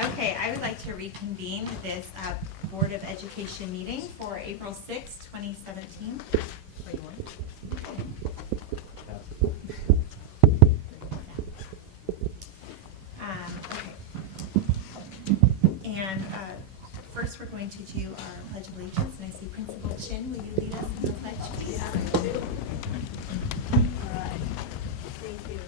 Okay, I would like to reconvene this Board of Education meeting for April 6, 2017. And first we're going to do our Pledge of Allegiance, and I see Principal Chin. Will you lead us in the pledge? Yeah, I do. All right. Thank you.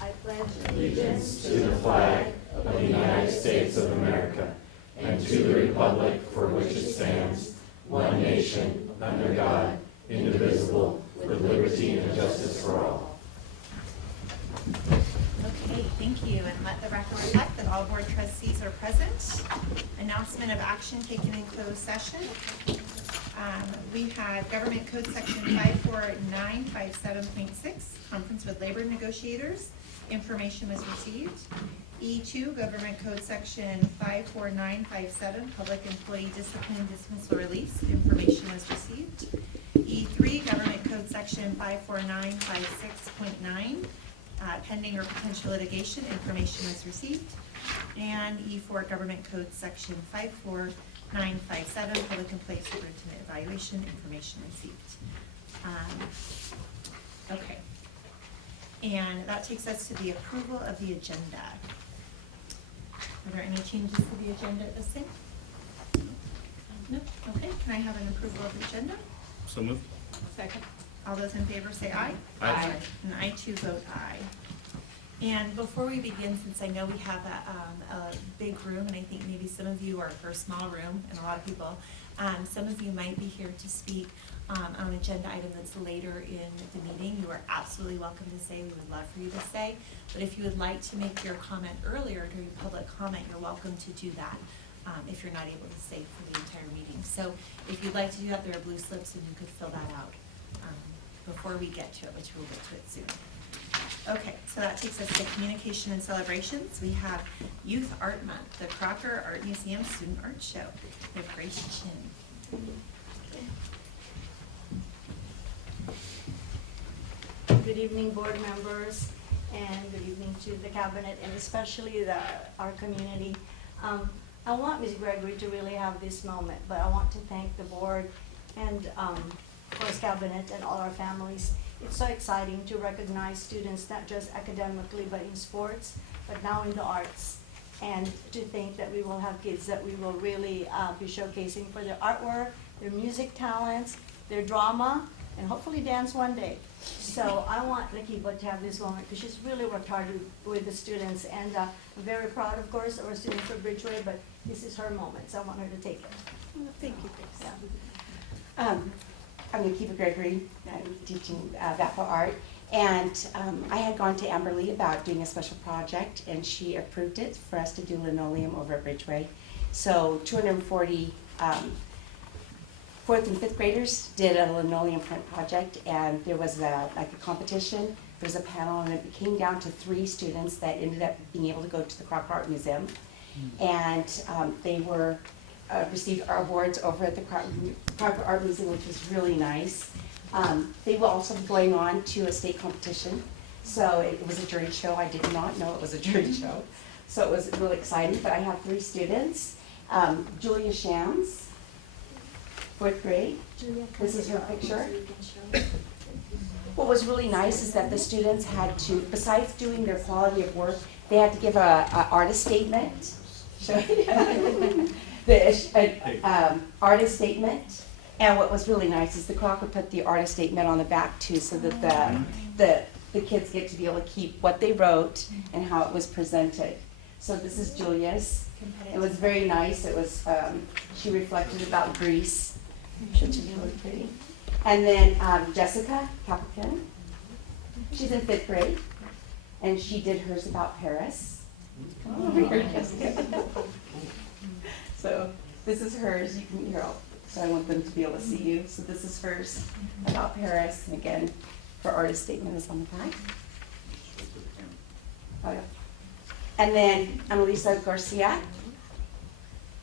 I pledge allegiance to the flag of the United States of America and to the republic for which it stands, one nation, under God, indivisible, with liberty and justice for all. Okay, thank you. And let the record reflect that all board trustees are present. Announcement of action taken in closed session. We had Government Code Section 54957.6, conference with labor negotiators. Information was received. E2, Government Code Section 54957, public employee discipline, dismissal, release. Information was received. E3, Government Code Section 54956.9, pending or potential litigation. Information was received. And E4, Government Code Section 54957, public employee superintendent evaluation. Information received. Okay. And that takes us to the approval of the agenda. Are there any changes to the agenda at this time? No? Okay, can I have an approval of the agenda? So moved. second. All those in favor say aye. Aye. And I too vote aye. And before we begin, since I know we have a big room, and I think maybe some of you are for a small room, and a lot of people, some of you might be here to speak on an agenda item that's later in the meeting. You are absolutely welcome to say. We would love for you to say. But if you would like to make your comment earlier during public comment, you're welcome to do that if you're not able to stay for the entire meeting. So if you'd like to do that, there are blue slips and you could fill that out before we get to it, which we'll get to it soon. Okay, so that takes us to communication and celebrations. We have Youth Art Month, the Crocker Art Museum Student Art Show. We have Grace Chin. Good evening, board members, and good evening to the cabinet, and especially our community. I want Ms. Gregory to really have this moment, but I want to thank the board and of course cabinet and all our families. It's so exciting to recognize students, not just academically, but in sports, but now in the arts. And to think that we will have kids that we will really be showcasing for their artwork, their music talents, their drama, and hopefully dance one day. So I want Lakiba to have this moment because she's really worked hard with the students, and I'm very proud, of course, of our students for Bridgeway, but this is her moment, so I want her to take it. Thank you, Grace. Yeah. I'm Lakiba Gregory. I'm teaching VAPA art, and I had gone to Amberly about doing a special project, and she approved it for us to do linoleum over at Bridgeway. So 240 4th and 5th graders did a linoleum print project, and there was like a competition. There was a panel, and it came down to 3 students that ended up being able to go to the Crocker Art Museum, and they were received our awards over at the Crocker Art Museum, which was really nice. They will also be going on to a state competition, so it was a jury show. I did not know it was a jury show, so it was really exciting. But I have 3 students. Julia Shams, 4th grade. This is her picture. What was really nice is that the students had to, besides doing their quality of work, they had to give a artist statement. Artist statement. And what was really nice is the Crocker put the artist statement on the back too, so that the kids get to be able to keep what they wrote and how it was presented. So this is Julia's. It was very nice. It was, she reflected about Greece, which is really pretty. And then Jessica Caprican, she's in 5th grade, and she did hers about Paris. Come over here, Jessica. So this is hers. You can hear. So I want them to be able to see you. So this is hers about Paris, and again, her artist statement is on the back. Oh, yeah. And then Annalisa Garcia,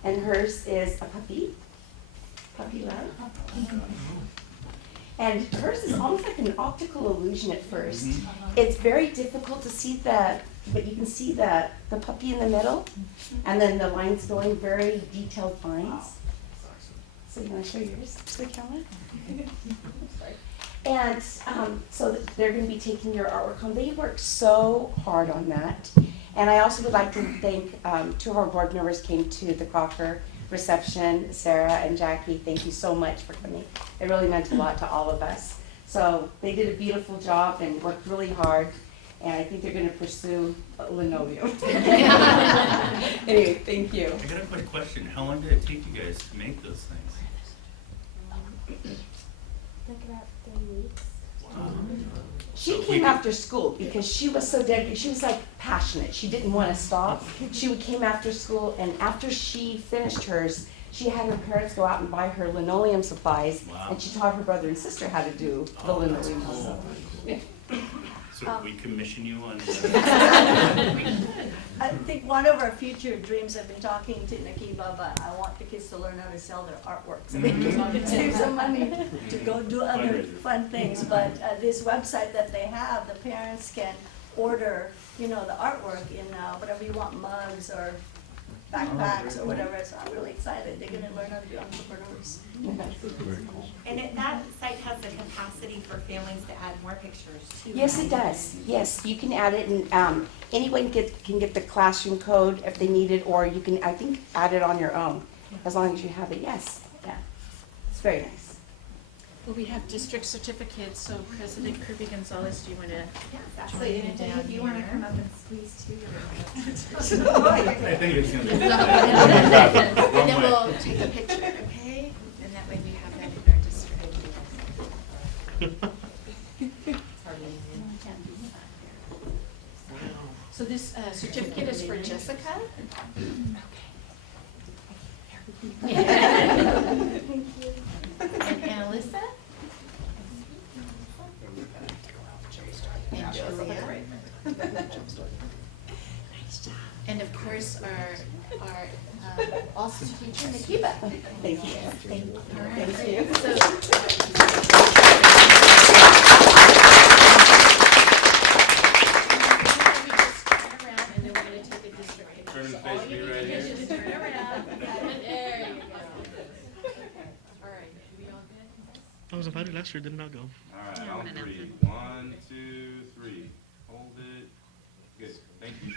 and hers is a puppy love. And hers is almost like an optical illusion at first. It's very difficult to see but you can see the puppy in the middle, and then the lines going, very detailed lines. So you want to show yours to the camera? Sorry. And so they're going to be taking your artwork home. They worked so hard on that. And I also would like to thank two of our board members came to the Crocker reception, Sarah and Jackie. Thank you so much for coming. It really meant a lot to all of us. So they did a beautiful job and worked really hard. And I think they're going to pursue linoleum. Anyway, thank you. I got a quick question. How long did it take you guys to make those things? Like about 3 weeks. Wow. She So came after school because she was so dedicated. She was like passionate. She didn't want to stop. She came after school, and after she finished hers, she had her parents go out and buy her linoleum supplies, Wow. and she taught her brother and sister how to do the Oh, that's linoleum. cool. Yeah. So we commission you on I think one of our future dreams, I've been talking to Nakiba, but I want the kids to learn how to sell their artwork so they can save some money to go do other fun things. But this website that they have, the parents can order, the artwork in whatever you want, mugs or backpacks or whatever. So I'm really excited. They're going to learn how to be entrepreneurs. And that site has the capacity for families to add more pictures too. Yes, right? it does. Yes, you can add it, and anyone can get the classroom code if they need it, or you can, I think, add it on your own, as long as you have it. Yes, yeah, it's very nice. Well, we have district certificates, so President Kirby Gonzalez, do you want to? Yeah, absolutely. And Down if you want to here. come up and squeeze too. I think it's going to be. And then we'll take a picture, okay? And that way we have that in our district. So this certificate is for Jessica. And Alyssa. And Josia. And of course, our awesome teacher, Nakiba. Thank you. All right, Thank you. We just turn around and then we're gonna take a district picture. Turn and So face all you me need right to do here. is just turn around. There you go. All right, we all good? I was invited last year, did not go. All right, on three. 1, 2, 3. Hold it. Good. Thank you.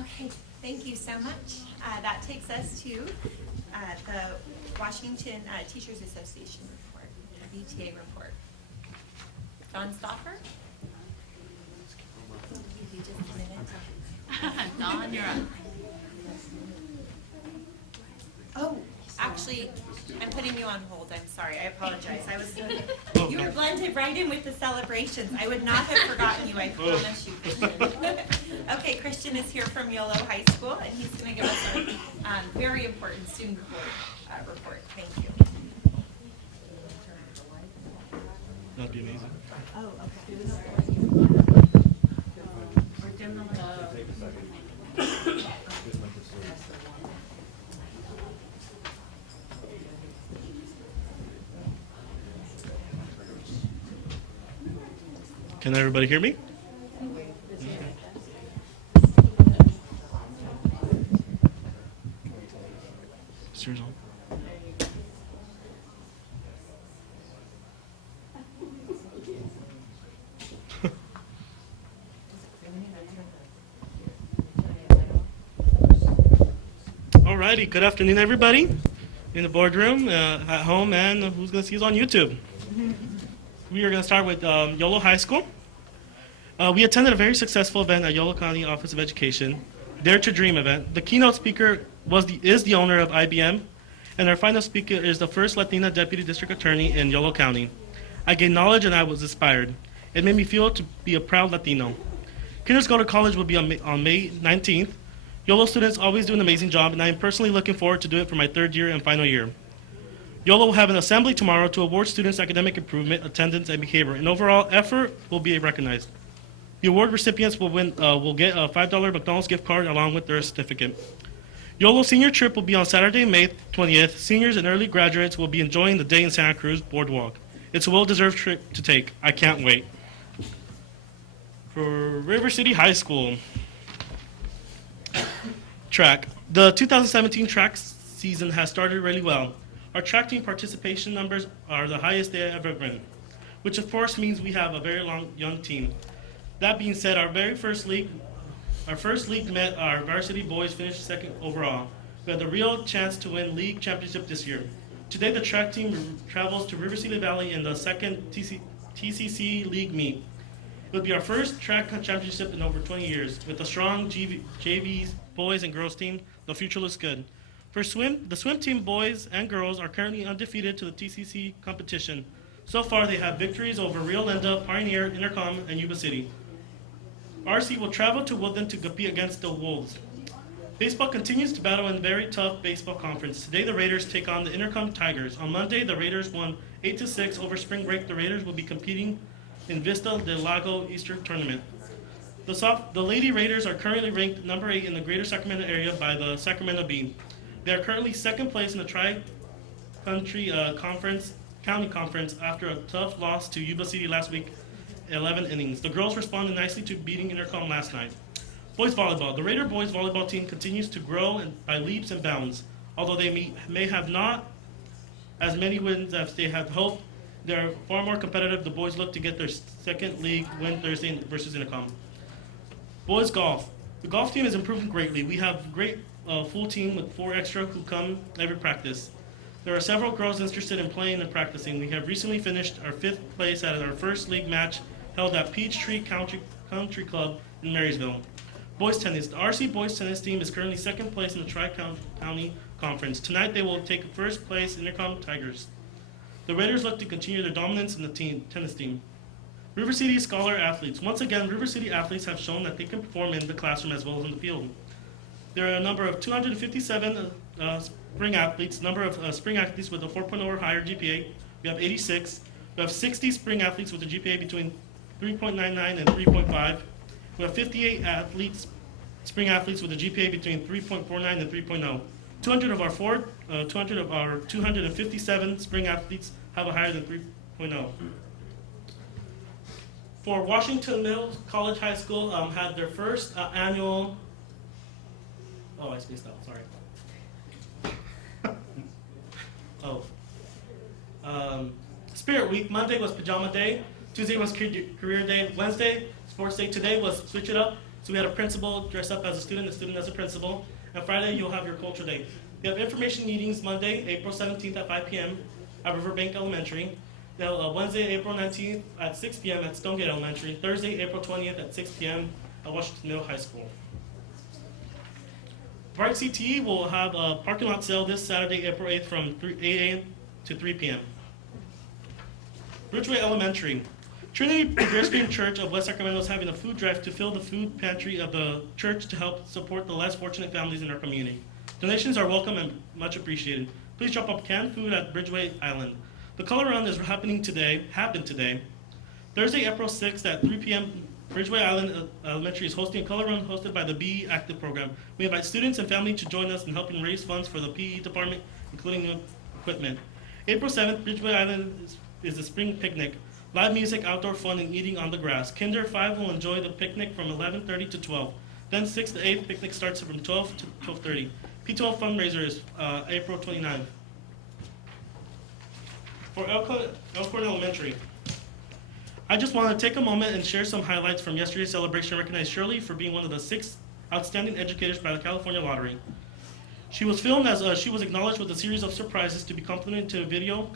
Okay, thank you so much. That takes us to the Washington Teachers Association report, the VTA report. Don Stoffer? Give you just a minute. Dawn, you're up. Oh, actually, I'm putting you on hold. I'm sorry. I apologize. You were blended right in with the celebrations. I would not have forgotten you. I promise you, Christian. Okay, Christian is here from Yolo High School, and he's going to give us a very important student report. Thank you. That'd be amazing. Oh, okay. Or dim the light. Can everybody hear me? Is yours on? Alrighty, good afternoon, everybody in the boardroom, at home, and who's going to see us on YouTube. We are going to start with Yolo High School. We attended a very successful event at Yolo County Office of Education, Dare to Dream event. The keynote speaker is the owner of IBM, and our final speaker is the first Latina Deputy District Attorney in Yolo County. I gained knowledge and I was inspired. It made me feel to be a proud Latino. Kiddos Go to College will be on May 19th. YOLO students always do an amazing job, and I am personally looking forward to do it for my third year and final year. YOLO will have an assembly tomorrow to award students academic improvement, attendance, and behavior, and overall effort will be recognized. The award recipients will get a $5 McDonald's gift card along with their certificate. YOLO senior trip will be on Saturday, May 20th. Seniors and early graduates will be enjoying the day in Santa Cruz Boardwalk. It's a well-deserved trip to take. I can't wait. For River City High School, track. The 2017 track season has started really well. Our track team participation numbers are the highest they have ever been, which of course means we have a very young team. That being said, our first league met our varsity boys finished second overall. We had the real chance to win league championship this year. Today, the track team travels to River City Valley in the second TCC league meet. It would be our first track championship in over 20 years. With a strong JV boys and girls team, the future looks good. For swim, the swim team boys and girls are currently undefeated to the TCC competition. So far, they have victories over Rio Linda, Pioneer, Intercom, and Yuba City. RC will travel to Woodland to compete against the Wolves. Baseball continues to battle in a very tough baseball conference. Today, the Raiders take on the Intercom Tigers. On Monday, the Raiders won 8-6 over spring break. The Raiders will be competing in Vista del Lago Easter Tournament. The Lady Raiders are currently ranked number 8 in the greater Sacramento area by the Sacramento Bee. They are currently second place in the Tri-Country County Conference after a tough loss to Yuba City last week, 11 innings. The girls responded nicely to beating Intercom last night. Boys volleyball. The Raider boys volleyball team continues to grow by leaps and bounds. Although they may have not as many wins as they had hoped, they are far more competitive. The boys look to get their second league win Thursday versus Intercom. Boys golf. The golf team is improving greatly. We have a great full team with 4 extra who come every practice. There are several girls interested in playing and practicing. We have recently finished our 5th place at our first league match held at Peachtree Country Club in Marysville. Boys tennis. The RC boys tennis team is currently second place in the Tri-County Conference. Tonight they will take first place in Intercom Tigers. The Raiders look to continue their dominance in the tennis team. River City Scholar Athletes. Once again, River City athletes have shown that they can perform in the classroom as well as in the field. There are a number of 257 spring athletes, number of spring athletes with a 4.0 or higher GPA. We have 86. We have 60 spring athletes with a GPA between 3.99 and 3.5. We have 58 spring athletes with a GPA between 3.49 and 3.0. 200 of our 257 spring athletes have a higher than 3.0. For Washington Middle College High School, had their first annual. Oh, I spaced out. Sorry. Spirit Week. Monday was Pajama Day. Tuesday was Career Day. Wednesday, Sports Day. Today was Switch It Up. So we had a principal dress up as a student as a principal. And Friday, you'll have your Culture Day. We have information meetings Monday, April 17th at 5 p.m. at Riverbank Elementary. Now, Wednesday, April 19th at 6 p.m. at Stonegate Elementary. Thursday, April 20th at 6 p.m. at Washington Middle High School. Bright CTE will have a parking lot sale this Saturday, April 8th from 8 a.m. to 3 p.m. Bridgeway Elementary. Trinity Presbyterian Church of West Sacramento is having a food drive to fill the food pantry of the church to help support the less fortunate families in our community. Donations are welcome and much appreciated. Please drop off canned food at Bridgeway Island. The color run is happened today. Thursday, April 6th at 3 p.m. Bridgeway Island Elementary is hosting a color run hosted by the BE Active Program. We invite students and family to join us in helping raise funds for the PE department, including new equipment. April 7th, Bridgeway Island is the spring picnic. Live music, outdoor fun, and eating on the grass. Kinder 5 will enjoy the picnic from 11:30 to 12. Then 6th to 8th, picnic starts from 12 to 12:30. P12 fundraiser is April 29th. For Elkhorn Elementary, I just want to take a moment and share some highlights from yesterday's celebration and recognize Shirley for being one of the 6 outstanding educators by the California Lottery. She was filmed as she was acknowledged with a series of surprises to be completed into a video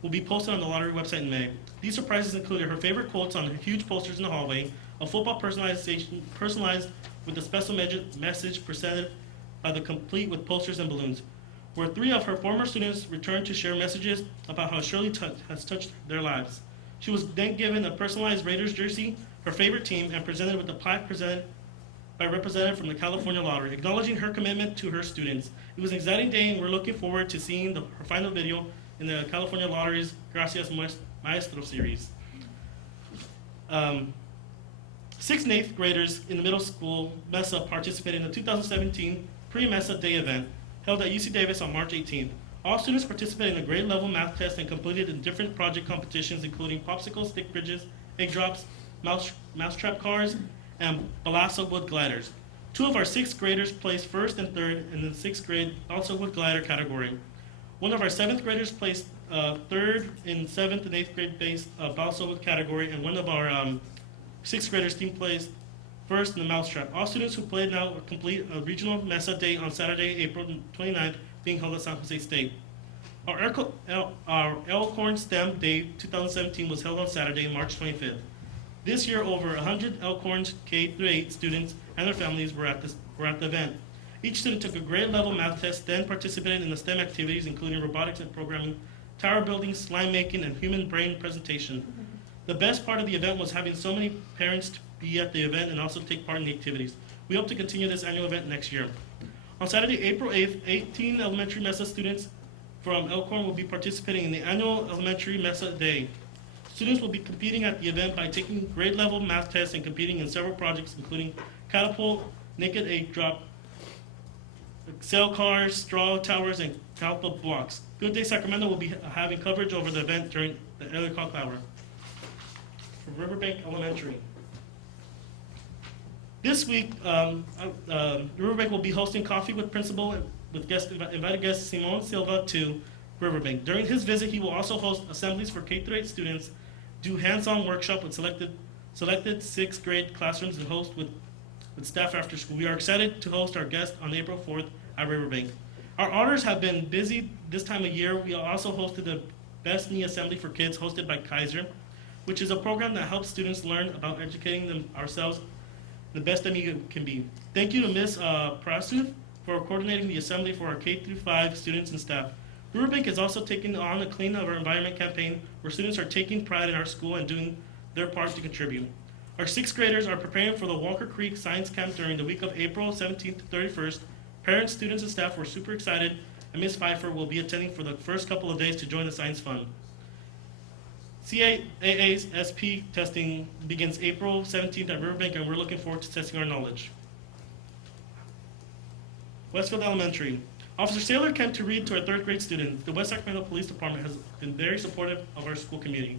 will be posted on the lottery website in May. These surprises included her favorite quotes on huge posters in the hallway, a football personalized with a special message presented by the complete with posters and balloons, where 3 of her former students returned to share messages about how Shirley has touched their lives. She was then given a personalized Raiders jersey. her favorite team, and presented with a plaque presented by a representative from the California Lottery, acknowledging her commitment to her students. It was an exciting day, and we're looking forward to seeing her final video in the California Lottery's Gracias Maestro series. 6th and 8th graders in the middle school MESA participated in the 2017 Pre-MESA Day event held at UC Davis on March 18th. All students participated in a grade level math test and completed in different project competitions, including popsicle stick bridges, egg drops, mousetrap cars, and balsa wood gliders. 2 of our 6th graders placed 1st and 3rd in the 6th grade balsa wood glider category. 1 of our 7th graders placed 3rd in 7th and 8th grade based balsa wood category, and 1 of our 6th graders team placed 1st in the mousetrap. All students who played now will complete a regional MESA day on Saturday, April 29th, being held at San Jose State. Our Elkhorn STEM Day 2017 was held on Saturday, March 25th. This year, over 100 Elkhorn's K-8 students and their families were at the event. Each student took a grade level math test, then participated in the STEM activities, including robotics and programming, tower building, slime making, and human brain presentation. The best part of the event was having so many parents be at the event and also take part in the activities. We hope to continue this annual event next year. On Saturday, April 8th, 18 elementary MESA students from Elkhorn will be participating in the annual elementary MESA Day. Students will be competing at the event by taking grade level math tests and competing in several projects, including catapult, naked egg drop, Excel cars, straw towers, and catapult blocks. Good Day Sacramento will be having coverage over the event during the early clock hour. From Riverbank Elementary. This week, Riverbank will be hosting Coffee with Principal with invited guest Simon Silva to Riverbank. During his visit, he will also host assemblies for K-8 students, do hands-on workshop with selected 6th grade classrooms, and host with staff after school. We are excited to host our guest on April 4th at Riverbank. Our honors have been busy this time of year. We also hosted the Best Knee Assembly for Kids hosted by Kaiser, which is a program that helps students learn about educating ourselves the best that we can be. Thank you to Ms. Prasuth for coordinating the assembly for our K-5 students and staff. Riverbank is also taking on the Clean Our Environment campaign, where students are taking pride in our school and doing their part to contribute. Our 6th graders are preparing for the Walker Creek Science Camp during the week of April 17th to 31st. Parents, students, and staff were super excited, and Ms. Pfeiffer will be attending for the first couple of days to join the Science Fund. CAA's SP testing begins April 17th at Riverbank, and we're looking forward to testing our knowledge. Westfield Elementary. Officer Saylor came to read to our 3rd grade students. The West Sacramento Police Department has been very supportive of our school community.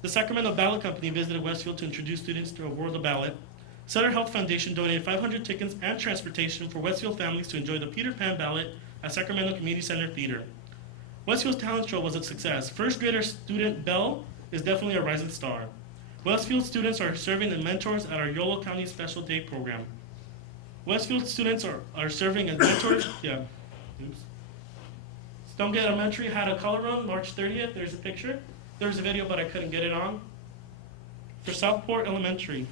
The Sacramento Ballot Company visited Westfield to introduce students to a World of Ballot. Sutter Health Foundation donated 500 tickets and transportation for Westfield families to enjoy the Peter Pan Ballot at Sacramento Community Center Theater. Westfield's talent show was a success. 1st grader student Belle is definitely a rising star. Westfield students are serving as mentors at our Yolo County Special Day program. Westfield students are serving as mentors. Yeah. Oops. Stonegate Elementary had a color run March 30th. There's a picture. There's a video, but I couldn't get it on. For Southport Elementary.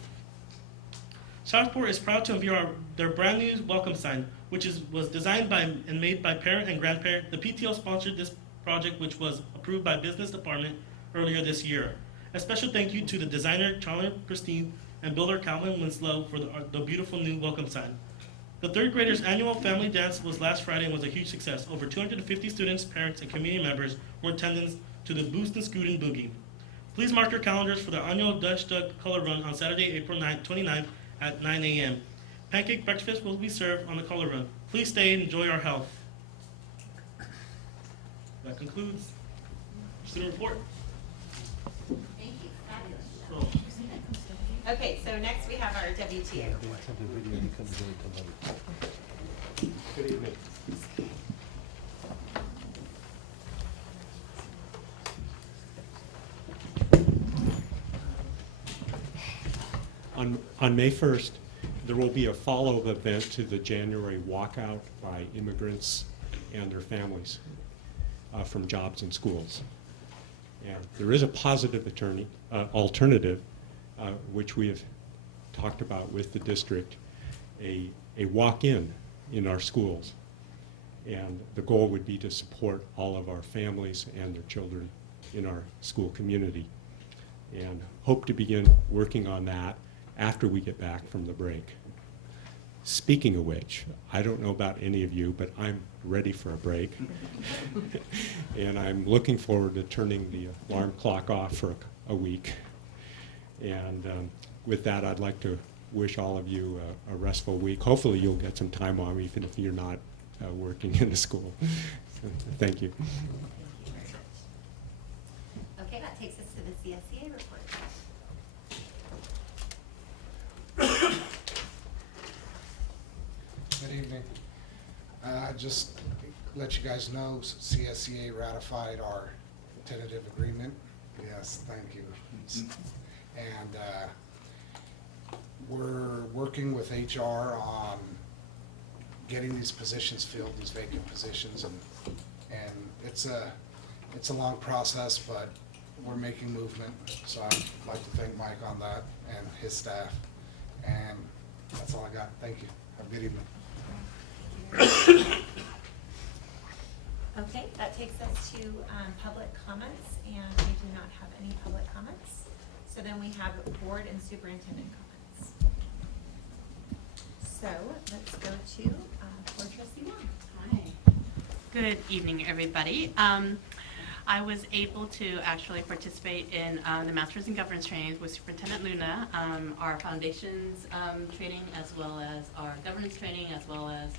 Southport is proud to unveil their brand new welcome sign, which was designed by and made by parent and grandparent. The PTO sponsored this project, which was approved by Business Department earlier this year. A special thank you to the designer, Charlie Christine, and builder, Calvin Winslow, for the beautiful new welcome sign. The 3rd graders' annual family dance was last Friday and was a huge success. Over 250 students, parents, and community members were in attendance to the Boost and Scoot and Boogie. Please mark your calendars for the annual Dutch Duck Color Run on Saturday, April 29th at 9 a.m. Pancake breakfast will be served on the Color Run. Please stay and enjoy our health. That concludes student report. Thank you. Okay, so next we have our WTA report. Good evening. On May 1st, there will be a follow-up event to the January walkout by immigrants and their families from jobs and schools. And there is a positive alternative, which we have talked about with the district, a walk-in in our schools. And the goal would be to support all of our families and their children in our school community. and hope to begin working on that after we get back from the break. Speaking of which, I don't know about any of you, but I'm ready for a break. And I'm looking forward to turning the alarm clock off for a week. And with that, I'd like to wish all of you a restful week. Hopefully you'll get some time off even if you're not working in the school. Thank you. Okay, that takes us to the CSEA report. Good evening. Just let you guys know, CSEA ratified our tentative agreement. Yes, thank you. And we're working with HR on getting these positions filled, these vacant positions, and it's a long process, but we're making movement. So I'd like to thank Mike on that and his staff. And that's all I got. Thank you. Have a good evening. Okay, that takes us to public comments, and we do not have any public comments. So then we have board and superintendent comments. So let's go to board trustee Wong. Hi. Good evening, everybody. I was able to actually participate in the Masters in Governance trainings with Superintendent Luna, our foundations training, as well as our governance training, as well as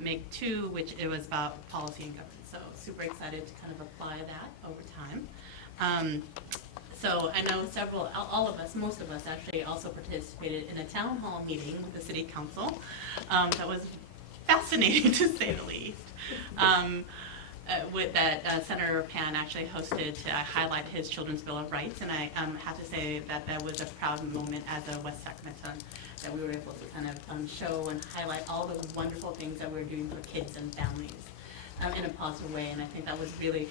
MIG 2, which it was about policy and governance. So super excited to kind of apply that over time. So I know all of us, most of us actually also participated in a town hall meeting with the city council that was fascinating to say the least. With that Senator Pan actually hosted to highlight his Children's Bill of Rights, and I have to say that that was a proud moment as a West Sacramento that we were able to kind of show and highlight all the wonderful things that we're doing for kids and families in a positive way. And I think that was really,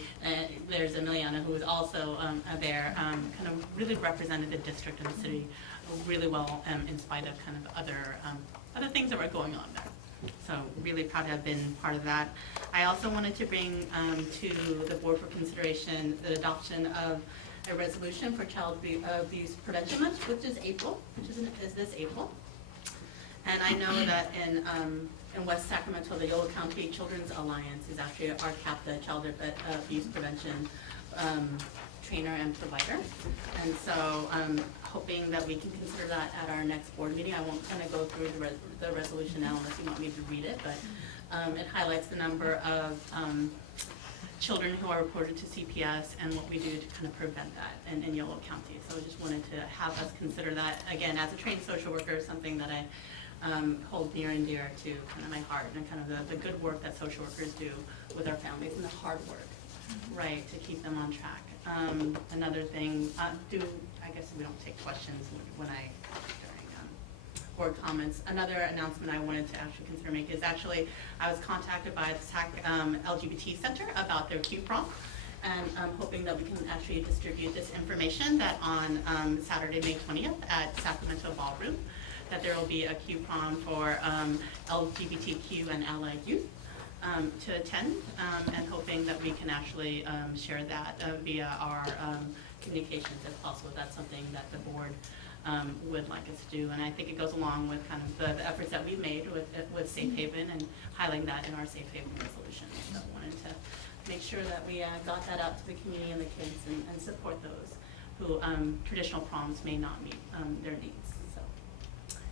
there's Emiliana who was also there, kind of really represented the district and the city really well in spite of kind of other things that were going on there. So really proud to have been part of that. I also wanted to bring to the board for consideration the adoption of a resolution for Child Abuse Prevention Month, which is April, which is this April. And I know that in West Sacramento, the Yolo County Children's Alliance is actually our CAPTA, Child Abuse Prevention trainer and provider. And so hoping that we can consider that at our next board meeting. I won't kind of go through the resolution now unless you want me to read it, but it highlights the number of children who are reported to CPS and what we do to kind of prevent that in Yolo County. So I just wanted to have us consider that, again, as a trained social worker, something that I hold near and dear to kind of my heart, and kind of the good work that social workers do with our families and the hard work, right, to keep them on track. Another thing, I guess we don't take questions when during board comments. Another announcement I wanted to actually consider making is actually I was contacted by the SAC LGBT Center about their Q prom, and I'm hoping that we can actually distribute this information that on Saturday, May 20th at Sacramento Ballroom, that there will be a Q prom for LGBTQ and allied youth to attend, and hoping that we can actually share that via our communications if possible. That's something that the board would like us to do, and I think it goes along with kind of the efforts that we've made with Safe Haven and highlighting that in our Safe Haven resolution. So I wanted to make sure that we got that out to the community and the kids and support those who traditional proms may not meet their needs.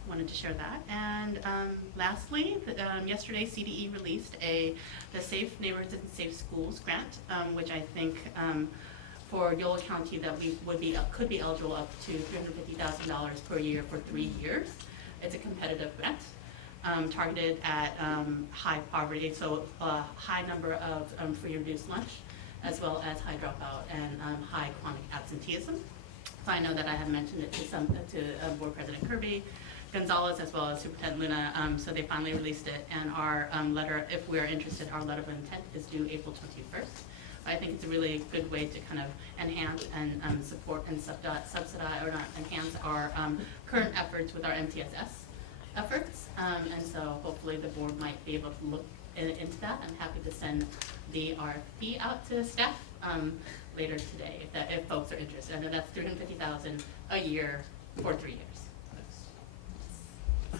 Wanted to share that. And lastly, yesterday CDE released the Safe Neighborhoods and Safe Schools grant, which I think for Yolo County that we could be eligible up to $350,000 per year for 3 years. It's a competitive grant targeted at high poverty, so a high number of free or reduced lunch, as well as high dropout and high chronic absenteeism. So I know that I have mentioned it to Board President Kirby Gonzalez, as well as Superintendent Luna, so they finally released it, and our letter, if we are interested, our letter of intent is due April 21st. I think it's a really good way to kind of enhance and support and subsidize, or not enhance, our current efforts with our MTSS efforts. And so hopefully the board might be able to look into that. I'm happy to send the RFP out to staff later today if folks are interested. I know that's $350,000 a year for 3 years. So,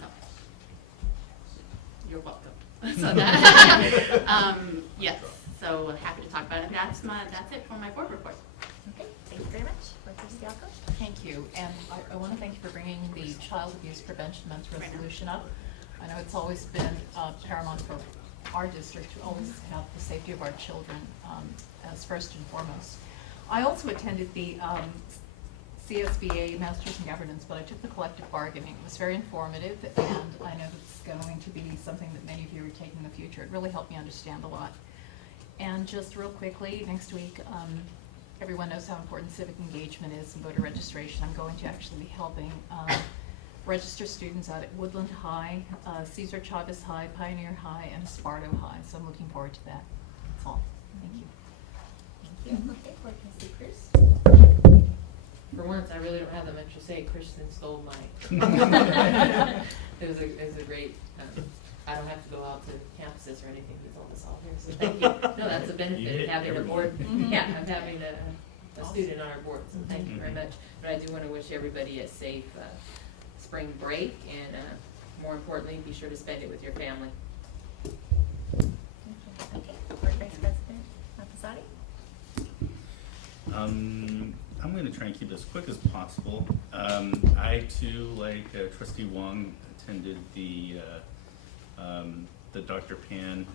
you're welcome. So that, yes, so happy to talk about it. That's it for my board report. Okay, thank you very much. Workers Dialco? Thank you, and I want to thank you for bringing the Child Abuse Prevention Month resolution up. I know it's always been paramount for our district to always have the safety of our children as first and foremost. I also attended the CSBA Masters in Governance, but I took the collective bargaining. It was very informative, and I know it's going to be something that many of you are taking in the future. It really helped me understand a lot. And just real quickly, next week, everyone knows how important civic engagement is and voter registration. I'm going to actually be helping register students out at Woodland High, Cesar Chavez High, Pioneer High, and Esparto High. So I'm looking forward to that. That's all. Thank you. Thank you. Okay, Workers Cruz? For once, I really don't have that much to say. Kristen stole mine. It was a great, I don't have to go out to campuses or anything to tell this all here, so thank you. No, that's a benefit of having a board, yeah, of having a student on our board, so thank you very much. But I do want to wish everybody a safe spring break, and more importantly, be sure to spend it with your family. Okay, Board Vice President Matasati? I'm going to try and keep this quick as possible. I too, like Trustee Wong, attended the Dr. Pan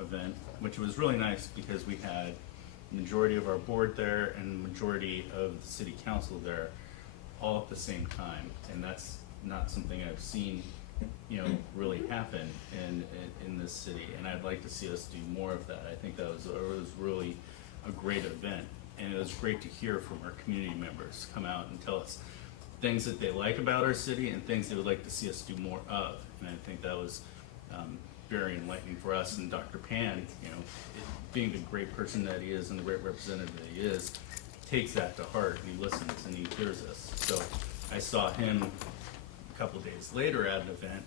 event, which was really nice because we had the majority of our board there and the majority of the city council there all at the same time, and that's not something I've seen, you know, really happen in this city, and I'd like to see us do more of that. I think that was really a great event. And it was great to hear from our community members come out and tell us things that they like about our city and things they would like to see us do more of. And I think that was very enlightening for us. And Dr. Pan, you know, being the great person that he is and the great representative that he is, takes that to heart and he listens and he hears us. So I saw him a couple days later at an event,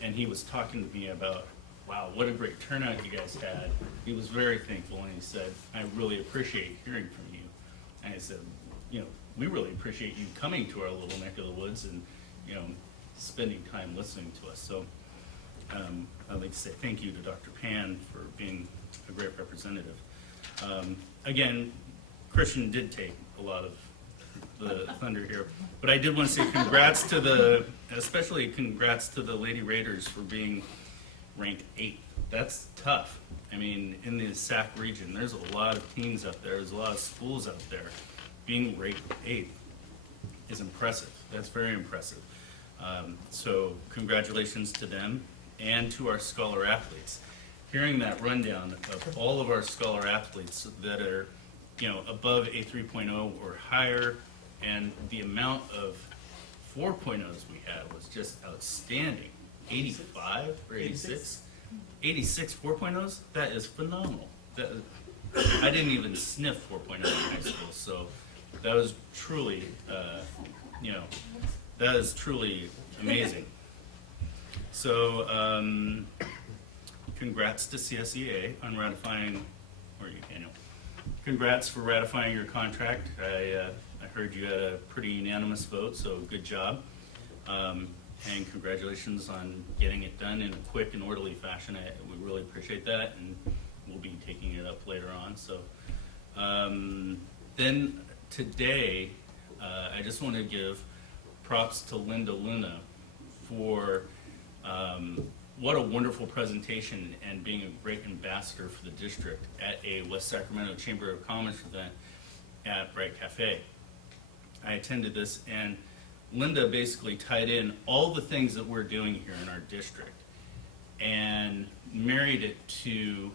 and he was talking to me about, wow, what a great turnout you guys had. He was very thankful, and he said, I really appreciate hearing from you. And I said, you know, we really appreciate you coming to our little neck of the woods and, you know, spending time listening to us. So I'd like to say thank you to Dr. Pan for being a great representative. Again, Christian did take a lot of the thunder here, but I did want to say congrats to especially congrats to the Lady Raiders for being ranked 8th. That's tough. I mean, in the SAC region, there's a lot of teams up there. There's a lot of schools out there. Being ranked 8th is impressive. That's very impressive. So congratulations to them and to our scholar athletes. Hearing that rundown of all of our scholar athletes that are, you know, above a 3.0 or higher, and the amount of 4.0s we had was just outstanding. 85 or 86? 86 4.0s? That is phenomenal. I didn't even sniff 4.0 in high school, so that was truly, you know, that is truly amazing. So, congrats to CSEA on ratifying, or you, Daniel, congrats for ratifying your contract. I heard you had a pretty unanimous vote, so good job. And congratulations on getting it done in a quick and orderly fashion. We really appreciate that, and we'll be taking it up later on. So then today, I just want to give props to Linda Luna for what a wonderful presentation and being a great ambassador for the district at a West Sacramento Chamber of Commerce event at Bright Cafe. I attended this, and Linda basically tied in all the things that we're doing here in our district and married it to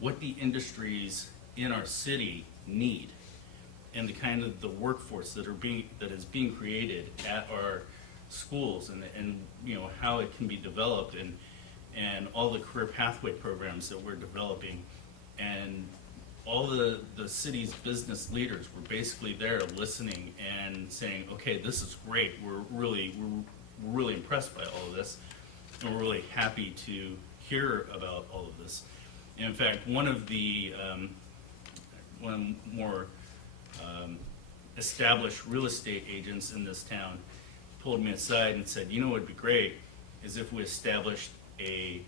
what the industries in our city need and the kind of the workforce that is being created at our schools, and you know how it can be developed, and all the career pathway programs that we're developing, and all the city's business leaders were basically there listening and saying, okay, this is great. We're really impressed by all of this. and we're really happy to hear about all of this. And in fact, one of the more established real estate agents in this town pulled me aside and said, you know what would be great is if we established a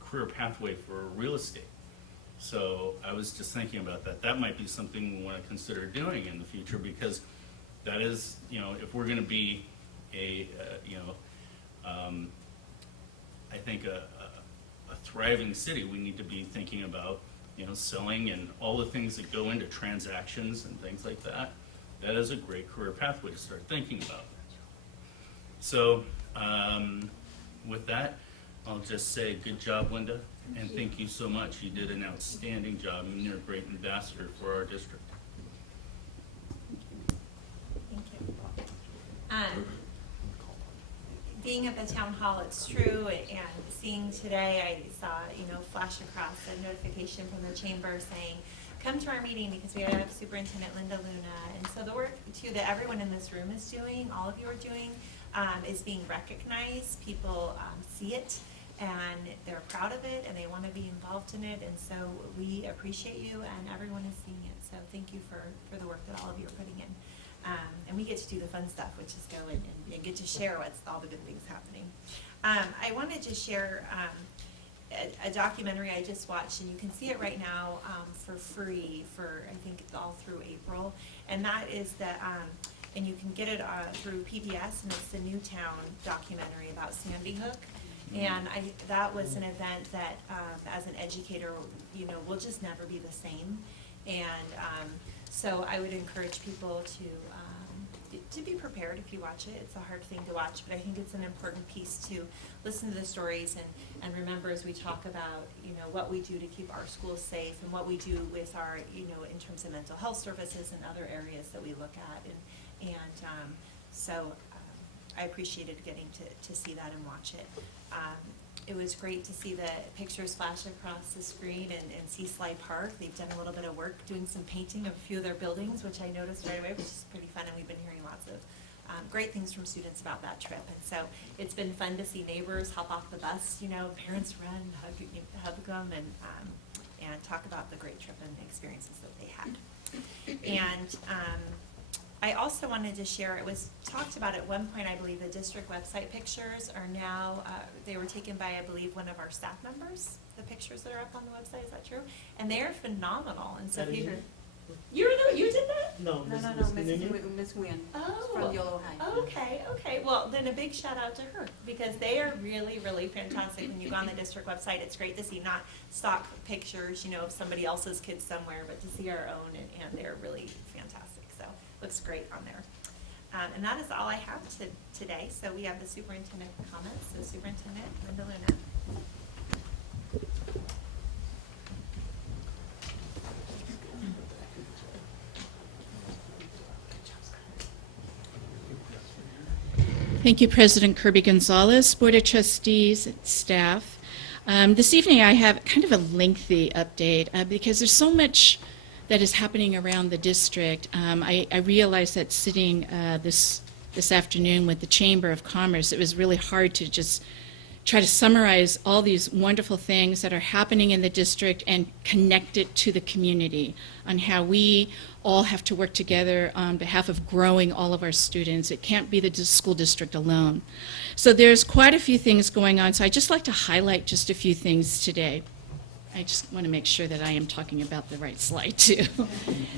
career pathway for real estate. So I was just thinking about that. That might be something we want to consider doing in the future, because that is, if we're going to be a, I think a thriving city, we need to be thinking about, selling and all the things that go into transactions and things like that. That is a great career pathway to start thinking about. So with that, I'll just say good job, Linda, and thank you so much. You did an outstanding job, and you're a great ambassador for our district. Thank you. Being at the town hall, it's true, and seeing today, I saw, flash across a notification from the chamber saying, come to our meeting because we have Superintendent Linda Luna. And so the work, too, that everyone in this room is doing, all of you are doing, is being recognized. People see it, and they're proud of it, and they want to be involved in it. And so we appreciate you, and everyone is seeing it. So thank you for the work that all of you are putting in. And we get to do the fun stuff, which is go and get to share what's all the good things happening. I wanted to share a documentary I just watched, and you can see it right now for free for, I think, all through April. And that is and you can get it through PBS, and it's the Newtown documentary about Sandy Hook. And that was an event that, as an educator, will just never be the same. And so I would encourage people to be prepared if you watch it. It's a hard thing to watch, but I think it's an important piece to listen to the stories and remember as we talk about, what we do to keep our schools safe and what we do with our, in terms of mental health services and other areas that we look at. So I appreciated getting to see that and watch it. It was great to see the pictures flash across the screen and see Sly Park. They've done a little bit of work doing some painting of a few of their buildings, which I noticed right away, which is pretty fun, and we've been hearing lots of great things from students about that trip. And so it's been fun to see neighbors hop off the bus, parents run, hug them, and talk about the great trip and the experiences that they had. And I also wanted to share, it was talked about at one point, I believe, the district website pictures are now, they were taken by, I believe, one of our staff members, the pictures that are up on the website, is that true? And they are phenomenal, and so if you you did that? No, Miss Nguyen from Yolo High. Okay, well, then a big shout out to her, because they are really, really fantastic. When you go on the district website, it's great to see not stock pictures, of somebody else's kids somewhere, but to see our own, and they're really fantastic. So looks great on there. And that is all I have today. So we have the superintendent comments. So Superintendent Linda Luna. Thank you, President Kirby Gonzalez, Board of Trustees, staff. This evening I have kind of a lengthy update because there's so much that is happening around the district. I realized that sitting this afternoon with the Chamber of Commerce, it was really hard to just try to summarize all these wonderful things that are happening in the district and connect it to the community on how we all have to work together on behalf of growing all of our students. It can't be the school district alone. So there's quite a few things going on, so I'd just like to highlight just a few things today. I just want to make sure that I am talking about the right slide too.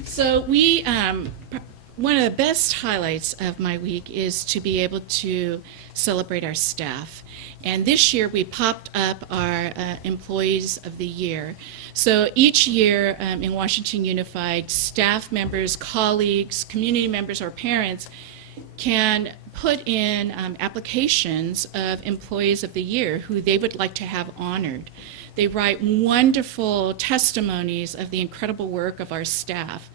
So one of the best highlights of my week is to be able to celebrate our staff. And this year we popped up our Employees of the Year. So each year in Washington Unified, staff members, colleagues, community members, or parents can put in applications of Employees of the Year who they would like to have honored. They write wonderful testimonies of the incredible work of our staff.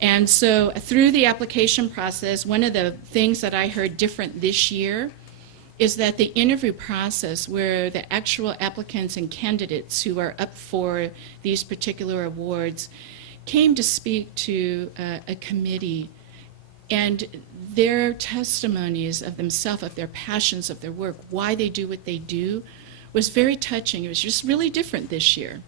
And so through the application process, one of the things that I heard different this year is that the interview process where the actual applicants and candidates who are up for these particular awards came to speak to a committee, and their testimonies of themselves, of their passions, of their work, why they do what they do, was very touching. It was just really different this year.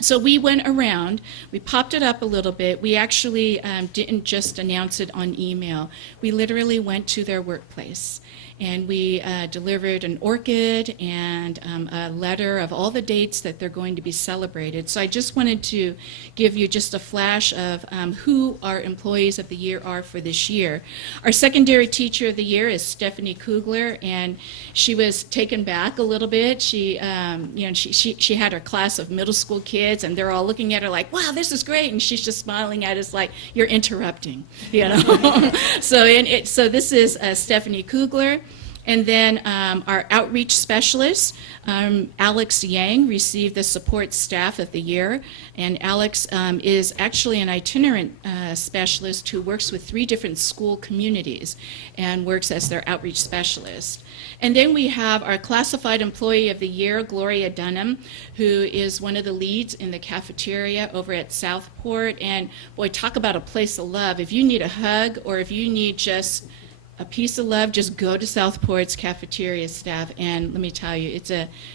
So we went around, we popped it up a little bit. We actually didn't just announce it on email. We literally went to their workplace, and we delivered an orchid and a letter of all the dates that they're going to be celebrated. So I just wanted to give you just a flash of who our employees of the year are for this year. Our secondary teacher of the year is Stephanie Kugler, and she was taken back a little bit. She had her class of middle school kids, and they're all looking at her like, wow, this is great, and she's just smiling at us like, you're interrupting, you know. So this is Stephanie Kugler. And then our outreach specialist, Alex Yang, received the support staff of the year. And Alex is actually an itinerant specialist who works with 3 different school communities and works as their outreach specialist. And then we have our classified employee of the year, Gloria Dunham, who is one of the leads in the cafeteria over at Southport. And boy, talk about a place of love. If you need a hug or if you need just a piece of love, just go to Southport's cafeteria staff, and let me tell you,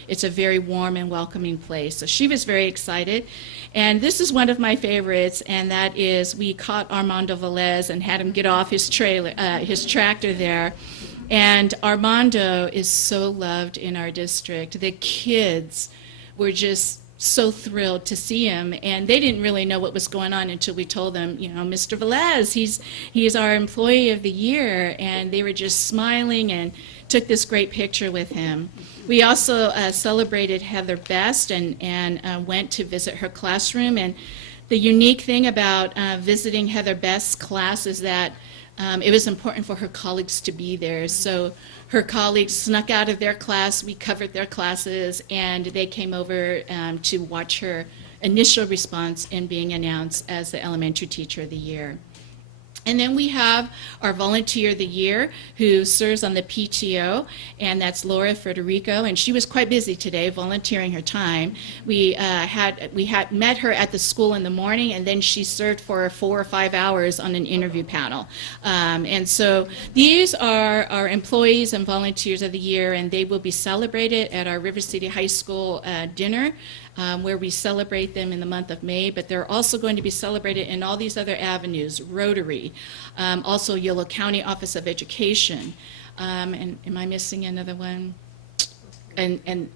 it's a very warm and welcoming place. So she was very excited. And this is one of my favorites, and that is we caught Armando Velez and had him get off his tractor there. And Armando is so loved in our district. The kids were just so thrilled to see him, and they didn't really know what was going on until we told them, you know, Mr. Velez, he's our employee of the year, and they were just smiling and took this great picture with him. We also celebrated Heather Best and went to visit her classroom, and the unique thing about visiting Heather Best's class is that it was important for her colleagues to be there. So her colleagues snuck out of their class, we covered their classes, and they came over to watch her initial response in being announced as the elementary teacher of the year. And then we have our volunteer of the year who serves on the PTO, and that's Laura Federico, and she was quite busy today volunteering her time. We had met her at the school in the morning, and then she served for 4 or 5 hours on an interview panel. And so these are our employees and volunteers of the year, and they will be celebrated at our River City High School dinner, where we celebrate them in the month of May, but they're also going to be celebrated in all these other avenues, Rotary, also Yolo County Office of Education, and am I missing another one? And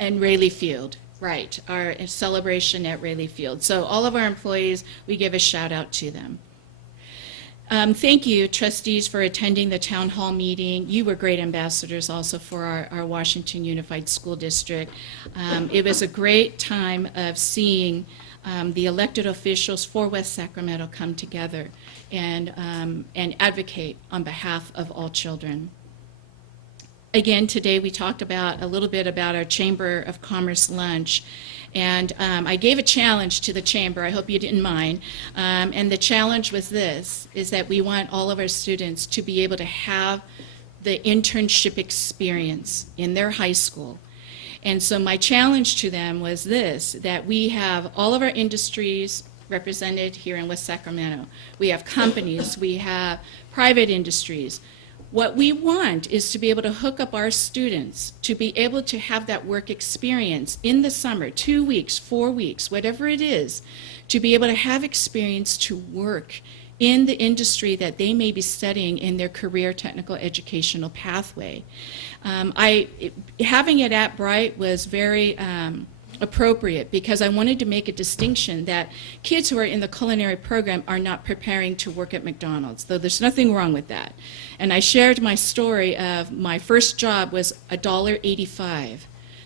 Rayleigh Field, right, our celebration at Rayleigh Field. So all of our employees, we give a shout out to them. Thank you, trustees, for attending the town hall meeting. You were great ambassadors also for our Washington Unified School District. It was a great time of seeing the elected officials for West Sacramento come together and advocate on behalf of all children. Again, today we talked about a little bit about our Chamber of Commerce lunch. And I gave a challenge to the chamber, I hope you didn't mind, and the challenge was this, is that we want all of our students to be able to have the internship experience in their high school. And so my challenge to them was this, that we have all of our industries represented here in West Sacramento. We have companies, we have private industries. What we want is to be able to hook up our students to be able to have that work experience in the summer, 2 weeks, 4 weeks, whatever it is, to be able to have experience to work in the industry that they may be studying in their career technical educational pathway. Having it at Bright was very appropriate because I wanted to make a distinction that kids who are in the culinary program are not preparing to work at McDonald's, though there's nothing wrong with that. And I shared my story of my first job was $1.85.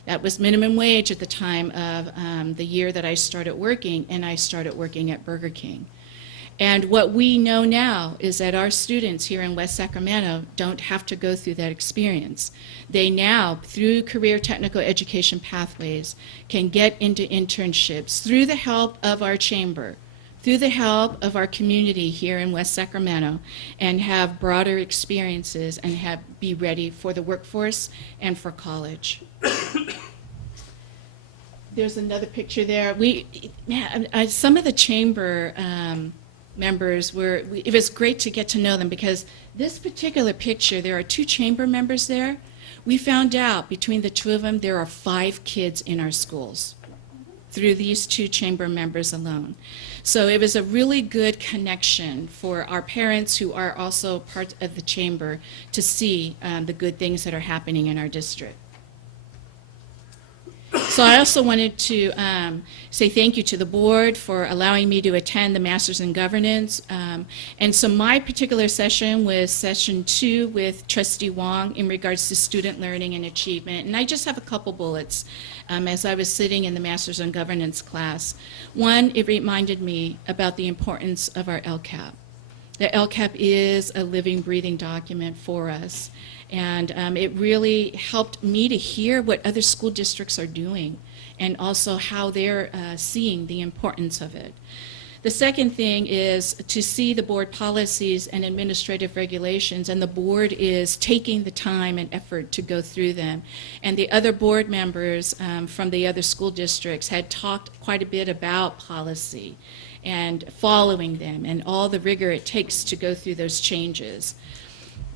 That was minimum wage at the time of the year that I started working, and I started working at Burger King. And what we know now is that our students here in West Sacramento don't have to go through that experience. They now, through career technical education pathways, can get into internships through the help of our chamber, through the help of our community here in West Sacramento, and have broader experiences and be ready for the workforce and for college. There's another picture there. Some of the chamber members it was great to get to know them, because this particular picture, there are 2 chamber members there. We found out between the 2 of them there are 5 kids in our schools through these 2 chamber members alone. So it was a really good connection for our parents, who are also part of the chamber, to see the good things that are happening in our district. So I also wanted to say thank you to the board for allowing me to attend the Masters in Governance. And so my particular session was session 2 with Trustee Wong in regards to student learning and achievement. And I just have a couple bullets as I was sitting in the Masters in Governance class. One, it reminded me about the importance of our LCAP. The LCAP is a living, breathing document for us. And it really helped me to hear what other school districts are doing, and also how they're seeing the importance of it. The second thing is to see the board policies and administrative regulations, and the board is taking the time and effort to go through them. And the other board members from the other school districts had talked quite a bit about policy and following them and all the rigor it takes to go through those changes.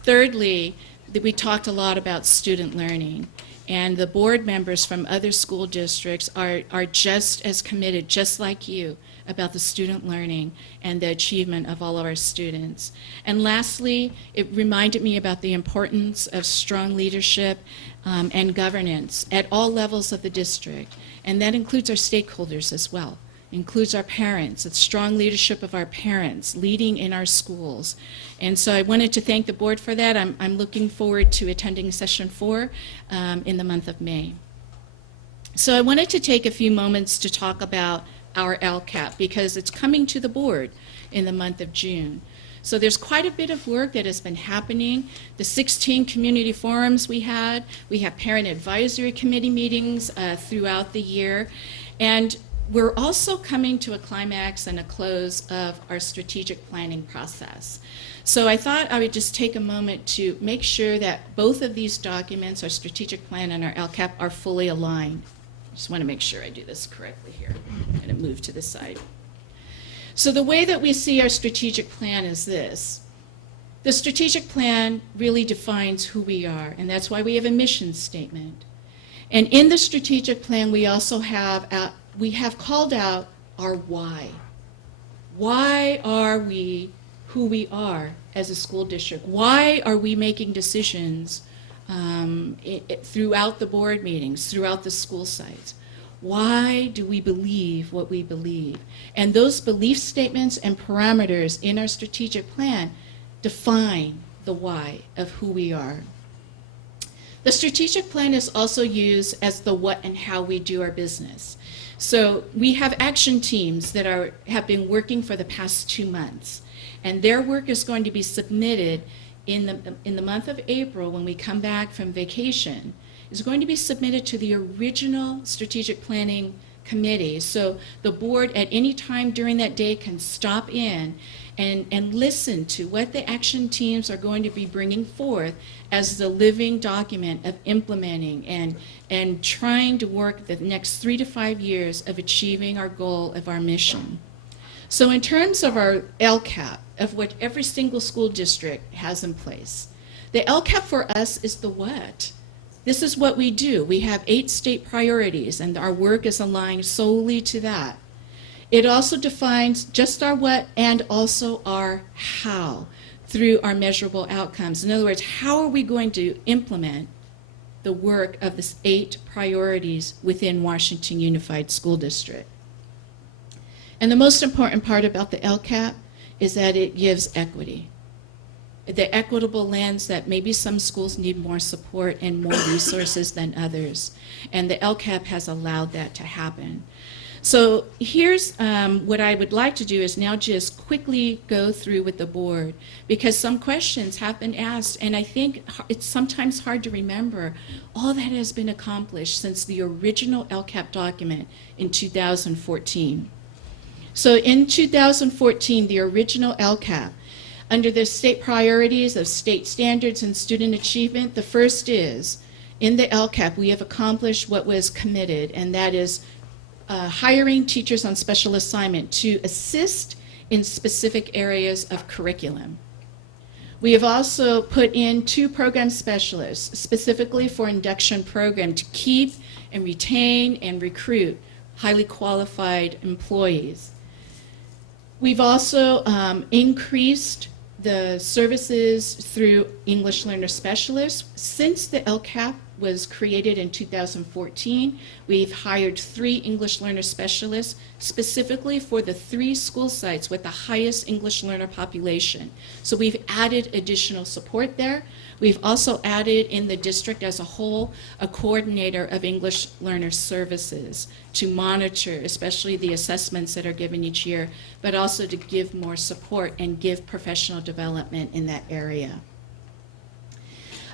Thirdly, we talked a lot about student learning, and the board members from other school districts are just as committed, just like you, about the student learning and the achievement of all of our students. And lastly, it reminded me about the importance of strong leadership and governance at all levels of the district, and that includes our stakeholders as well. Includes our parents. It's strong leadership of our parents leading in our schools. And so I wanted to thank the board for that. I'm looking forward to attending session 4 in the month of May. So I wanted to take a few moments to talk about our LCAP, because it's coming to the board in the month of June. So there's quite a bit of work that has been happening. The 16 community forums we have parent advisory committee meetings throughout the year. And we're also coming to a climax and a close of our strategic planning process. So I thought I would just take a moment to make sure that both of these documents, our strategic plan and our LCAP, are fully aligned. I just want to make sure I do this correctly here. I'm going to move to the side. So the way that we see our strategic plan is this. The strategic plan really defines who we are, and that's why we have a mission statement. And in the strategic plan, we also have called out our why. Why are we who we are as a school district? Why are we making decisions throughout the board meetings, throughout the school sites? Why do we believe what we believe? And those belief statements and parameters in our strategic plan define the why of who we are. The strategic plan is also used as the what and how we do our business. So we have action teams that have been working for the past 2 months, and their work is going to be submitted in the month of April when we come back from vacation. Is going to be submitted to the original strategic planning committee. So the board at any time during that day can stop in and listen to what the action teams are going to be bringing forth as the living document of implementing and trying to work the next 3 to 5 years of achieving our goal of our mission. So in terms of our LCAP, of what every single school district has in place, the LCAP for us is the what. This is what we do. We have 8 state priorities, and our work is aligned solely to that. It also defines just our what and also our how through our measurable outcomes. In other words, how are we going to implement the work of the 8 priorities within Washington Unified School District? And the most important part about the LCAP is that it gives equity. The equitable lens that maybe some schools need more support and more resources than others. And the LCAP has allowed that to happen. So here's what I would like to do is now just quickly go through with the board, because some questions have been asked, and I think it's sometimes hard to remember all that has been accomplished since the original LCAP document in 2014. So in 2014, the original LCAP, under the state priorities of state standards and student achievement, the first is, in the LCAP, we have accomplished what was committed, and that is hiring teachers on special assignment to assist in specific areas of curriculum. We have also put in 2 program specialists specifically for induction program to keep and retain and recruit highly qualified employees. We've also increased the services through English learner specialists. Since the LCAP was created in 2014, we've hired 3 English learner specialists specifically for the 3 school sites with the highest English learner population. So we've added additional support there. We've also added in the district as a whole a coordinator of English learner services to monitor especially the assessments that are given each year, but also to give more support and give professional development in that area.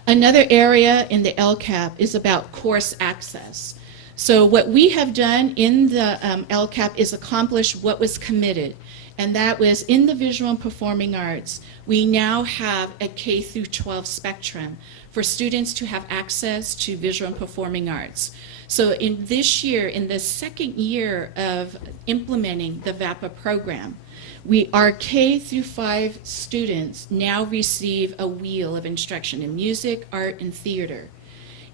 Another area in the LCAP is about course access. So what we have done in the LCAP is accomplish what was committed, and that was in the visual and performing arts. We now have a K through 12 spectrum for students to have access to visual and performing arts. So in this year, in the second year of implementing the VAPA program, our K through 5 students now receive a wheel of instruction in music, art, and theater.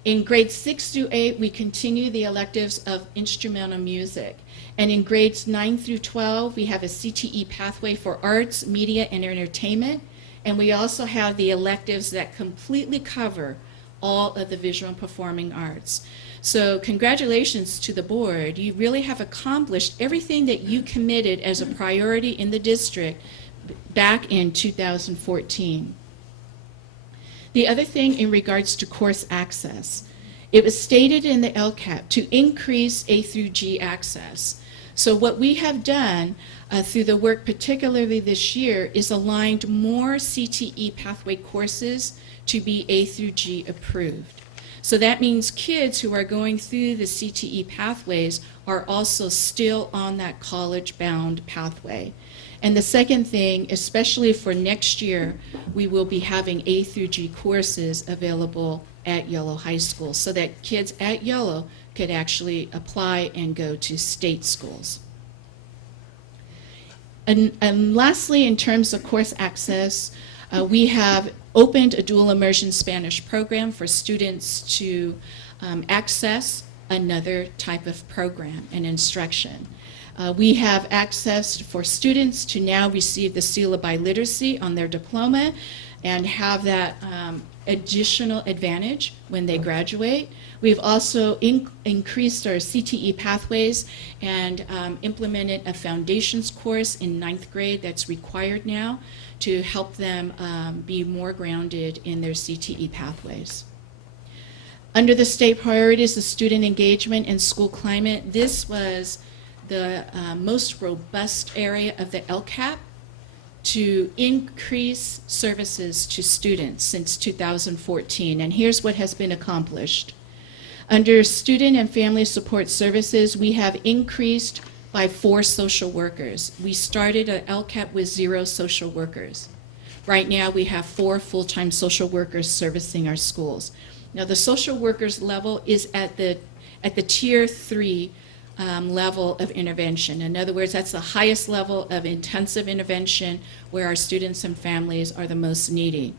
In grades 6 through 8, we continue the electives of instrumental music. And in grades 9 through 12, we have a CTE pathway for arts, media, and entertainment. And we also have the electives that completely cover all of the visual and performing arts. So congratulations to the board. You really have accomplished everything that you committed as a priority in the district back in 2014. The other thing in regards to course access, it was stated in the LCAP to increase A through G access. So what we have done through the work particularly this year is aligned more CTE pathway courses to be A through G approved. So that means kids who are going through the CTE pathways are also still on that college-bound pathway. And the second thing, especially for next year, we will be having A through G courses available at Yolo High School so that kids at Yolo could actually apply and go to state schools. And lastly, in terms of course access, we have opened a dual immersion Spanish program for students to access another type of program and instruction. We have access for students to now receive the seal of biliteracy on their diploma and have that additional advantage when they graduate. We've also increased our CTE pathways and implemented a foundations course in 9th grade that's required now to help them be more grounded in their CTE pathways. Under the state priorities, the student engagement and school climate, this was the most robust area of the LCAP to increase services to students since 2014. And here's what has been accomplished. Under student and family support services, we have increased by 4 social workers. We started at LCAP with 0 social workers. Right now we have 4 full-time social workers servicing our schools. Now the social workers level is at the tier 3 level of intervention. In other words, that's the highest level of intensive intervention where our students and families are the most needy.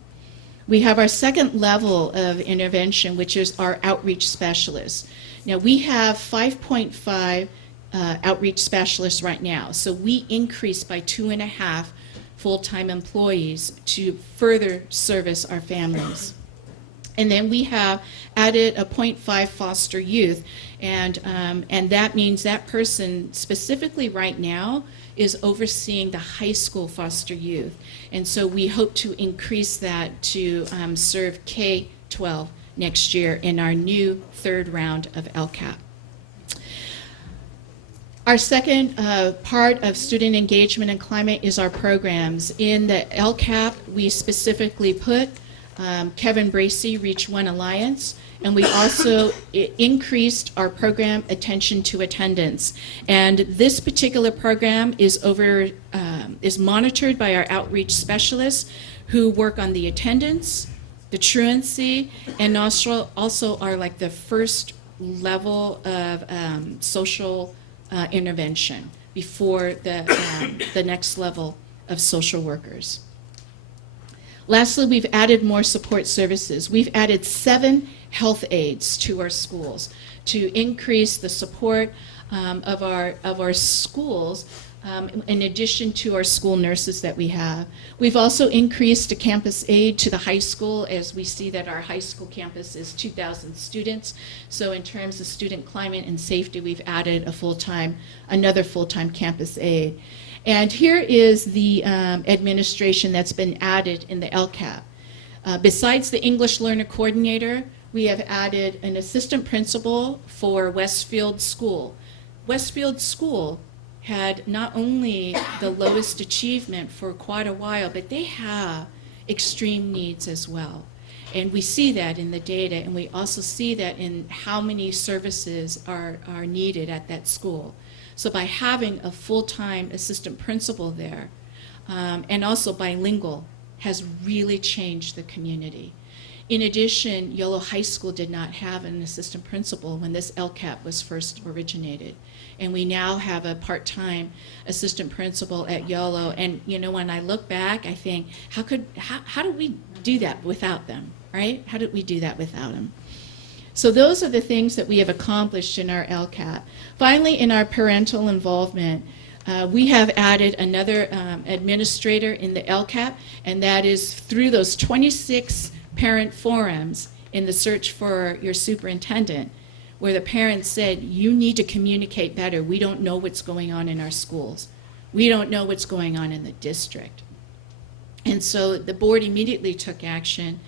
We have our second level of intervention, which is our outreach specialists. Now we have 5.5 outreach specialists right now, so we increased by 2.5 full-time employees to further service our families. And then we have added a 0.5 foster youth, and that means that person specifically right now is overseeing the high school foster youth. And so we hope to increase that to serve K-12 next year in our new 3rd round of LCAP. Our second part of student engagement and climate is our programs. In the LCAP, we specifically put Kevin Bracey Reach One Alliance, and we also increased our program attention to attendance. And this particular program is monitored by our outreach specialists who work on the attendance, the truancy, and also are like the first level of social intervention before the next level of social workers. Lastly, we've added more support services. We've added 7 health aides to our schools to increase the support of our schools, in addition to our school nurses that we have. We've also increased a campus aide to the high school, as we see that our high school campus is 2,000 students. So in terms of student climate and safety, we've added another full-time campus aide. And here is the administration that's been added in the LCAP. Besides the English Learner Coordinator, we have added an assistant principal for Westfield School. Westfield School had not only the lowest achievement for quite a while, but they have extreme needs as well. And we see that in the data, and we also see that in how many services are needed at that school. So by having a full-time assistant principal there, and also bilingual, has really changed the community. In addition, Yolo High School did not have an assistant principal when this LCAP was first originated. And we now have a part-time assistant principal at Yolo. And you know, when I look back, I think, how did we do that without them, right? How did we do that without them? So those are the things that we have accomplished in our LCAP. Finally, in our parental involvement, we have added another administrator in the LCAP, and that is through those 26 parent forums in the search for your superintendent, where the parents said, you need to communicate better. We don't know what's going on in our schools. We don't know what's going on in the district. And so the board immediately took action.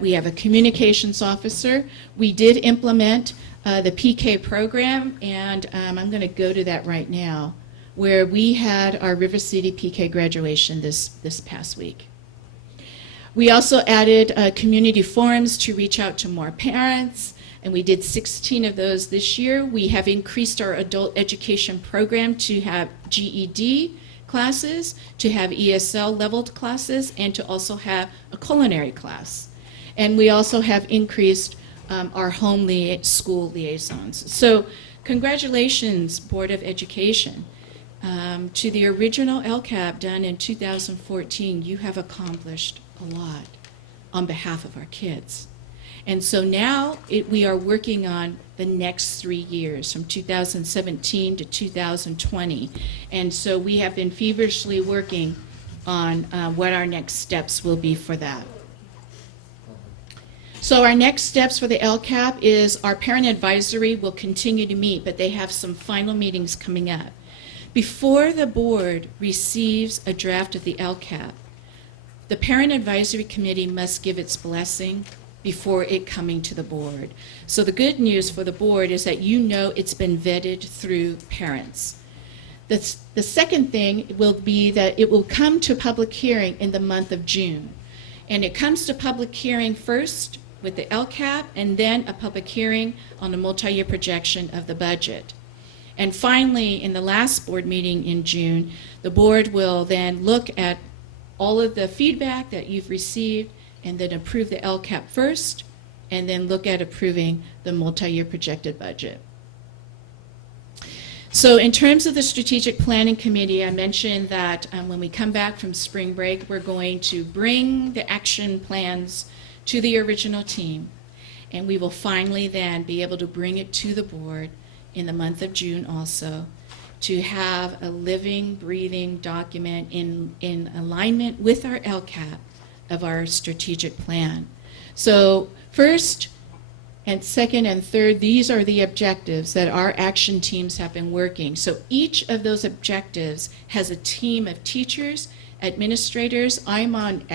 We have a communications officer. We did implement the PK program, and I'm going to go to that right now, where we had our River City PK graduation this past week. We also added community forums to reach out to more parents, and we did 16 of those this year. We have increased our adult education program to have GED classes, to have ESL leveled classes, and to also have a culinary class. And we also have increased our home school liaisons. So congratulations, Board of Education. To the original LCAP done in 2014, you have accomplished a lot on behalf of our kids. And so now we are working on the next 3 years, from 2017 to 2020. And so we have been feverishly working on what our next steps will be for that. So our next steps for the LCAP is our parent advisory will continue to meet, but they have some final meetings coming up. Before the board receives a draft of the LCAP, the Parent Advisory Committee must give its blessing before it coming to the board. So the good news for the board is that you know it's been vetted through parents. The second thing will be that it will come to public hearing in the month of June. And it comes to public hearing first with the LCAP, and then a public hearing on the multi-year projection of the budget. And finally, in the last board meeting in June, the board will then look at all of the feedback that you've received and then approve the LCAP first, and then look at approving the multi-year projected budget. So in terms of the Strategic Planning Committee, I mentioned that when we come back from spring break, we're going to bring the action plans to the original team, and we will finally then be able to bring it to the board in the month of June also, to have a living, breathing document in alignment with our LCAP of our strategic plan. So first and second and third, these are the objectives that our action teams have been working. So each of those objectives has a team of teachers, administrators. I'm on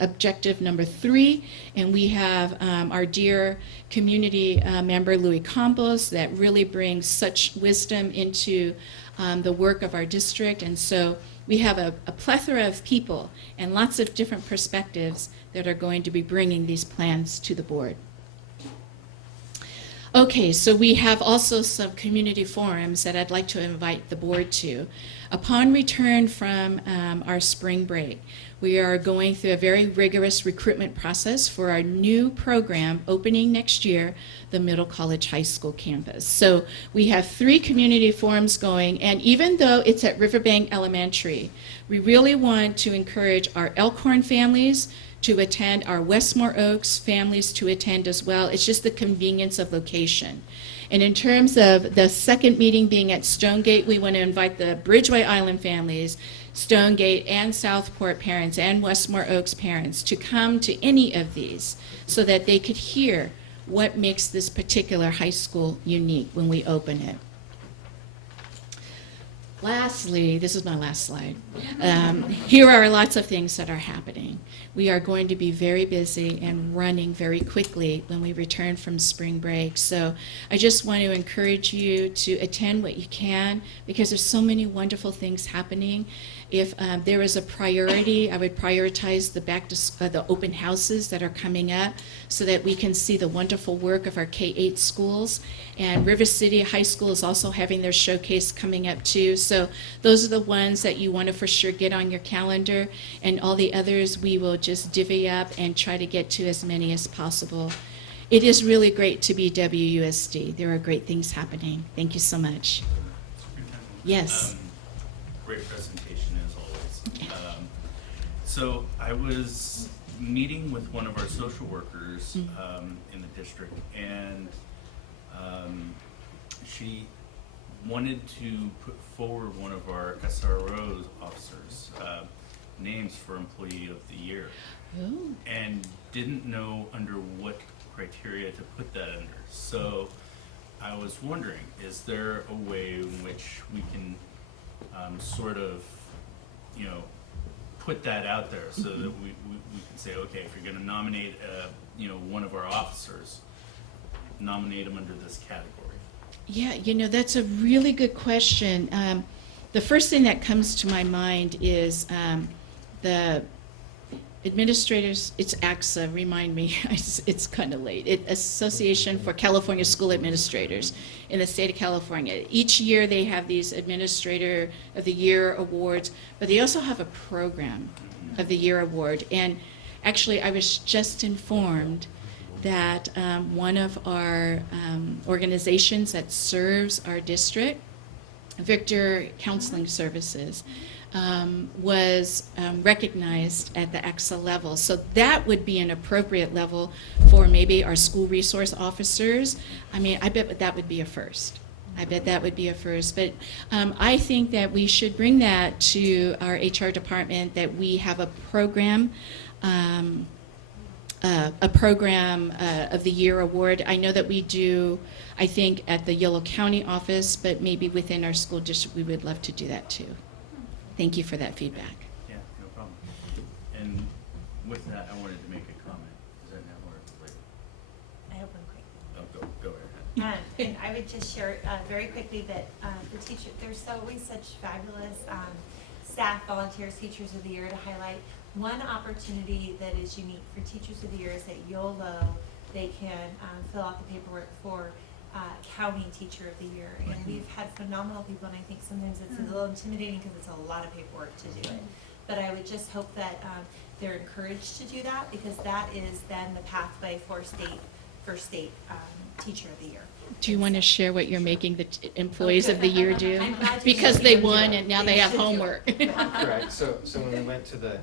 objective number 3, and we have our dear community member Louis Campos that really brings such wisdom into the work of our district. And so we have a plethora of people and lots of different perspectives that are going to be bringing these plans to the board. Okay, so we have also some community forums that I'd like to invite the board to. Upon return from our spring break, We are going through a very rigorous recruitment process for our new program opening next year, the Middle College High School campus. So we have 3 community forums going, and even though it's at Riverbank Elementary, we really want to encourage our Elkhorn families to attend, our Westmore Oaks families to attend as well. It's just the convenience of location. And in terms of the second meeting being at Stonegate, we want to invite the Bridgeway Island families, Stonegate and Southport parents and Westmore Oaks parents to come to any of these so that they could hear what makes this particular high school unique when we open it. Lastly, this is my last slide. Here are lots of things that are happening. We are going to be very busy and running very quickly when we return from spring break. So I just want to encourage you to attend what you can because there's so many wonderful things happening. If there is a priority, I would prioritize the open houses that are coming up so that we can see the wonderful work of our K-8 schools. And River City High School is also having their showcase coming up too. So those are the ones that you want to for sure get on your calendar. And all the others we will just divvy up and try to get to as many as possible. It is really great to be WUSD. There are great things happening. Thank you so much. Yes. Great presentation as always. So I was meeting with one of our social workers in the district, and she wanted to put forward one of our SRO officers' names for Employee of the Year, and didn't know under what criteria to put that under. So I was wondering, is there a way in which we can sort of, you know, put that out there so that we can say, okay, if you're going to nominate, you know, one of our officers, nominate them under this category? Yeah, you know, that's a really good question. The first thing that comes to my mind is the administrators, it's AXA, remind me, it's kind of late, Association for California School Administrators in the state of California. Each year they have these Administrator of the Year awards, but they also have a Program of the Year award. And actually I was just informed that one of our organizations that serves our district, Victor Counseling Services, was recognized at the AXA level. So that would be an appropriate level for maybe our school resource officers. I mean, I bet that would be a first. I bet that would be a first. But I think that we should bring that to our HR department, that we have a program of the Year award. I know that we do, I think, at the Yolo County office, but maybe within our school district, we would love to do that too. Thank you for that feedback. Yeah, no problem. And with that, I wanted to make a comment. Is that now or later? I hope I'm quick. Oh, go ahead. And I would just share very quickly that the teacher, there's always such fabulous staff, volunteers, teachers of the year to highlight. One opportunity that is unique for teachers of the year is at YOLO, they can fill out the paperwork for County Teacher of the Year. And we've had phenomenal people, and I think sometimes it's a little intimidating because it's a lot of paperwork to do it. But I would just hope that they're encouraged to do that, because that is then the pathway for state Teacher of the Year. Do you want to share what you're making the employees of the year do? Because they won and now they have homework. Correct. So when we went to the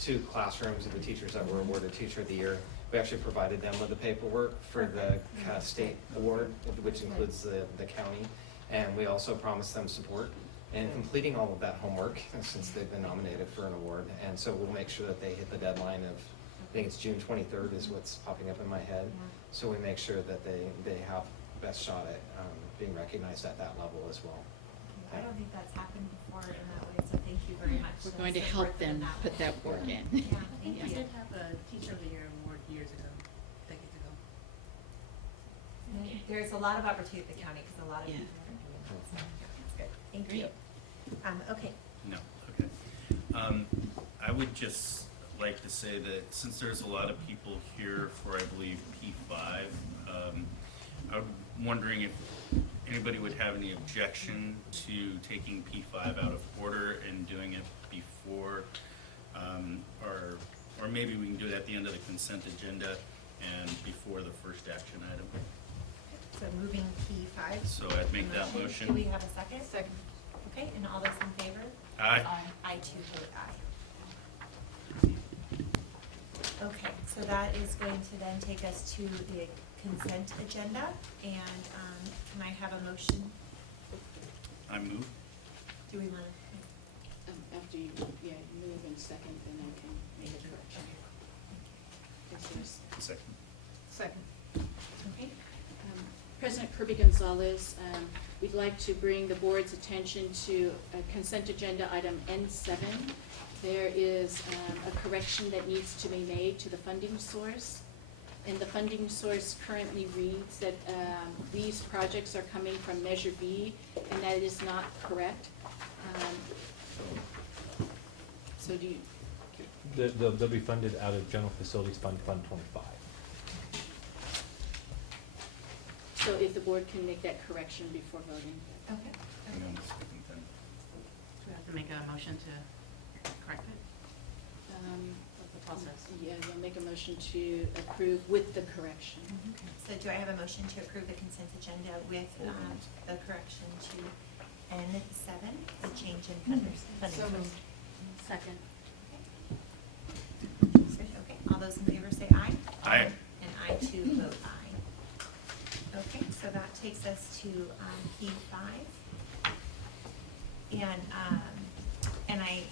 two classrooms of the teachers that were awarded Teacher of the Year, we actually provided them with the paperwork for the state award, which includes the county, and we also promised them support in completing all of that homework since they've been nominated for an award. And so we'll make sure that they hit the deadline of, I think it's June 23rd is what's popping up in my head. So we make sure that they have best shot at being recognized at that level as well. I don't think that's happened before in that way, so thank you very much. We're going to help them put that work in. Yeah, thank We you. did have a Teacher of the Year award years ago, decades ago. There's a lot of opportunity at the county because a lot of Yeah. people are doing it. So that's good. Thank you. Okay. No, okay. I would just like to say that since there's a lot of people here for, I believe, P5, I'm wondering if anybody would have any objection to taking P5 out of order and doing it before Or maybe we can do it at the end of the consent agenda and before the first action item. So moving P5. So I'd make that motion. Do we have a second? Second. Okay, and all those in favor? Aye. I too vote aye. Okay, so that is going to then take us to the consent agenda, and can I have a motion? I move. Do we want to? After you, yeah, you move in second, then I can make a correction. Second. Second. Okay. President Kirby Gonzalez, we'd like to bring the board's attention to consent agenda item N7. There is a correction that needs to be made to the funding source. And the funding source currently reads that these projects are coming from Measure B, and that is not correct. So do you? They'll be funded out of General Facilities Fund, Fund 25. So if the board can make that correction before voting. Okay. And then the second then. Do we have to make a motion to correct it? What's the process? Yeah, you'll make a motion to approve with the correction. So do I have a motion to approve the consent agenda with the correction to N7, the change in funding? So moved. Second. Okay, all those in favor say aye. Aye. And I too vote aye. Okay, so that takes us to P5. And I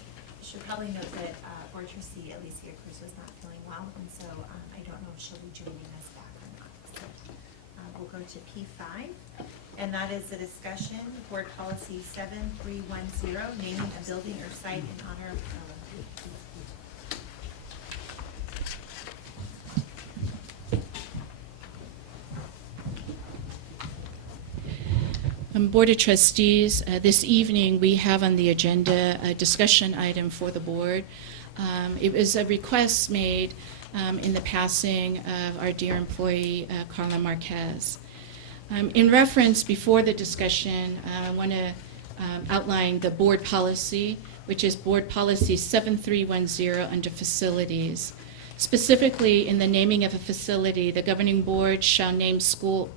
should probably note that Board Trustee Alicia Cruz was not feeling well, and so I don't know if she'll be joining us back or not. So we'll go to P5, and that is a discussion, Board Policy 7310, naming a building or site in honor of Carla. Board of Trustees, this evening we have on the agenda a discussion item for the board. It was a request made in the passing of our dear employee, Carla Marquez. In reference before the discussion, I want to outline the board policy, which is Board Policy 7310 under Facilities. Specifically, in the naming of a facility, the governing board shall name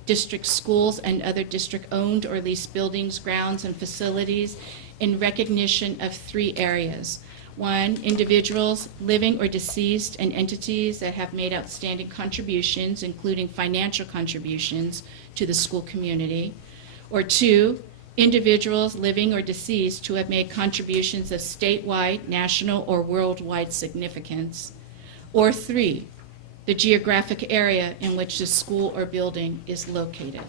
district schools and other district-owned or leased buildings, grounds, and facilities in recognition of 3 areas. 1, individuals, living or deceased, and entities that have made outstanding contributions, including financial contributions, to the school community. Or 2, individuals, living or deceased, who have made contributions of statewide, national, or worldwide significance. Or 3, the geographic area in which the school or building is located.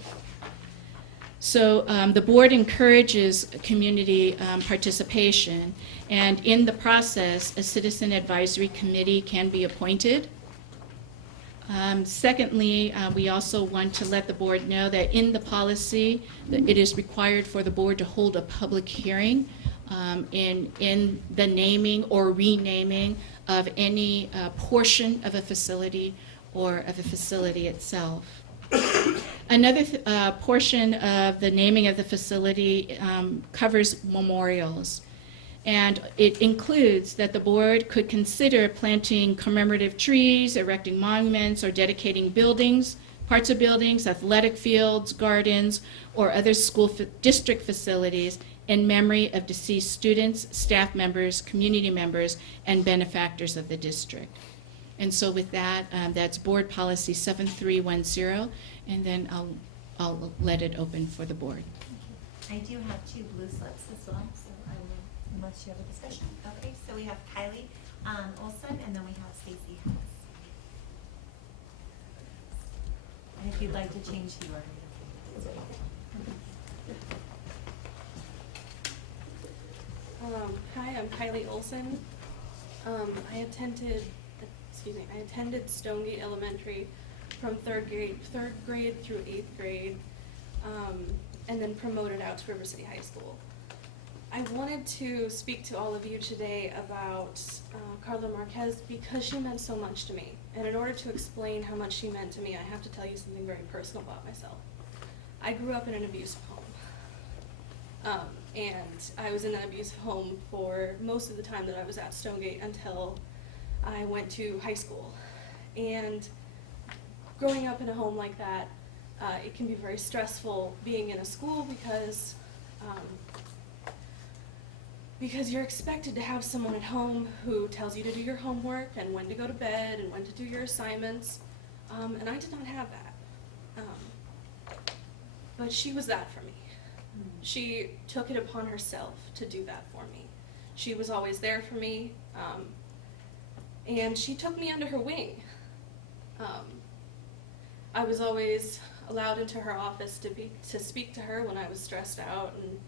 So the board encourages community participation, and in the process, a citizen advisory committee can be appointed. Secondly, we also want to let the board know that in the policy, that it is required for the board to hold a public hearing in the naming or renaming of any portion of a facility or of the facility itself. Another portion of the naming of the facility covers memorials, and it includes that the board could consider planting commemorative trees, erecting monuments, or dedicating buildings, parts of buildings, athletic fields, gardens, or other school district facilities in memory of deceased students, staff members, community members, and benefactors of the district. And so with that, that's Board Policy 7310, and then I'll let it open for the board. I do have 2 blue slips as well, so I will, unless you have a discussion. Okay, so we have Kylie Olson, and then we have Stacy Hess. And if you'd like to change the order. Hi, I'm Kylie Olson. I attended Stonegate Elementary from third grade through 8th grade, and then promoted out to River City High School. I wanted to speak to all of you today about Carla Marquez because she meant so much to me. And in order to explain how much she meant to me, I have to tell you something very personal about myself. I grew up in an abusive home. And I was in an abusive home for most of the time that I was at Stonegate until I went to high school. And growing up in a home like that, it can be very stressful being in a school because you're expected to have someone at home who tells you to do your homework and when to go to bed and when to do your assignments. And I did not have that. But she was that for me. She took it upon herself to do that for me. She was always there for me, and she took me under her wing. I was always allowed into her office to speak to her when I was stressed out, and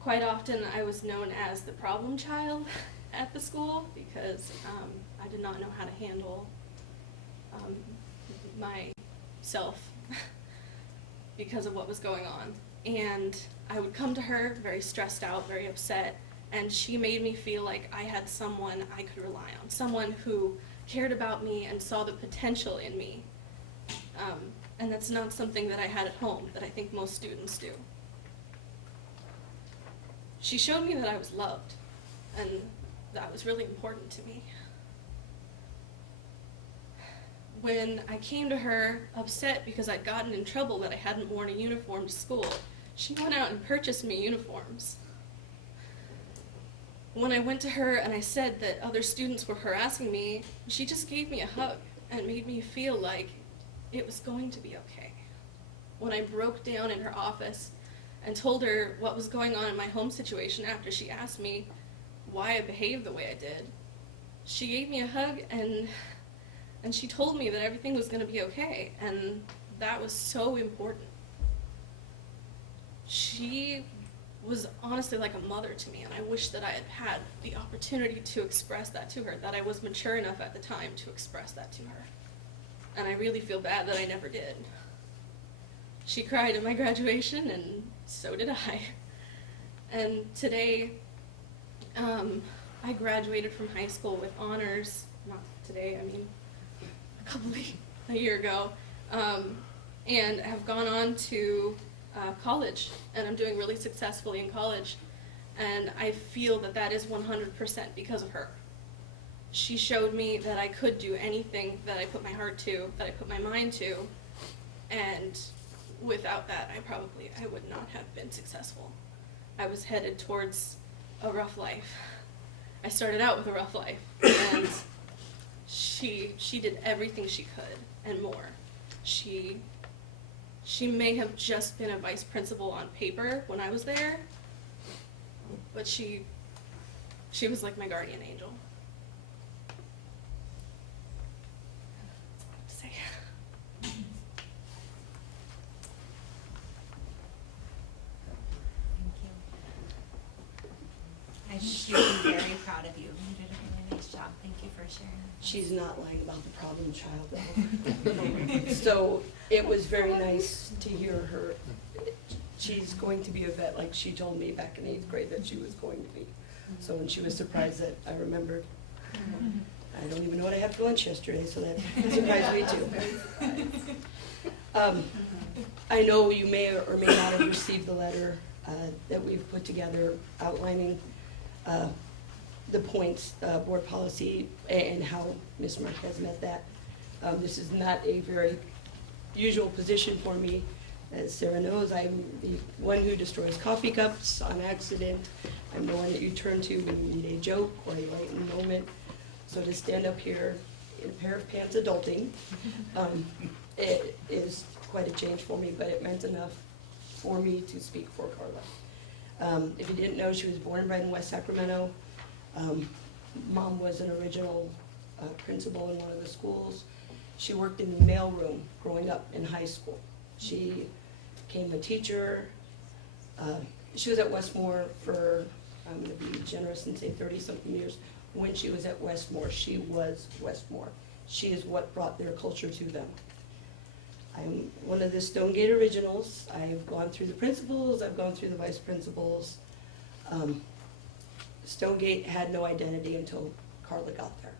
quite often I was known as the problem child at the school because I did not know how to handle myself because of what was going on. And I would come to her very stressed out, very upset, and she made me feel like I had someone I could rely on, someone who cared about me and saw the potential in me. And that's not something that I had at home that I think most students do. She showed me that I was loved, and that was really important to me. When I came to her upset because I'd gotten in trouble that I hadn't worn a uniform to school, she went out and purchased me uniforms. When I went to her and I said that other students were harassing me, she just gave me a hug and made me feel like it was going to be okay. When I broke down in her office and told her what was going on in my home situation after she asked me why I behaved the way I did, she gave me a hug and she told me that everything was going to be okay, and that was so important. She was honestly like a mother to me, and I wish that I had had the opportunity to express that to her, that I was mature enough at the time to express that to her. And I really feel bad that I never did. She cried at my graduation, and so did I. And today, I graduated from high school with honors, not today, I mean a year ago, and have gone on to college, and I'm doing really successfully in college, and I feel that that is 100% because of her. She showed me that I could do anything that I put my heart to, that I put my mind to, and without that, I would not have been successful. I was headed towards a rough life. I started out with a rough life, and she did everything she could and more. She may have just been a vice principal on paper when I was there, but she was like my guardian angel. Say. I'm really very proud of you. You did a really nice job. Thank you for sharing. She's not lying about the problem child though. So it was very nice to hear her. She's going to be a vet, like she told me back in 8th grade that she was going to be. So when she was surprised that I remembered, I don't even know what I had for lunch yesterday, so that surprised me too. I know you may or may not have received the letter that we've put together outlining the points, board policy, and how Ms. Marquez met that. This is not a very usual position for me. As Sarah knows, I'm the one who destroys coffee cups on accident. I'm the one that you turn to when you need a joke or a lightened moment. So to stand up here in a pair of pants adulting, it is quite a change for me, but it meant enough for me to speak for Carla. If you didn't know, she was born and bred in West Sacramento. Mom was an original principal in one of the schools. She worked in the mailroom growing up in high school. She became a teacher. She was at Westmore for, I'm going to be generous and say 30-something years. When she was at Westmore, she was Westmore. She is what brought their culture to them. I'm one of the Stonegate originals. I've gone through the principals, I've gone through the vice principals. Stonegate had no identity until Carla got there.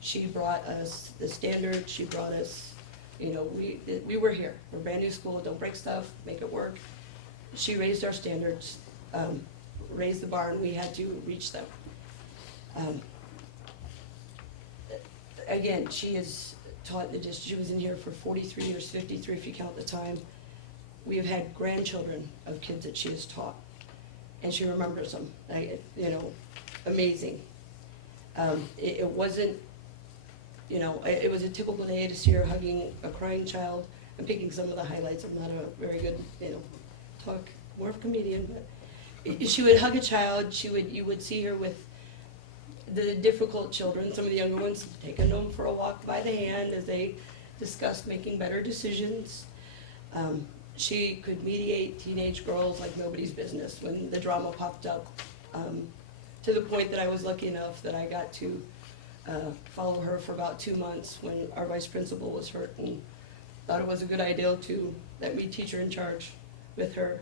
She brought us the standard, she brought us, you know, we were here. We're a brand new school, don't break stuff, make it work. She raised our standards. raise the bar and we had to reach them. Again, she has taught the district, she was in here for 43 years, 53 if you count the time. We have had grandchildren of kids that she has taught, and she remembers them, amazing. It wasn't, it was a typical day to see her hugging a crying child. I'm picking some of the highlights, I'm not a very good, talk, more of a comedian, but she would hug a child, you would see her with the difficult children, some of the younger ones, taking them for a walk by the hand as they discussed making better decisions. She could mediate teenage girls like nobody's business when the drama popped up, to the point that I was lucky enough that I got to follow her for about 2 months when our vice principal was hurt, and thought it was a good idea to let me teach her in charge with her.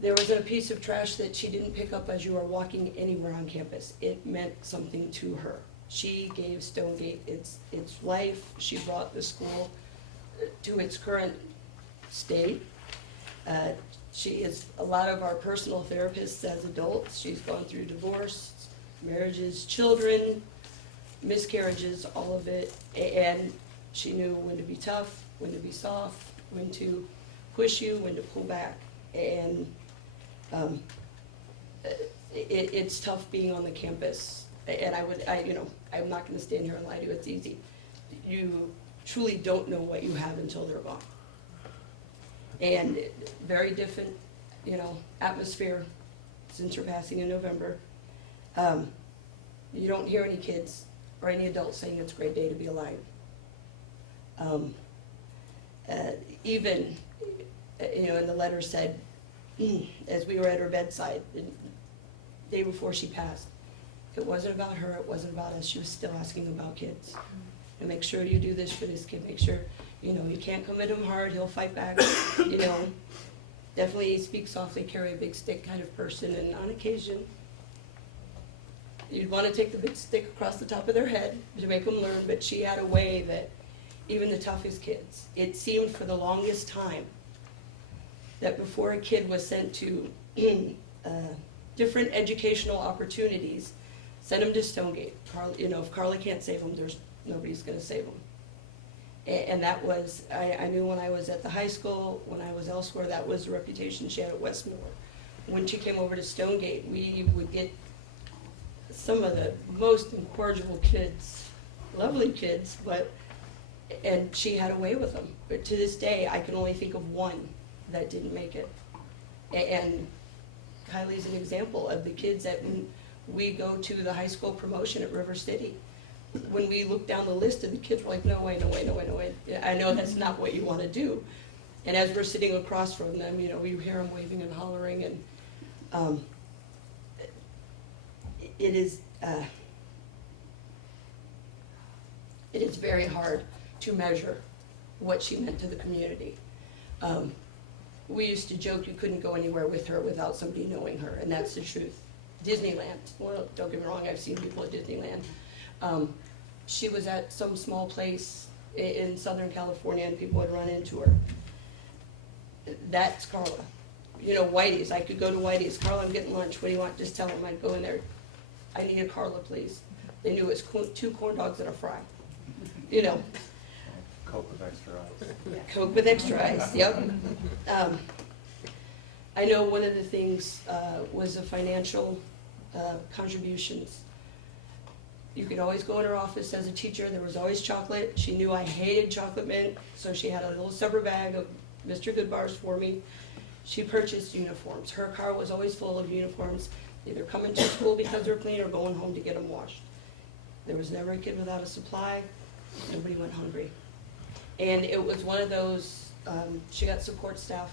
There was a piece of trash that she didn't pick up as you were walking anywhere on campus. It meant something to her. She gave Stonegate its life. She brought the school to its current state. She is a lot of our personal therapists as adults. She's gone through divorce, marriages, children, miscarriages, all of it. And she knew when to be tough, when to be soft, when to push you, when to pull back. And it's tough being on the campus. And I'm not gonna stand here and lie to you, it's easy. You truly don't know what you have until they're gone. And very different, atmosphere since her passing in November. You don't hear any kids or any adults saying it's a great day to be alive. Even, and the letter said, as we were at her bedside, the day before she passed, it wasn't about her, it wasn't about us, she was still asking about kids. And make sure you do this for this kid, make sure, you can't come at him hard, he'll fight back, Definitely speak softly, carry a big stick kind of person, and on occasion, you'd want to take the big stick across the top of their head to make them learn, but she had a way that even the toughest kids, it seemed for the longest time that before a kid was sent to different educational opportunities, send them to Stonegate. If Carla can't save them, nobody's going to save them. And that was, I knew when I was at the high school, when I was elsewhere, that was the reputation she had at Westmore. When she came over to Stonegate, we would get some of the most incorrigible kids, lovely kids, and she had a way with them. But to this day, I can only think of one that didn't make it. And Kylie's an example of the kids that when we go to the high school promotion at River City, when we look down the list of the kids, we're like, no way, no way, no way, no way. I know that's not what you want to do. And as we're sitting across from them, we hear them waving and hollering, and it is very hard to measure what she meant to the community. We used to joke you couldn't go anywhere with her without somebody knowing her, and that's the truth. Disneyland, well, don't get me wrong, I've seen people at Disneyland. She was at some small place in Southern California and people would run into her. That's Carla. Whitey's, I could go to Whitey's. Carla, I'm getting lunch, what do you want? Just tell them I'd go in there. I need a Carla, please. They knew it was 2 corn dogs and a fry. Coke with extra ice. Coke with extra ice, yep. I know one of the things was the financial contributions. You could always go in her office as a teacher, there was always chocolate. She knew I hated chocolate mint, so she had a little separate bag of Mr. Goodbars for me. She purchased uniforms. Her car was always full of uniforms, either coming to school because they're clean or going home to get them washed. There was never a kid without a supply, nobody went hungry. And it was one of those, she got support staff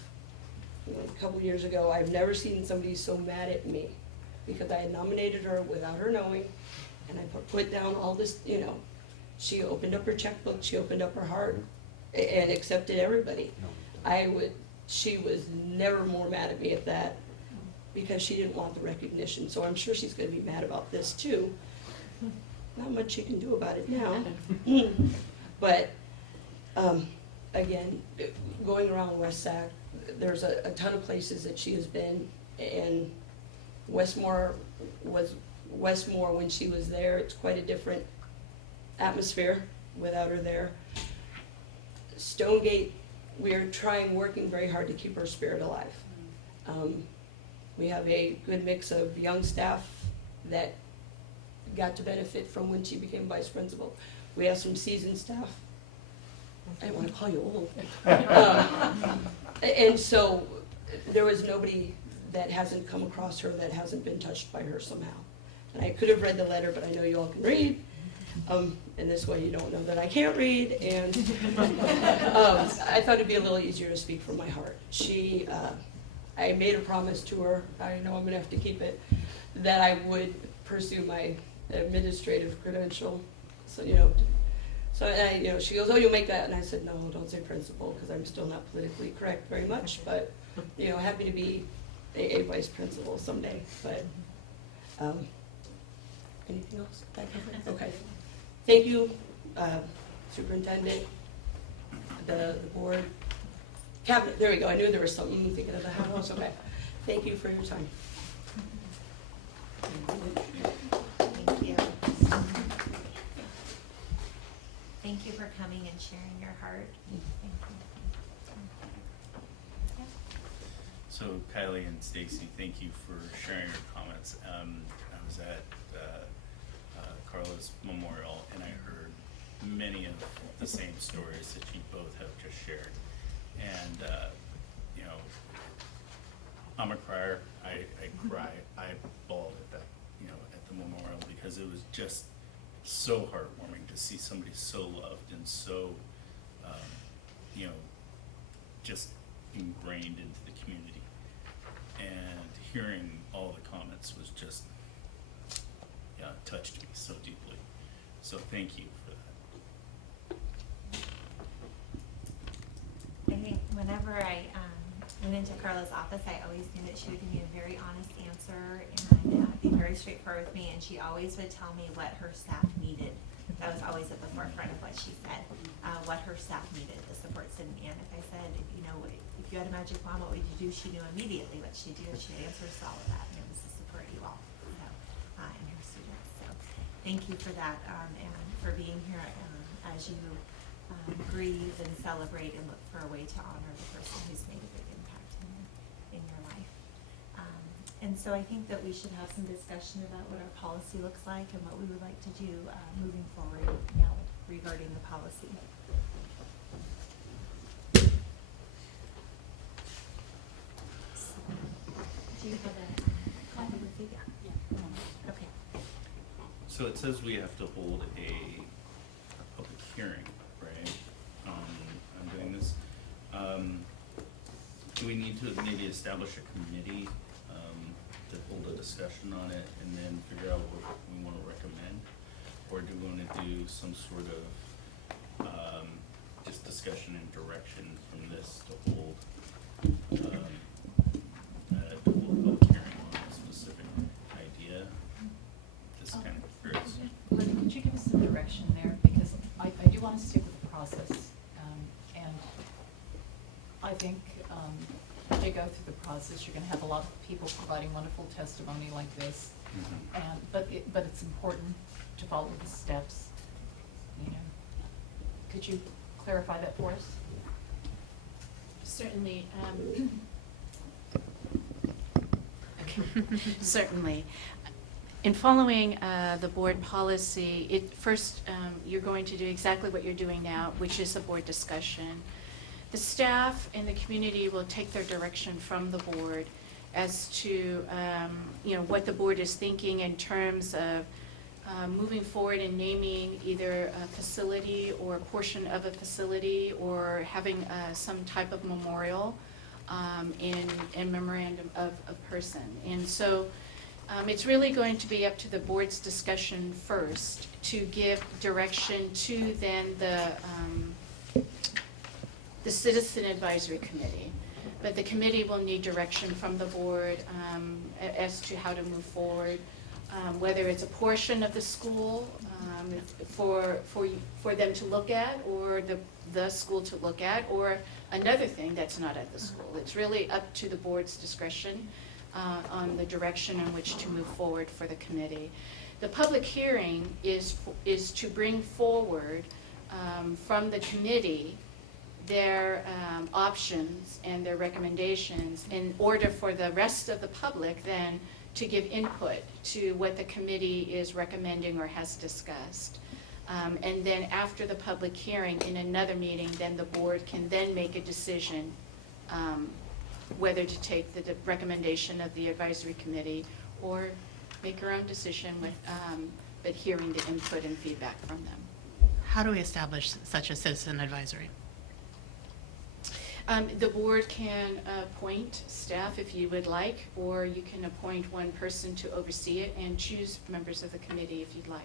a couple years ago. I've never seen somebody so mad at me because I had nominated her without her knowing, and I put down all this, she opened up her checkbook, she opened up her heart, and accepted everybody. She was never more mad at me at that because she didn't want the recognition. So I'm sure she's going to be mad about this too. Not much she can do about it now. But again, going around Westacre, there's a ton of places that she has been, and Westmore, when she was there, it's quite a different atmosphere without her there. Stonegate, we are working very hard to keep her spirit alive. We have a good mix of young staff that got to benefit from when she became vice principal. We have some seasoned staff. I don't want to call you old. And so there was nobody that hasn't come across her that hasn't been touched by her somehow. And I could have read the letter, but I know you all can read. And this way you don't know that I can't read. And I thought it'd be a little easier to speak from my heart. I made a promise to her, I know I'm going to have to keep it, that I would pursue my administrative credential. So, she goes, oh, you'll make that? And I said, no, don't say principal, because I'm still not politically correct very much, but, happy to be a vice principal someday. But, anything else? Okay. Thank you, Superintendent, the board, cabinet, there we go. I knew there was something thinking of the house. Okay. Thank you for your time. Thank you. Thank you for coming and sharing your heart. Thank you. Yeah. So Kylie and Stacy, thank you for sharing your comments. I was at Carla's memorial, and I heard many of the same stories that you both have just shared. And I'm a crier. I cry. I bawled at that, at the memorial, because it was just so heartwarming to see somebody so loved and so, just ingrained into the community. And hearing all the comments was just, touched me so deeply. So thank you for that. I think whenever I went into Carla's office, I always knew that she would give me a very honest answer and be very straightforward with me, and she always would tell me what her staff needed. That was always at the forefront of what she said, what her staff needed, the supports. And if I said, if you had a magic wand, what would you do? She knew immediately what she'd do, and she had answers to all of that, and it was to support you all, and her students. So thank you for that, and for being here as you grieve and celebrate and look for a way to honor the person who's made a big impact in your life. And so I think that we should have some discussion about what our policy looks like and what we would like to do moving forward now regarding the policy. Do you have a copy with you? Yeah. Okay. So it says we have to hold a public hearing, right, on doing this. Do we need to maybe establish a committee to hold a discussion on it and then figure out what we want to recommend? Or do we want to do some sort of just discussion and direction from this to hold a public hearing on a specific idea? Just kind of curious. Could you give us some direction there? Because I do want to stick with the process. And I think as you go through the process, you're going to have a lot of people providing wonderful testimony like this. And but it's important to follow the steps. Could you clarify that for us? Certainly. Certainly. In following the board policy, first you're going to do exactly what you're doing now, which is a board discussion. The staff and the community will take their direction from the board as to what the board is thinking in terms of moving forward and naming either a facility or a portion of a facility, or having some type of memorial in memorandum of a person. And so it's really going to be up to the board's discussion first to give direction to then the Citizen Advisory Committee. But the committee will need direction from the board as to how to move forward. whether it's a portion of the school for them to look at, or the school to look at, or another thing that's not at the school. It's really up to the board's discretion on the direction in which to move forward for the committee. The public hearing is to bring forward from the committee their options and their recommendations in order for the rest of the public then to give input to what the committee is recommending or has discussed. And then after the public hearing in another meeting, then the board can then make a decision whether to take the recommendation of the advisory committee or make our own decision with, but hearing the input and feedback from them. How do we establish such a citizen advisory? The board can appoint staff if you would like, or you can appoint one person to oversee it and choose members of the committee if you'd like.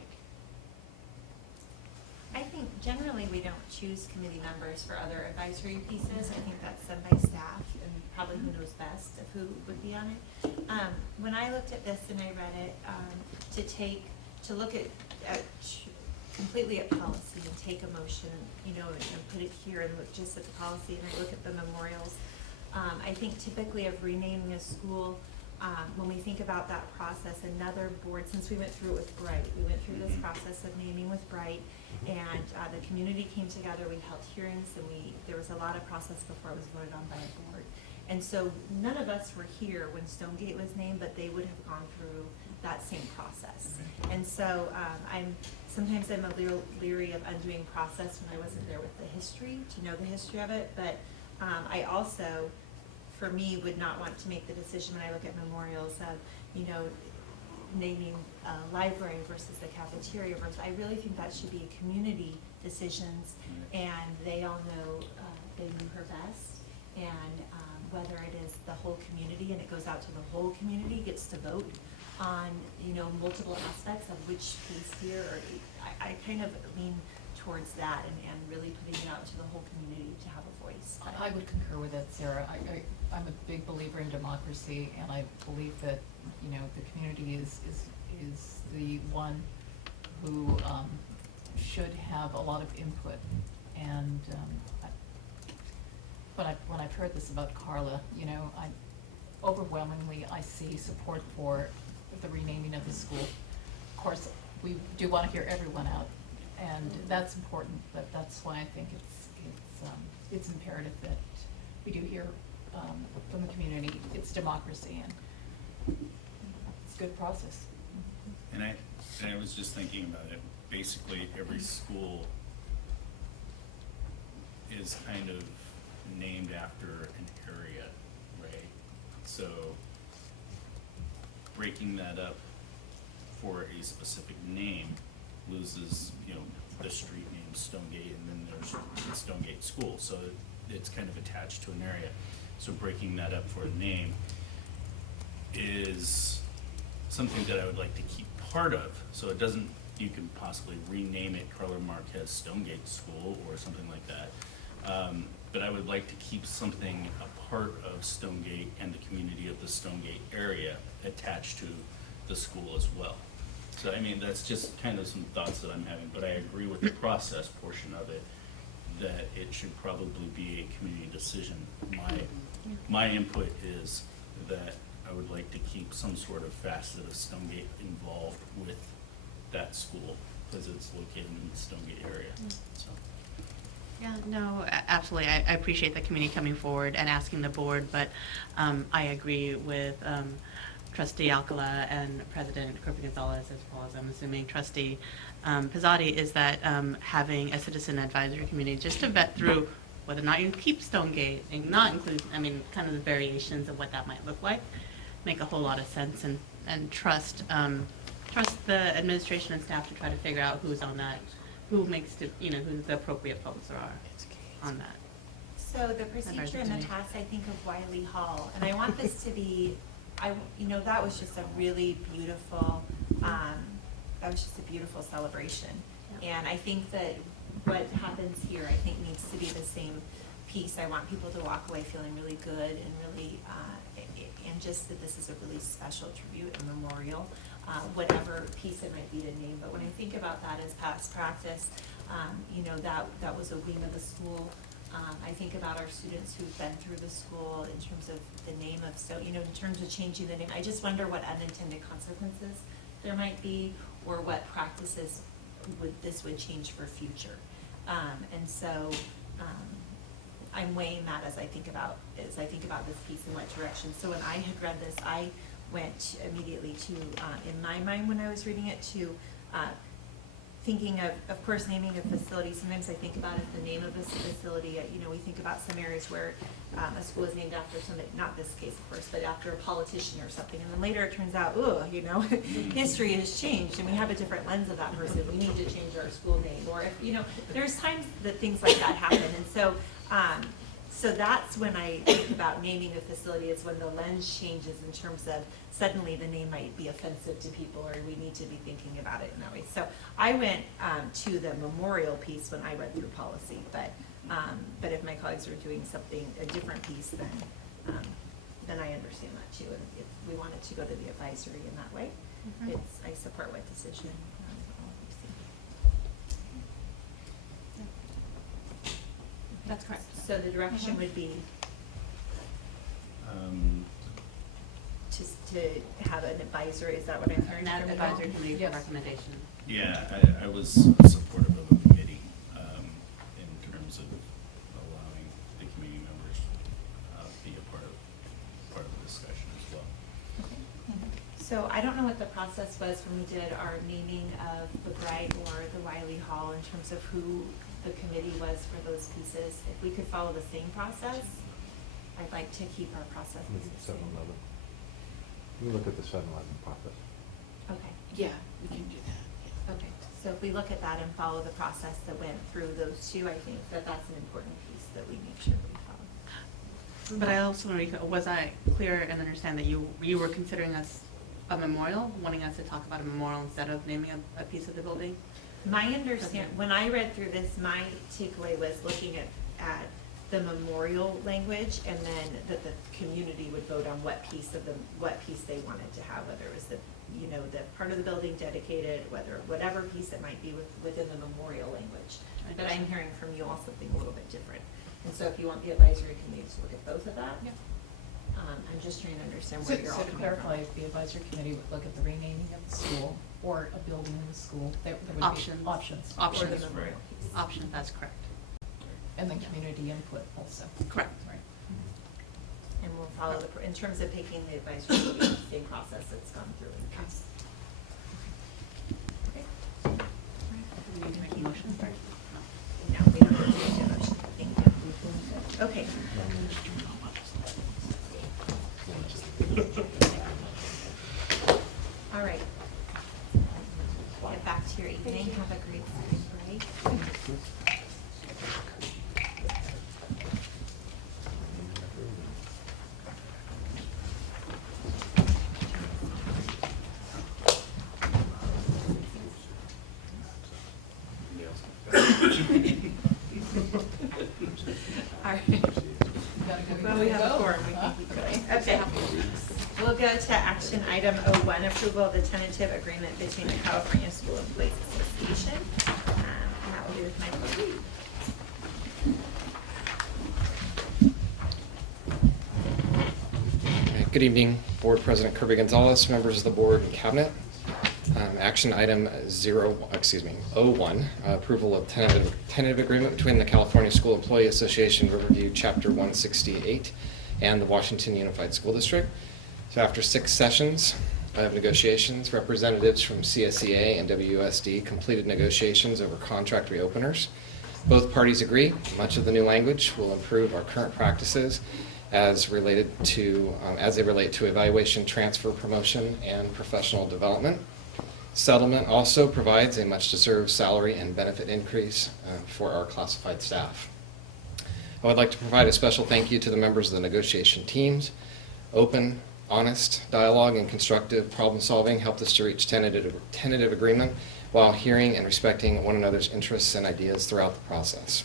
I think generally we don't choose committee members for other advisory pieces. I think that's done by staff and probably who knows best of who would be on it. When I looked at this and I read it, to look at completely at policy and take a motion, you know, and put it here and look just at the policy, and I look at the memorials. I think typically of renaming a school, when we think about that process, another board, since we went through it with Bright, we went through this process of naming with Bright, and the community came together, we held hearings, and there was a lot of process before it was voted on by a board. And so none of us were here when Stonegate was named, but they would have gone through that same process. And so sometimes I'm a little leery of undoing process when I wasn't there with the history, to know the history of it, but I also, for me, would not want to make the decision when I look at memorials of, you know, naming a library versus the cafeteria versus, I really think that should be community decisions, and they all know, they knew her best, and whether it is the whole community and it goes out to the whole community, gets to vote on, you know, multiple aspects of which piece here, or I kind of lean towards that and really putting it out to the whole community to have a voice. I would concur with that, Sarah. I'm a big believer in democracy, and I believe that, you know, the community is the one who should have a lot of input. And when I've heard this about Carla, you know, overwhelmingly I see support for the renaming of the school. Of course, we do want to hear everyone out, and that's important. But that's why I think it's imperative that we do hear from the community. It's democracy, and it's a good process. And I was just thinking about it. Basically, every school is kind of named after an area, right? So breaking that up for a specific name loses, you know, the street name Stonegate, and then there's Stonegate School, so it's kind of attached to an area. So breaking that up for a name is something that I would like to keep part of, so it doesn't, you could possibly rename it Carla Marquez Stonegate School or something like that. But I would like to keep something a part of Stonegate and the community of the Stonegate area attached to the school as well. So, I mean, that's just kind of some thoughts that I'm having, but I agree with the process portion of it, that it should probably be a community decision. My input is that I would like to keep some sort of facet of Stonegate involved with that school, because it's located in the Stonegate area, so. Yeah, no, absolutely. I appreciate the community coming forward and asking the board, but I agree with Trustee Alcala and President Kirby-Gonzalez, as well as I'm assuming Trustee Pizzotti, is that having a citizen advisory committee just to vet through whether or not you keep Stonegate and not include, I mean, kind of the variations of what that might look like, make a whole lot of sense, and trust the administration and staff to try to figure out who's on that, who makes the, you know, who the appropriate folks are on that. So the procedure and the task, I think of Wiley Hall, and I want this to be, you know, that was just a really beautiful, celebration. And I think that what happens here, I think, needs to be the same piece. I want people to walk away feeling really good and really, and just that this is a really special tribute and memorial. whatever piece it might be to name. But when I think about that as past practice, you know, that was a wing of the school. I think about our students who've been through the school in terms of the name of, so, you know, in terms of changing the name, I just wonder what unintended consequences there might be, or what practices this would change for future. And so, I'm weighing that as I think about this piece and what direction. So when I had read this, I went immediately to, in my mind when I was reading it, to thinking of course, naming a facility. Sometimes I think about it, the name of this facility. You know, we think about some areas where a school is named after somebody, not this case, of course, but after a politician or something. And then later it turns out, you know, history has changed and we have a different lens of that person. We need to change our school name. Or if, you know, there's times that things like that happen. And so, so that's when I think about naming a facility, is when the lens changes in terms of suddenly the name might be offensive to people, or we need to be thinking about it in that way. So I went to the memorial piece when I read through policy, but if my colleagues are doing something, a different piece, then I understand that too. And if we wanted to go to the advisory in that way, I support what decision all of you see. That's correct. So the direction would be to have an advisory, is that what I'm hearing? An from you? advisory committee for Yes. recommendation. Yeah, I was supportive of a committee in terms of allowing the community members be a part of the discussion as well. So I don't know what the process was when we did our naming of the Bright or the Wiley Hall in terms of who the committee was for those pieces. If we could follow the same process, I'd like to keep our process the same. 7-Eleven. You look at the 7-Eleven process. Okay. Yeah, we can do that. Okay, so if we look at that and follow the process that went through those two, I think that that's an important piece that we make sure we follow. But I also, was I clear and understand that you were considering us a memorial, wanting us to talk about a memorial instead of naming a piece of the building? My when I read through this, my takeaway was looking at the memorial language, and then that the community would vote on what piece they wanted to have, whether it was the part of the building dedicated, whatever piece it might be within the memorial language. But I'm hearing from you all something a little bit different. And so if you want the advisory committee to look at both of that, I'm just trying to understand where you're all So to coming from. clarify, if the advisory committee would look at the renaming of the school or a building in the school, there would be Options. options. Or the Options. memorial piece. Option, that's correct. And then community input also. Correct. Right. And we'll follow in terms of picking the advisory committee, the same process that's gone through in the past. Okay. Do we need to make a motion first? No, we don't have to make a motion. Thank you. Okay. All right. Get back to your evening. Have a great spring break. All right. Well, we have a quorum. We can keep going. Okay. We'll go to action item 01, approval of the tentative agreement between the California School Employees Association. And that will be with my colleague. Good evening, Board President Kirby Gonzalez, members of the board and cabinet. Action item 01, approval of tentative agreement between the California School Employee Association Riverview Chapter 168 and the Washington Unified School District. So after 6 sessions of negotiations, representatives from CSEA and WUSD completed negotiations over contract reopeners. Both parties agree much of the new language will improve our current practices as they relate to evaluation, transfer, promotion, and professional development. Settlement also provides a much-deserved salary and benefit increase for our classified staff. I would like to provide a special thank you to the members of the negotiation teams. Open, honest dialogue and constructive problem-solving helped us to reach tentative agreement while hearing and respecting one another's interests and ideas throughout the process.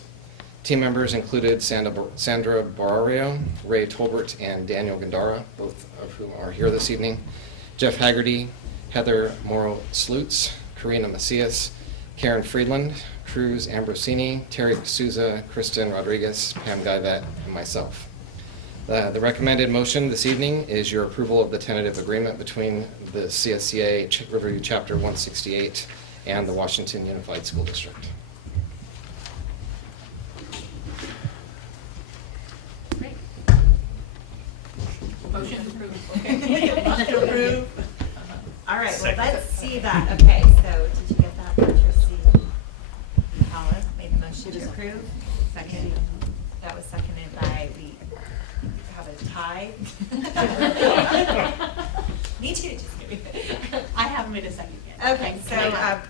Team members included Sandra Barrario, Ray Tolbert, and Daniel Gandara, both of whom are here this evening, Jeff Haggerty, Heather Morrow-Slutz, Karina Macias, Karen Friedland, Cruz Ambrosini, Terry D'Souza, Kristen Rodriguez, Pam Guyvet, and myself. The recommended motion this evening is your approval of the tentative agreement between the CSCA Riverview Chapter 168 and the Washington Unified School District. Great. Motion approved. Okay. Motion to approve. All right, well, Second. let's see that. Okay, so did you get that, Trustee Paula made the motion to approve? Second. That was seconded by, we have a tie. Me too, just kidding. I haven't made a second yet. Okay, so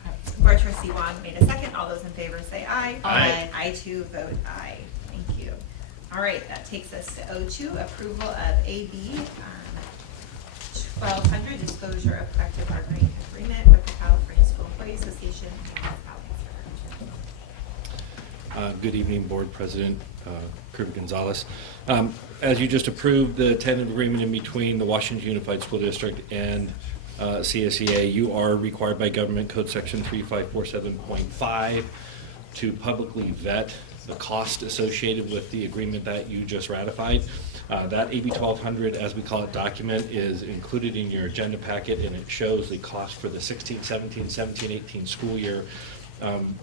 Board Trustee Wong made a second. All those in favor say aye. Aye. I too vote aye. Thank you. All right, that takes us to O2, approval of AB 1200, disclosure of collective bargaining agreement with the California School Employees Association. Good evening, Board President Kirby Gonzalez. As you just approved the tentative agreement in between the Washington Unified School District and CSEA, you are required by Government Code Section 3547.5 to publicly vet the cost associated with the agreement that you just ratified. That AB 1200, as we call it, document is included in your agenda packet, and it shows the cost for the 16-17, 17-18 school year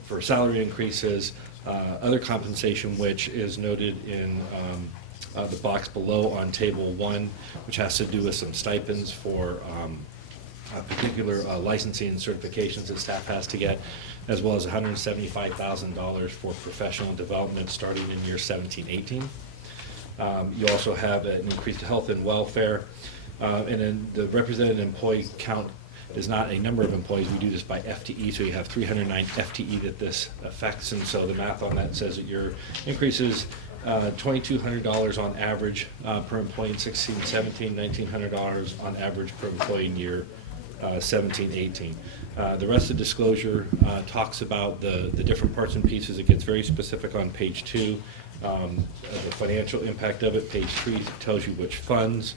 for salary increases, other compensation, which is noted in the box below on Table 1, which has to do with some stipends for particular licensing and certifications that staff has to get, as well as $175,000 for professional development starting in year 17-18. You also have an increased health and welfare, and then the represented employee count is not a number of employees. We do this by FTE, so you have 309 FTE that this affects, and so the math on that says that your increase is $2,200 on average per employee in 16-17, $1,900 on average per employee in year 17-18. The rest of the disclosure talks about the different parts and pieces. It gets very specific on page 2, the financial impact of it. Page 3 tells you which funds.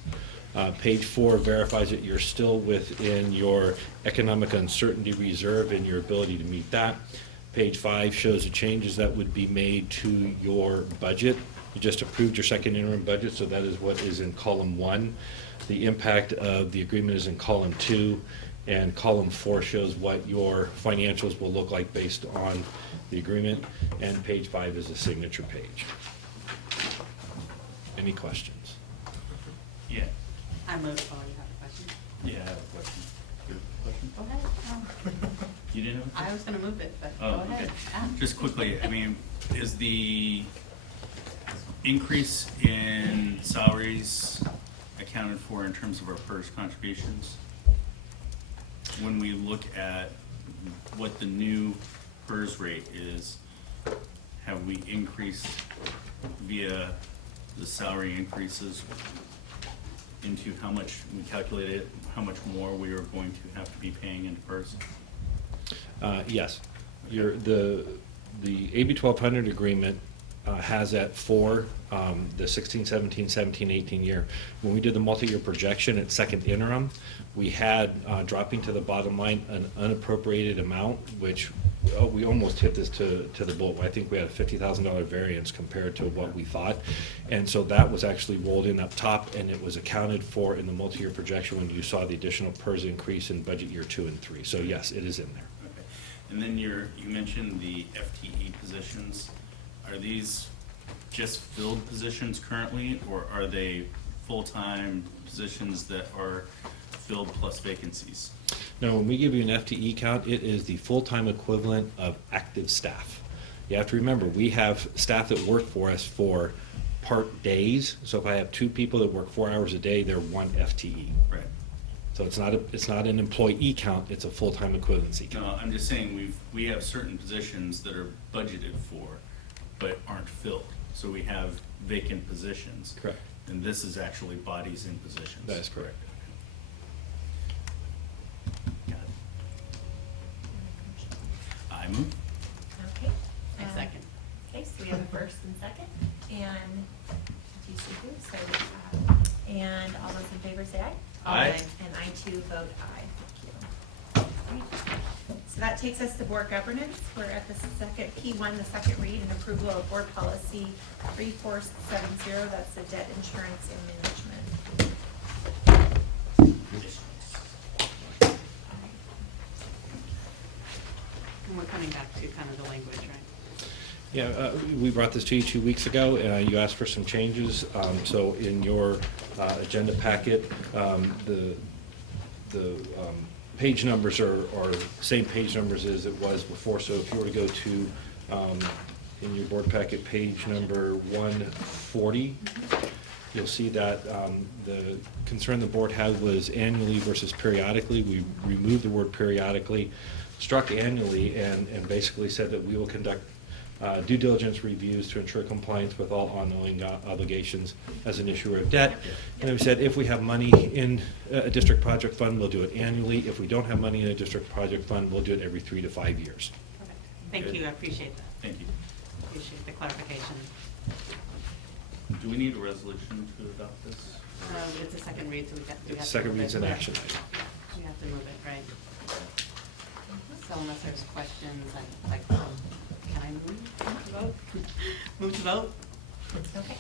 Page 4 verifies that you're still within your economic uncertainty reserve and your ability to meet that. Page 5 shows the changes that would be made to your budget. You just approved your second interim budget, so that is what is in column 1. The impact of the agreement is in column 2, and column 4 shows what your financials will look like based on the agreement, and page 5 is a signature page. Any questions? Yeah. I move, oh, you have a question? Yeah, I have a question. Good question? Go ahead. Oh. You didn't have a question? I was gonna move it, but Oh, go ahead. okay. Just quickly, I mean, is the increase in salaries accounted for in terms of our PERS contributions? When we look at what the new PERS rate is, have we increased via the salary increases into how much we calculated, how much more we are going to have to be paying into PERS? Yes. The AB 1200 agreement has that for the 16, 17, 17, 18 year. When we did the multi-year projection at second interim, we had dropping to the bottom line an unappropriated amount, which we almost hit this to the bullet. I think we had a $50,000 variance compared to what we thought. And so that was actually rolled in up top, and it was accounted for in the multi-year projection when you saw the additional PERS increase in budget year 2 and 3. So yes, it is in there. Okay. And then you mentioned the FTE positions. Are these just filled positions currently, or are they full-time positions that are filled plus vacancies? Now, when we give you an FTE count, it is the full-time equivalent of active staff. You have to remember, we have staff that work for us for part days. So if I have 2 people that work 4 hours a day, they're 1 FTE. Right. So it's not an employee count, it's a full-time equivalency count. No, I'm just saying we have certain positions that are budgeted for, but aren't filled. So we have vacant positions. Correct. And this is actually bodies in positions. That is correct. Got it. I move. Okay. I second. Okay, so we have a first and second, and do you see who? So, and all those in favor say aye. Aye. And I too vote aye. Thank you. So that takes us to board governance. We're at the second, P1, the second read and approval of board policy 3470. That's the debt insurance and management. And we're coming back to kind of the language, right? Yeah, we brought this to you 2 weeks ago. You asked for some changes. So in your agenda packet, the page numbers are same page numbers as it was before. So if you were to go to, in your board packet, page number 140, you'll see that the concern the board had was annually versus periodically. We removed the word periodically, struck annually, and basically said that we will conduct due diligence reviews to ensure compliance with all ongoing obligations as an issuer of debt. And we said if we have money in a district project fund, we'll do it annually. If we don't have money in a district project fund, we'll do it every 3 to 5 years. Perfect. Thank you, I appreciate that. Thank you. Appreciate the clarification. Do we need a resolution to adopt this? It's a second read, so we have to move it. Second read's an action item. We have to move it, right? So unless there's questions, can I move to vote? Move to vote? Okay.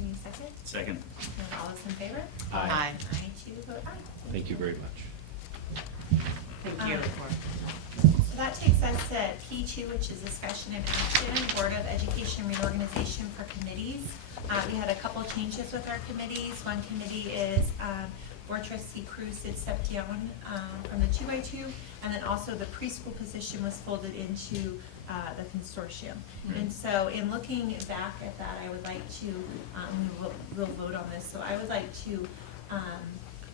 Any second? Second. And all those in favor? Aye. I too vote aye. Thank you very much. Thank you. So that takes us to P2, which is discussion and action, Board of Education reorganization for committees. We had a couple changes with our committees. One committee is Board Trustee Cruz did step down from the 2x2, and then also the preschool position was folded into the consortium. And so in looking back at that, I would like to, we'll vote on this, so I would like to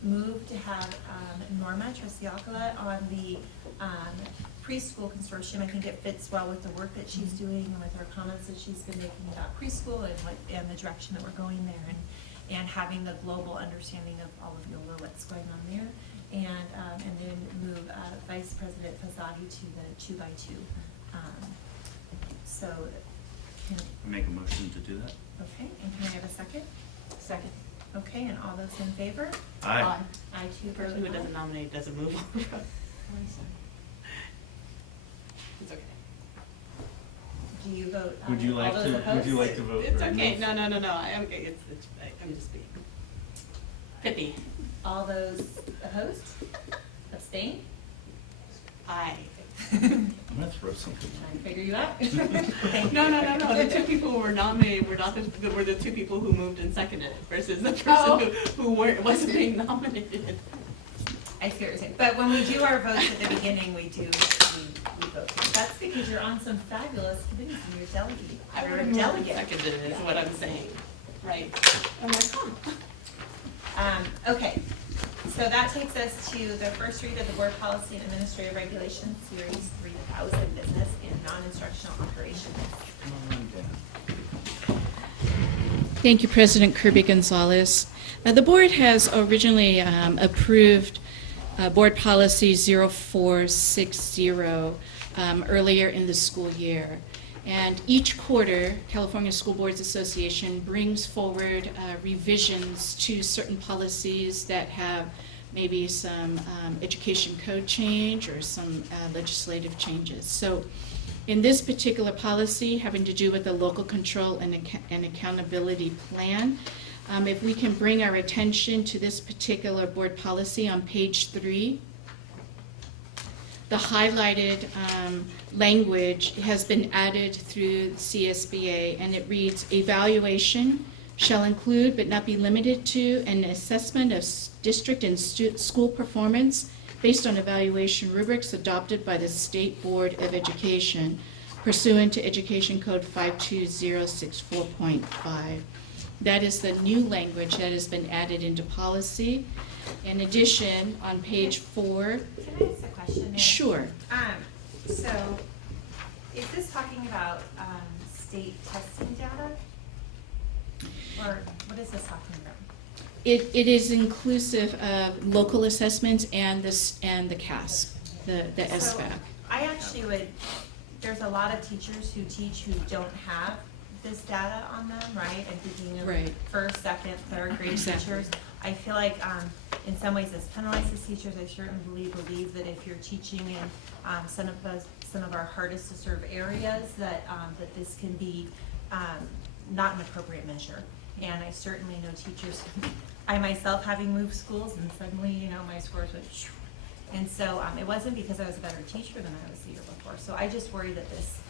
move to have Norma Trustee-Alcala on the preschool consortium. I think it fits well with the work that she's doing and with her comments that she's been making about preschool and the direction that we're going there, and having the global understanding of all of YOLO, what's going on there, and then move Vice President Fazadi to the 2x2. So, Make a motion to do that? okay, and can I have a second? Second. Okay, and all those in favor? Aye. I too The vote person who aye. doesn't nominate doesn't move. It's okay. Do you vote aye? Would you All like those to, opposed? would you like to vote? It's or okay, move? no, I'm just being pithy. All those opposed? Abstain? Aye. I'm gonna throw something. Trying to figure you out. No, the two people who were nominated were not were the two people who moved and seconded it versus the person Oh. who wasn't being nominated. I see what you're saying. But when we do our votes at the beginning, we vote. That's because you're on some fabulous committees and you're delegate. I You're a moved and delegate. seconded it, is what I'm saying, right? I'm like, Okay, so that takes us to the first read of the Board Policy and Administrative Regulations, Series 3000, Business and Non-Instructional Operations. Come on down. Thank you, President Kirby Gonzalez. The board has originally approved Board Policy 0460 earlier in the school year. And each quarter, California School Boards Association brings forward revisions to certain policies that have maybe some education code change or some legislative changes. So in this particular policy, having to do with the local control and accountability plan, if we can bring our attention to this particular board policy on page 3, the highlighted language has been added through CSBA, and it reads, evaluation shall include but not be limited to an assessment of district and school performance based on evaluation rubrics adopted by the State Board of Education pursuant to Education Code 52064.5. That is the new language that has been added into policy. In addition, on page 4. Can I ask a question there? Sure. So, is this talking about state testing data? Or what is this talking about? It is inclusive of local assessments and the CAS, the So, SBAC. I actually would, there's a lot of teachers who teach who don't have this data on them, right? And thinking of Right. first, second, third grade Exactly. teachers. I feel like in some ways this penalizes teachers. I certainly believe that if you're teaching in some of our hardest to serve areas, that this can be not an appropriate measure. And I certainly know teachers, I myself having moved schools, and suddenly, you know, my scores went shoo. And so it wasn't because I was a better teacher than I was the year before. So I just worry that this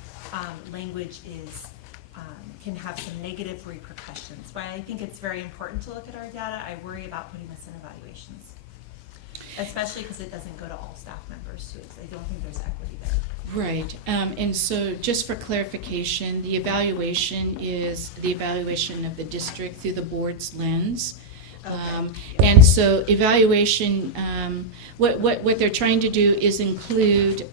language can have some negative repercussions. While I think it's very important to look at our data, I worry about putting this in evaluations, especially because it doesn't go to all staff members too. I don't think there's equity there. Right, and so just for clarification, the evaluation is the evaluation of the district through the board's lens. And so evaluation, what they're trying to do is include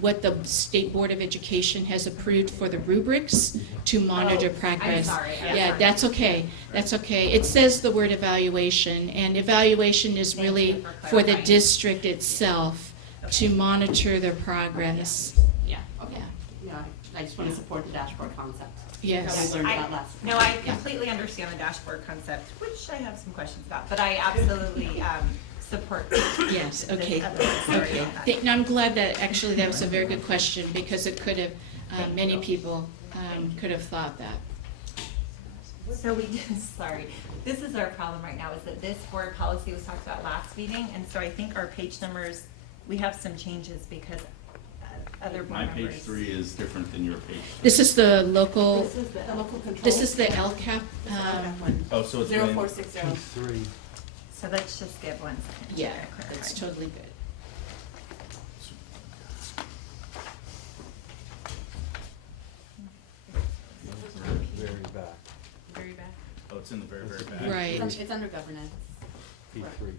what the State Board of Education has approved for the rubrics to monitor progress. I'm sorry. Yeah, that's okay. That's okay. It says the word evaluation, and evaluation is really for the district itself to monitor their progress. Yeah, okay. Yeah, I just want to support the dashboard concept. Yes. That we learned about last time. No, I completely understand the dashboard concept, which I have some questions about, but I absolutely support. Yes, okay. Sorry about that. No, I'm glad that, actually, that was a very good question, because it could have, many people could have thought that. So we sorry, this is our problem right now, is that this board policy was talked about last meeting, and so I think our page numbers, we have some changes because other board My members. page 3 is different than your page 3. This is the local, This is the local control. this is the LCAP. Oh, so it's 0460. So let's just give one second. to Yeah, clarify. that's totally good. Very back, Very back. Oh, it's in the very, very back. Right. It's under governance. P3.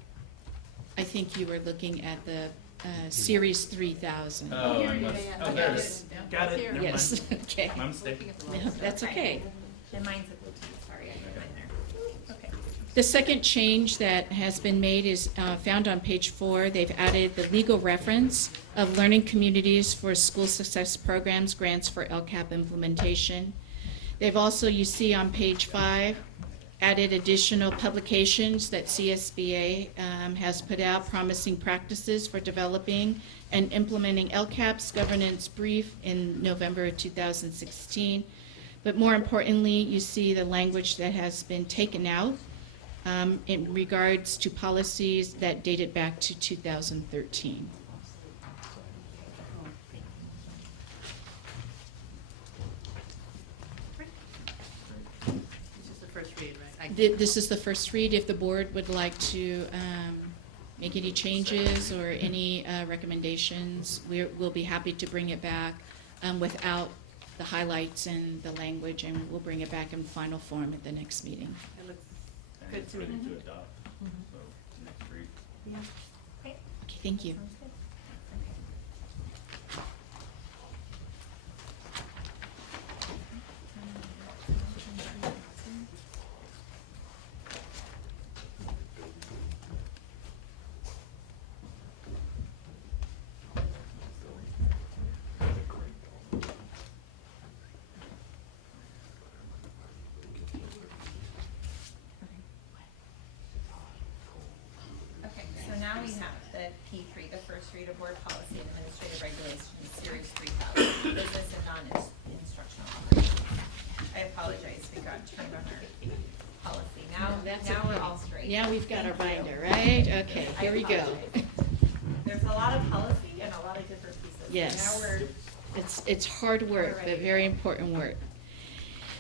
I think you were looking at the Series 3000. Oh, Here, I yeah, must, yeah. oh, there it is. Got it, never Yes, mind. okay. My mistake. No, that's okay. And mine's a blue too, sorry, I put it in there. Okay. The second change that has been made is found on page 4. They've added the legal reference of learning communities for school success programs, grants for LCAP implementation. They've also, you see on page 5, added additional publications that CSBA has put out, promising practices for developing and implementing LCAP's governance brief in November of 2016. But more importantly, you see the language that has been taken out in regards to policies that dated back to 2013. This is the first read, right? This is the first read. If the board would like to make any changes or any recommendations, we'll be happy to bring it back without the highlights and the language, and we'll bring it back in final form at the next meeting. It looks And good it's to me. ready to adopt, so next read. Yeah. Great. Okay, thank you. Sounds good. Okay, so now we have the P3, the first read of board policy and administrative regulations, series 3000, business and non-instructional operations. I apologize, we got turned on our policy. Now we're all straight. Now we've got our Thank you. binder, right? Okay, I here we go. apologize. There's a lot of policy and a lot of different pieces. Yes. Now we're, It's hard work, We're ready but to very go. important work.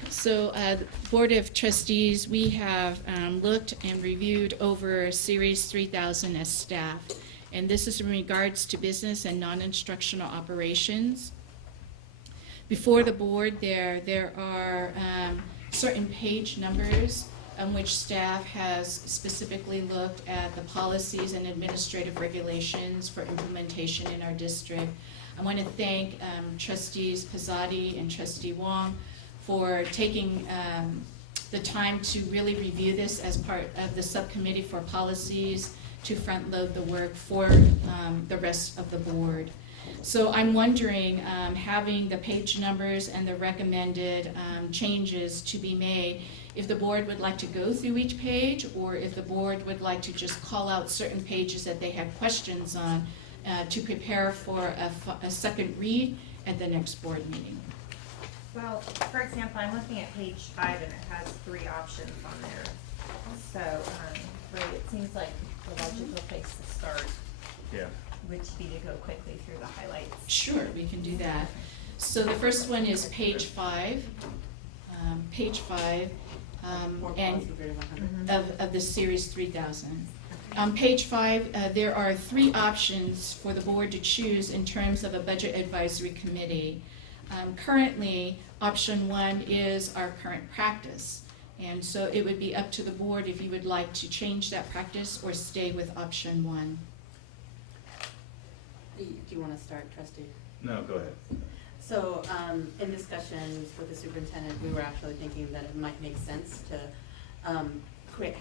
So, the Board of Trustees, we have looked and reviewed over Series 3000 as staff, and this is in regards to business and non-instructional operations. Before the board, there are certain page numbers on which staff has specifically looked at the policies and administrative regulations for implementation in our district. I want to thank Trustees Pizzotti and Trustee Wong for taking the time to really review this as part of the subcommittee for policies to front load the work for the rest of the board. So I'm wondering, having the page numbers and the recommended changes to be made, if the board would like to go through each page, or if the board would like to just call out certain pages that they have questions on to prepare for a second read at the next board meeting. Well, for example, I'm looking at page 5 and it has 3 options on there. So, right, it seems like the logical place to start Yeah. would be to go quickly through the highlights. Sure, we can do that. So the first one is page 5. Page 5, and of the series 3000. On page 5, there are 3 options for the board to choose in terms of a budget advisory committee. Currently, option 1 is our current practice, and so it would be up to the board if you would like to change that practice or stay with option 1. Do you want to start, trustee? No, go ahead. So, in discussions with the superintendent, we were actually thinking that it might make sense to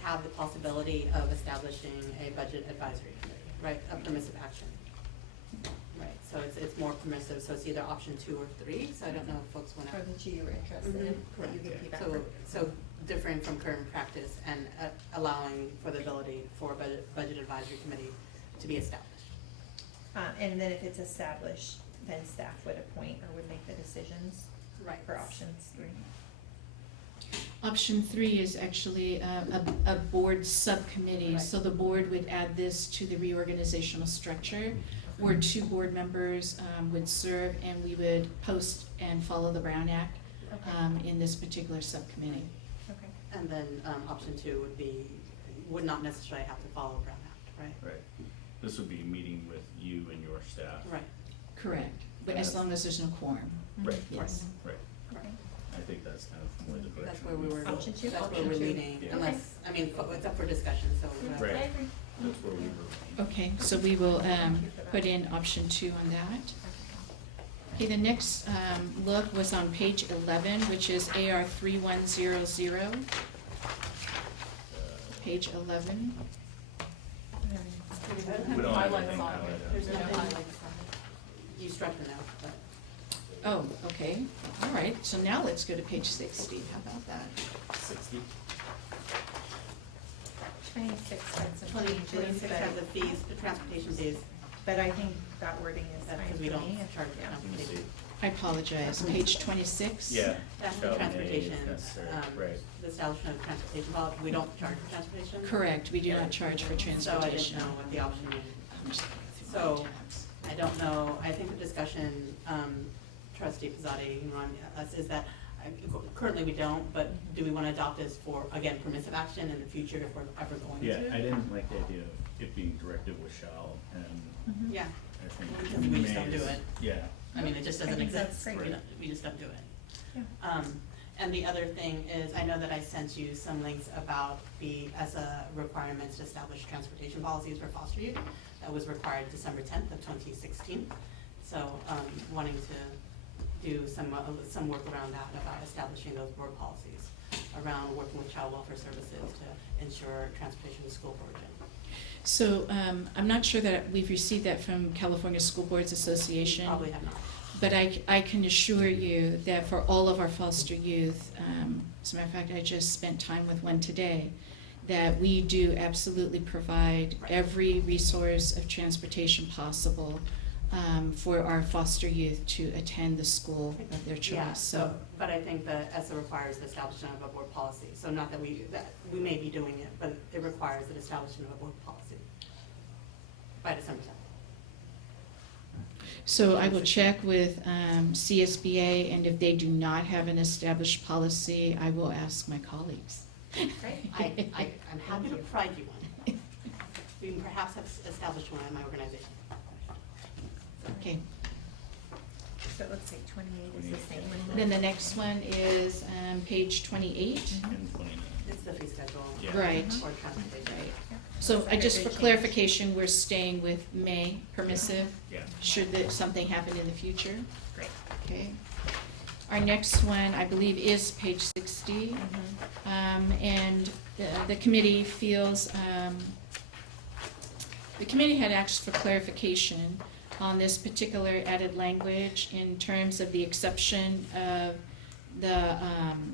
have the possibility of establishing a budget advisory committee, right, a permissive action. Right, so it's more permissive, so it's either option 2 or 3, so I don't know if folks want to. Or the 2 you were interested in, that you get feedback from. So differing from current practice and allowing for the ability for a budget advisory committee to be established. And then if it's established, then staff would appoint or would make the decisions for options 3. Option 3 is actually a board subcommittee, so the board would add this to the reorganizational structure, where 2 board members would serve, and we would post and follow the Brown Act in this particular subcommittee. Okay. And then option 2 would not necessarily have to follow Brown Act, right? Right. This would be a meeting with you and your staff. Right. Correct, but as long as there's no quorum. Right. Yes. Right. Okay. I think that's kind of more the direction. That's where we were. Option 2? That's where Option we're 2. leaning, Yeah. unless, I mean, it's up for discussion, so. Right. I agree. That's where we were. Okay, so we will put in option 2 on that. Okay, the next look was on page 11, which is AR 3100. Page 11. We don't have anything highlighted. There's no highlights. You struck the note, but. Oh, okay, all right, so now let's go to page 60, how about that? 60? 26 has some 26 changes, has the fees, the transportation fees. but I think that wording is That's fine because for we me. don't charge Yeah. Let me see. transportation. I apologize, page 26? Yeah. That's the shall be transportation, made if necessary. Right. the establishment of transportation policy, we don't charge for transportation. Correct, we do not charge for So I transportation. didn't know what the option was. I'm just going through So- my tabs. I don't know, I think the discussion, trustee Pizzati, you can run us, is that currently we don't, but do we want to adopt this for, again, permissive action in the future if we're ever going to? Yeah, I didn't like the idea of it being directed with shall, and Yeah, I think. because we just don't may do is- it. Yeah. I mean, it just I doesn't think that's exist. great. We just don't do it. Yeah. And the other thing is, I know that I sent you some links about ESSA requirements to establish transportation policies for foster youth. That was required December 10th of 2016. So, wanting to do some work around that, about establishing those board policies around working with child welfare services to ensure transportation to school for origin. So I'm not sure that we've received that from California School Boards Association. Probably have not. But I can assure you that for all of our foster youth, as a matter of fact, I just spent time with one today, that we do absolutely provide every resource of transportation possible for our foster youth to attend the school of their Yeah, choice. So but I think that ESSA requires the establishment of a board policy. So not that we may be doing it, but it requires the establishment of a board policy by December 10th. So I will check with CSBA, and if they do not have an established policy, I will ask my colleagues. Great. I'm happy to provide you one. We can perhaps have established one in my organization. Okay. So it looks like 28 is the same one. Then the next one is page 28. And 29. It's the fee schedule. Yeah. Right. For transportation. Right. So just for clarification, we're staying with May permissive? Yeah. Should something happen in the future? Great. Okay. Our next one, I believe, is page 60. And the committee feels, the committee had asked for clarification on this particular added language in terms of the exception of the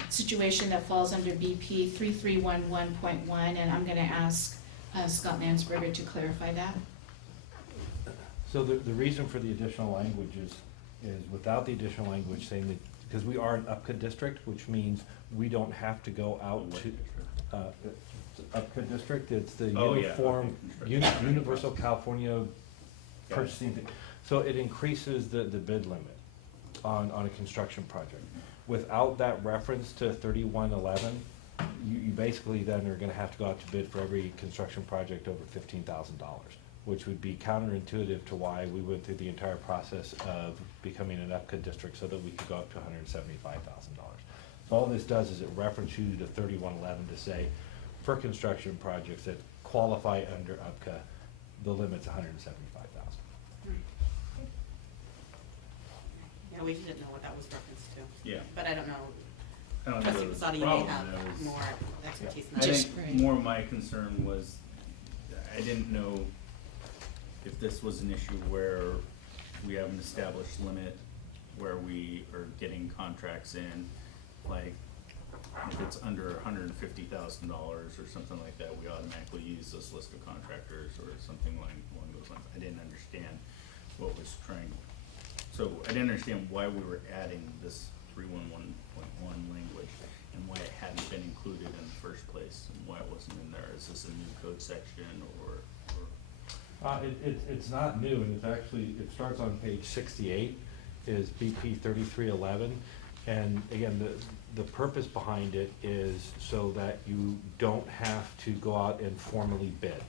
situation that falls under BP 3311.1, and I'm going to ask Scott Mansberger to clarify that. So the reason for the additional language is without the additional language saying that, because we are an UPCA district, which means we don't have to go out to, UPCA district, it's the Uniform, Universal California Purchasing. So it increases the bid limit on a construction project. Without that reference to 3111, you basically then are gonna have to go out to bid for every construction project over $15,000, which would be counterintuitive to why we went through the entire process of becoming an UPCA district so that we could go up to $175,000. So all this does is it references you to 3111 to say, for construction projects that qualify under UPCA, the limit's $175,000. Yeah, we just didn't know what that was referenced to. Yeah. But I don't know. I don't know Trustee if it was a Posada, you may problem, have it was- more expertise I than think that. more my concern was, I didn't know if this was an issue where we have an established limit where we are getting contracts in, like, if it's under $150,000 or something like that, we automatically use this list of contractors or something along those lines. I didn't understand what was trying, so I didn't understand why we were adding this 311.1 language and why it hadn't been included in the first place and why it wasn't in there. Is this a new code section or? It's not new, and it's actually, it starts on page 68, is BP 3311. And again, the purpose behind it is so that you don't have to go out and formally bid.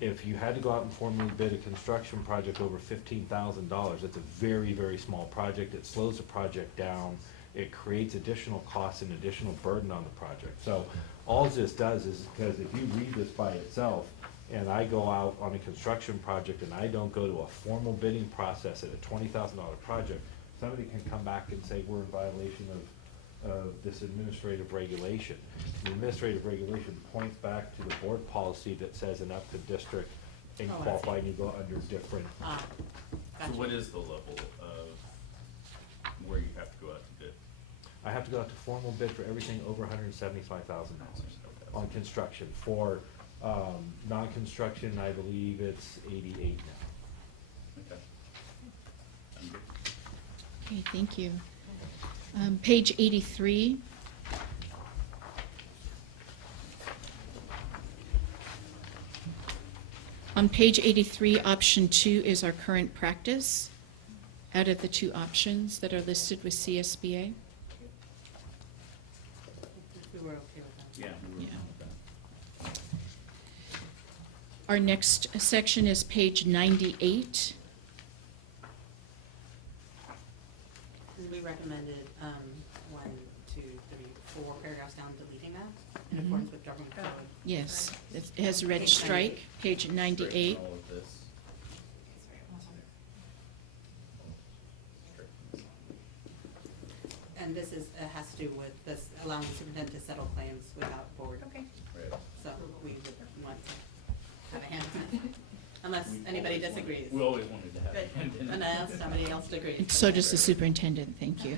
If you had to go out and formally bid a construction project over $15,000, it's a very, very small project. It slows the project down. It creates additional costs and additional burden on the project. So all this does is, because if you read this by itself, and I go out on a construction project and I don't go to a formal bidding process at a $20,000 project, somebody can come back and say we're in violation of this administrative regulation. The administrative regulation points back to the board policy that says an UPCA district and qualifying, you go under different. So what is the level of where you have to go out to bid? I have to go out to formal bid for everything over $175,000 on construction. For non-construction, I believe it's 88 now. Okay. Okay, thank you. Page 83. On page 83, option 2 is our current practice out of the 2 options that are listed with CSBA. We were okay with that. Yeah. We were Yeah. with that. Our next section is page 98. We recommended 1, 2, 3, 4 paragraphs down, deleting that in accordance with government code. Yes, it has a red Page strike, page 98. All of this. And this is, has to do with this allowing the superintendent to settle claims without board. Okay. Right. So we would want to have a hand in it, unless anybody disagrees. We always wanted to have a hand in it. Unless somebody else agrees. And so does the superintendent, thank you.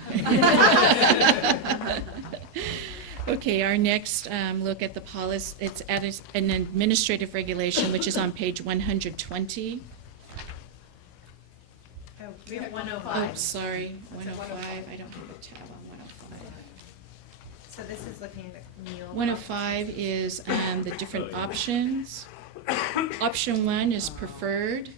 Okay, our next look at the policy, it's at an administrative regulation, which is on page 120. Oh, we have Oh, 105. sorry, What's it, 105, 105? I don't have a tab on 105. So this is looking at meal. 105 is the different options. Option 1 is preferred.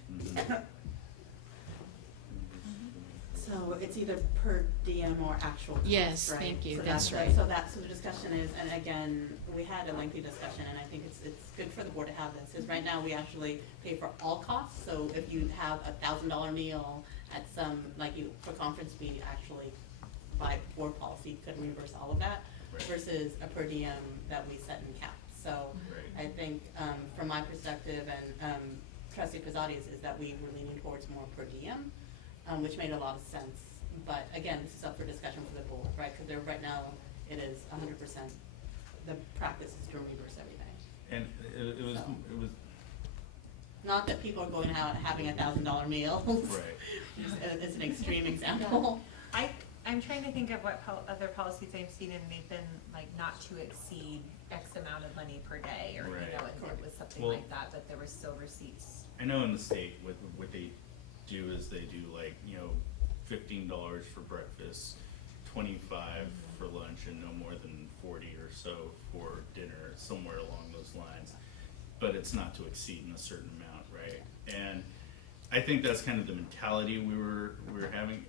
So it's either per diem or actual cost, right? Yes, thank you, So that's the- right. So the discussion is, and again, we had a lengthy discussion, and I think it's good for the board to have this, is right now we actually pay for all costs. So if you have a $1,000 meal at some, like you, for conference, we actually, by board policy, could reimburse all of that Right. versus a per diem that we set in cap. So Right. I think, from my perspective and Trustee Pizzati's, is that we were leaning towards more per diem, which made a lot of sense. But again, this is up for discussion for the board, right? Because right now, it is 100%, the practice is to reimburse everything. And it was, Not that people are going out having $1,000 meals. Right. It's an extreme example. I'm trying to think of what other policies I've seen, and they've been like not to exceed X amount of money per day, or, Right. you know, it was something Well- like that, but there was still receipts. I know in the state, what they do is they do like, you know, $15 for breakfast, 25 for lunch, and no more than 40 or so for dinner, somewhere along those lines. But it's not to exceed in a certain amount, right? And I think that's kind of the mentality we were having.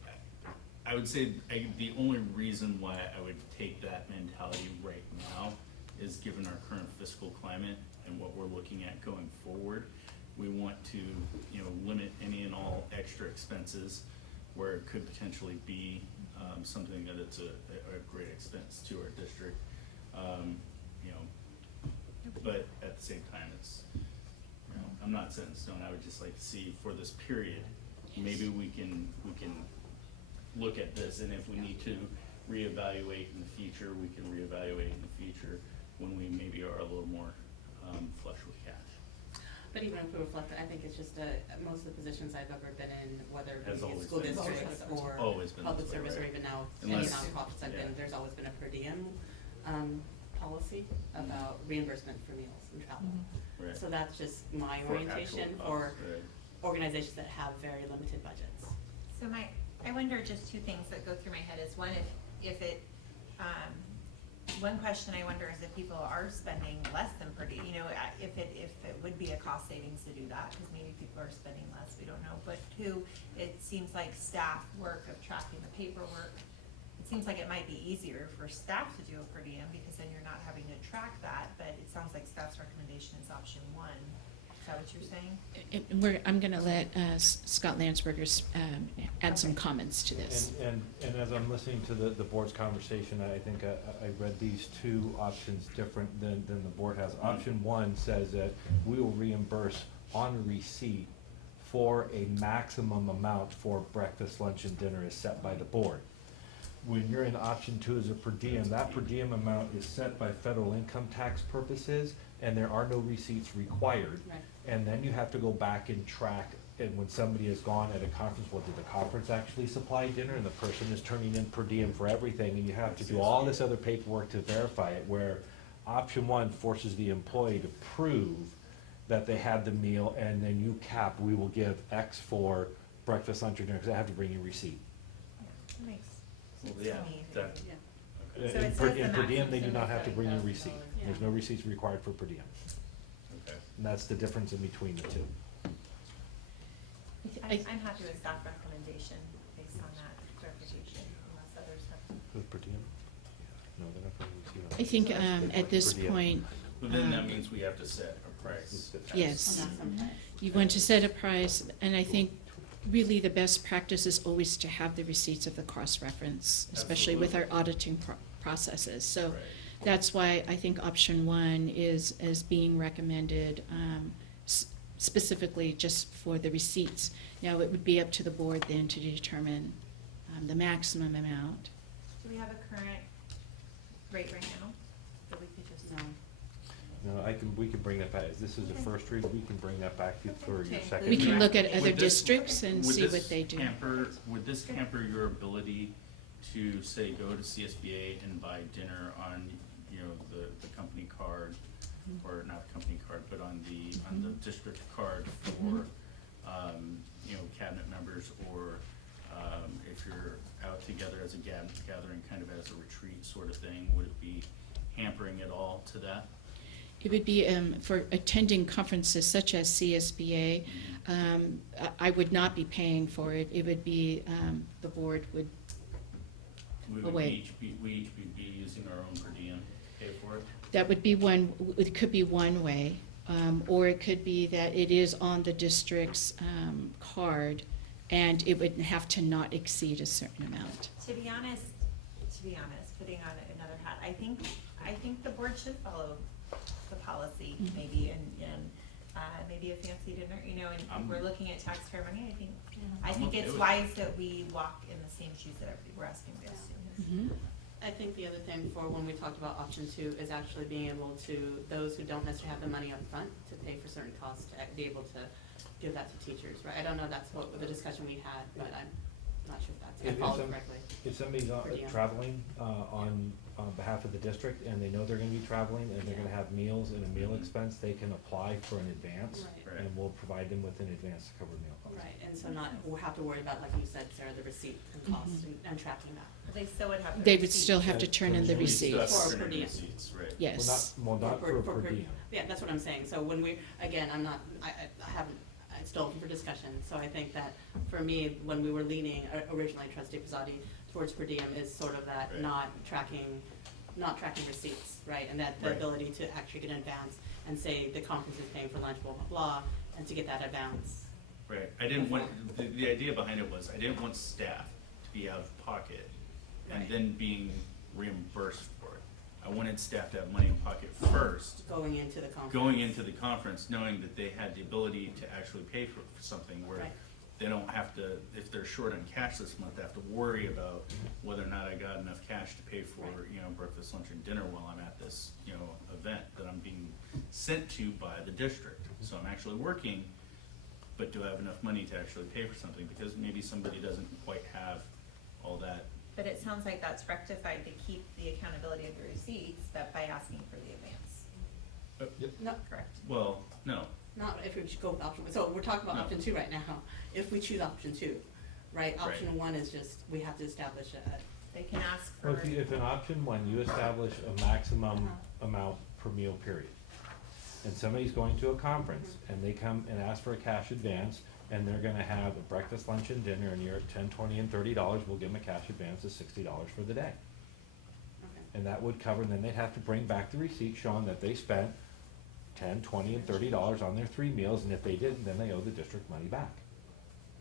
I would say the only reason why I would take that mentality right now is given our current fiscal climate and what we're looking at going forward. We want to, you know, limit any and all extra expenses where it could potentially be something that it's a great expense to our district. You know, but at the same time, it's, you know, I'm not set in stone. I would just like to see for this period, maybe we can look at this, and if we need to reevaluate in the future, we can reevaluate in the future when we maybe are a little more flush with cash. But even if we reflect it, I think it's just most of the positions I've ever been in, whether it Has be always school been this way. districts or Always been public this way, service, or right? even now, Unless- any nonprofits I've yeah. been, there's always been a per diem policy about reimbursement for meals and travel. Right. So that's just my For orientation actual for costs, right. organizations that have very limited budgets. So I wonder, just two things that go through my head is, one, if it, one question I wonder is if people are spending less than per diem, you know, if it would be a cost savings to do that, because maybe people are spending less, we don't know. But two, it seems like staff work of tracking the paperwork, it seems like it might be easier for staff to do a per diem, because then you're not having to track that, but it sounds like staff's recommendation is option one. Is that what you're saying? I'm going to let Scott Landsberger add some comments to this. And as I'm listening to the board's conversation, I think I read these two options different than the board has. Option one says that we will reimburse on receipt for a maximum amount for breakfast, lunch, and dinner is set by the board. When you're in option two as a per diem, that per diem amount is set by federal income tax purposes, and there are no receipts required. Right. And then you have to go back and track, and when somebody has gone at a conference, well, did the conference actually supply dinner? And the person is turning in per diem for everything, and you have to do all this other paperwork to verify it, where option one forces the employee to prove that they had the meal, and then you cap, we will give X for breakfast, lunch, or dinner, because I have to bring you a receipt. That makes sense Yeah, to me. that- Yeah. okay. So it In says per the in per diem, they do maximum not is have to bring you a $7,000. receipt. There's no receipts required for per diem. Okay. And that's the difference in between the two. I'm happy with staff recommendation based on that clarification, unless others have. With per diem? No, they're not going to receive it. I think at this Per diem. point, But then that means we have to set a price. yes, On that sometimes. you want to set a price, and I think really the best practice is always to have the receipts of the cross-reference, especially with our auditing processes. So Right. that's why I think option one is being recommended specifically just for the receipts. Now, it would be up to the board then to determine the maximum amount. Do we have a current rate right now that we could just? No. No, we can bring that back. This is the first read, we can bring that back to you for your Okay. second. We can read. look at other Would this- districts and would see this what they do. Would this hamper your ability to, say, go to CSBA and buy dinner on, you know, the company card, or not the company card, but on the district card for, you know, cabinet members, or if you're out together as a gathering, kind of as a retreat sort of thing, would it be hampering at all to that? It would be for attending conferences such as CSBA. I would not be paying for it. It would be, the board would, We Oh, would wait. each be using our own per diem, pay for it? that would be one, it could be one way. Or it could be that it is on the district's card, and it would have to not exceed a certain amount. To be honest, putting on another hat, I think the board should follow the policy, maybe, and maybe a fancy dinner, you know, and we're looking at taxpayer money, I think okay it's with wise that we walk in the same shoes that we're asking the students. I think the other thing for when we talked about option two is actually being able to, those who don't necessarily have the money up front to pay for certain costs, to be able to give that to teachers, right? I don't know, that's what the discussion we had, but not sure if If that's, I followed some- correctly. If somebody's Per diem. traveling on behalf of the district and they know they're gonna be traveling and they're gonna have meals and a meal expense, they can apply for an advance. Right. And we'll provide them with an advance to cover meal costs. Right, and so not, we'll have to worry about, like you said, Sarah, the receipt and cost and tracking that. They still would have. They would still have to turn in the We receipt. Still have to For turn per in diem. receipts, right? Yes. Well, not for per diem. Yeah, that's what I'm saying, so when we, again, I'm not, I haven't, it's still open for discussion, so I think that for me, when we were leaning originally, trustee Pizzotti, towards per diem is sort of that Right. not tracking receipts, right? And that the Right. ability to actually get an advance and say the conference is paying for lunch, blah, blah, blah, and to get that advance. Right, I didn't want, the idea behind it was, I didn't want staff to be out of pocket and Right. then being reimbursed for it. I wanted staff to have money in pocket first, Going into the conference. going into the conference, knowing that they had the ability to actually pay for something where Right. they don't have to, if they're short on cash this month, they have to worry about whether or not I got enough cash to pay for, Right. you know, breakfast, lunch, and dinner while I'm at this, you know, event that I'm being sent to by the district. So I'm actually working, but do I have enough money to actually pay for something? Because maybe somebody doesn't quite have all that. But it sounds like that's rectified to keep the accountability of the receipts, but by asking for the advance. No, Correct. Well, no, not if we go with option one. So we're talking about No. option two right now. If we choose option two, right? Right. Option one is just, we have to establish They can ask for. Well, if in option one, you establish a maximum amount per meal period. And somebody's going to a conference and they come and ask for a cash advance and they're gonna have a breakfast, lunch and dinner and you're at $10, $20 and $30, we'll give them a cash advance of $60 for the day. And that would cover, and then they'd have to bring back the receipt showing that they spent $10, $20 and $30 on their 3 meals, and if they didn't, then they owe the district money back.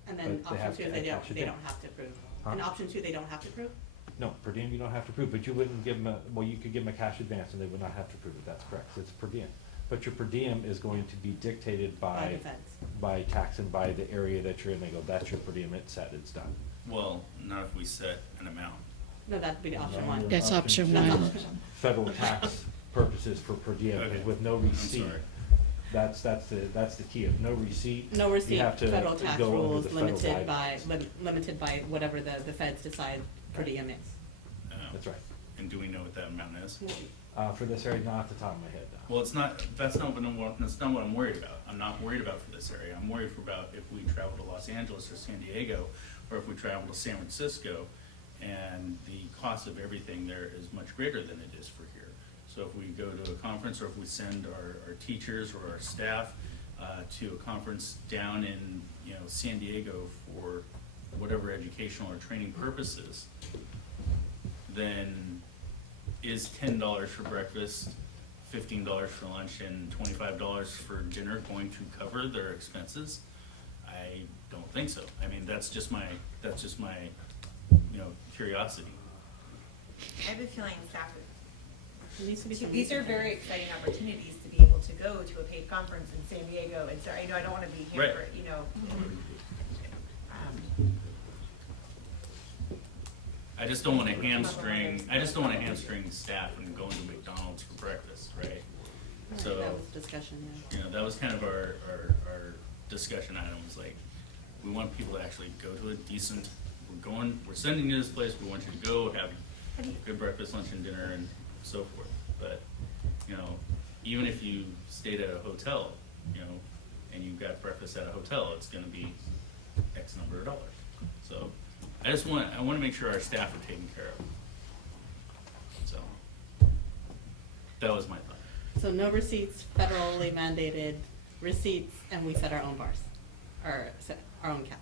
And then But they option have two, to they don't, attach they it don't in. have to approve. Huh? And option two, they don't have to approve? No, per diem you don't have to prove, but you wouldn't give them a, well, you could give them a cash advance and they would not have to prove it, that's correct, it's per diem. But your per diem is going to be dictated By by, the feds. by tax and by the area that you're in, they go, that's your per diem, it's set, it's done. well, not if we set an amount. No, that'd be the option No, one. That's option two one. is Federal tax purposes for per diem, Okay. with no I'm receipt. sorry. That's the key, if no receipt. No you receipt, have to federal tax go under rules, the federal limited by, guidelines. limited by whatever the feds decide per Right. diem is. That's right. And do we know what that amount is? For this area, not off the top of my head, no. Well, that's not what I'm worried about. I'm not worried about for this area. I'm worried about if we travel to Los Angeles or San Diego, or if we travel to San Francisco, and the cost of everything there is much greater than it is for here. So if we go to a conference, or if we send our teachers or our staff to a conference down in, you know, San Diego for whatever educational or training purposes, then is $10 for breakfast, $15 for lunch, and $25 for dinner going to cover their expenses? I don't think so. I mean, that's just my, you know, curiosity. I have a feeling staff There needs to be some these are research on very it. exciting opportunities to be able to go to a paid conference in San Diego, and so, I know I don't wanna be here Right. for, you know. I just don't wanna hamstring staff and going to McDonald's for breakfast, right? So, That was discussion, yeah. you know, that was kind of our discussion item, was like, we want people to actually go to a decent, we're sending you to this place, we want you to go have good breakfast, lunch, and dinner, and so forth. But, you know, even if you stayed at a hotel, you know, and you got breakfast at a hotel, it's gonna be X number of dollars. So, I wanna make sure our staff are taken care of. So, that was my thought. So no receipts, federally mandated receipts, and we set our own bars, or set our own caps.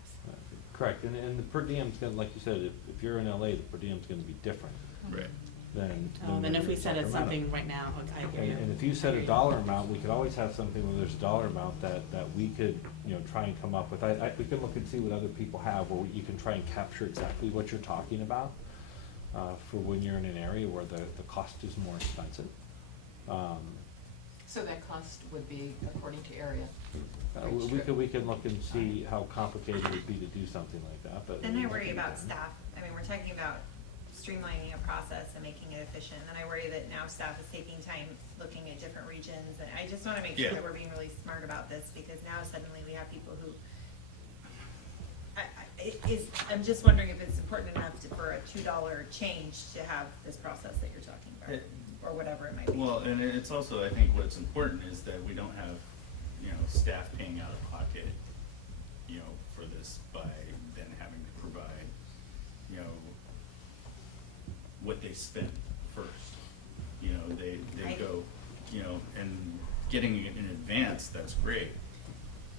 Correct, and the per diem's gonna, like you said, if you're in LA, the per diem's gonna be different. Right. Than And if we set it Sacramento. something right now, I agree. And if you set a dollar amount, we could always have something where there's a dollar amount that we could, you know, try and come up with. We can look and see what other people have, where you can try and capture exactly what you're talking about, for when you're in an area where the cost is more expensive. So that cost would be according to area? We can look and see how complicated it would be to do something like that, but. Then I worry about staff. I mean, we're talking about streamlining a process and making it efficient. And then I worry that now staff is taking time looking at different regions. And I just want to make sure Yeah. that we're being really smart about this, because now suddenly we have people who, I'm just wondering if it's important enough for a $2 change to have this process that you're talking about, or whatever it might be. Well, and it's also, I think what's important is that we don't have, staff paying out of pocket, for this by then having to provide, what they spent first. They go, and getting it in advance, that's great.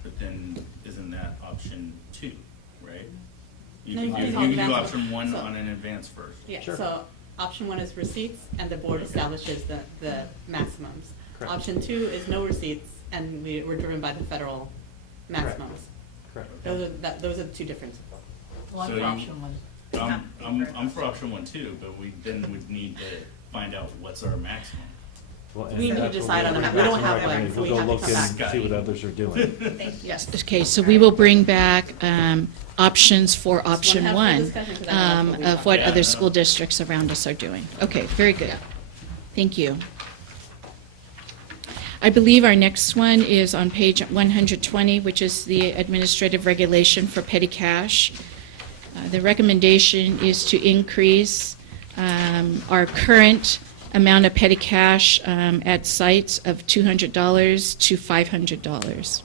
But then isn't that option 2, right? You No, can you do, can you call can do advance. option 1 So- on an advance first. Yeah, so option 1 is receipts, and the board establishes the maximums. Correct. Option 2 is no receipts, and we're driven by the federal maximums. Correct. Those are the two differences. Well, I'm So for you- option 1. I'm for option 1 too, but we then would need to find out what's our maximum. Well, and We need to that's what decide on we're that. We don't have recommending. one, so We'll we go have to look come and back. see what others are doing. Thank you. Yes, okay, so we will bring back options for option have full 1 discussion, 'cause I know that's what we of want. what Yeah, other no. school districts around us are doing. Okay, very good. Yeah. Thank you. I believe our next one is on page 120, which is the administrative regulation for petty cash. The recommendation is to increase our current amount of petty cash at sites of $200 to $500.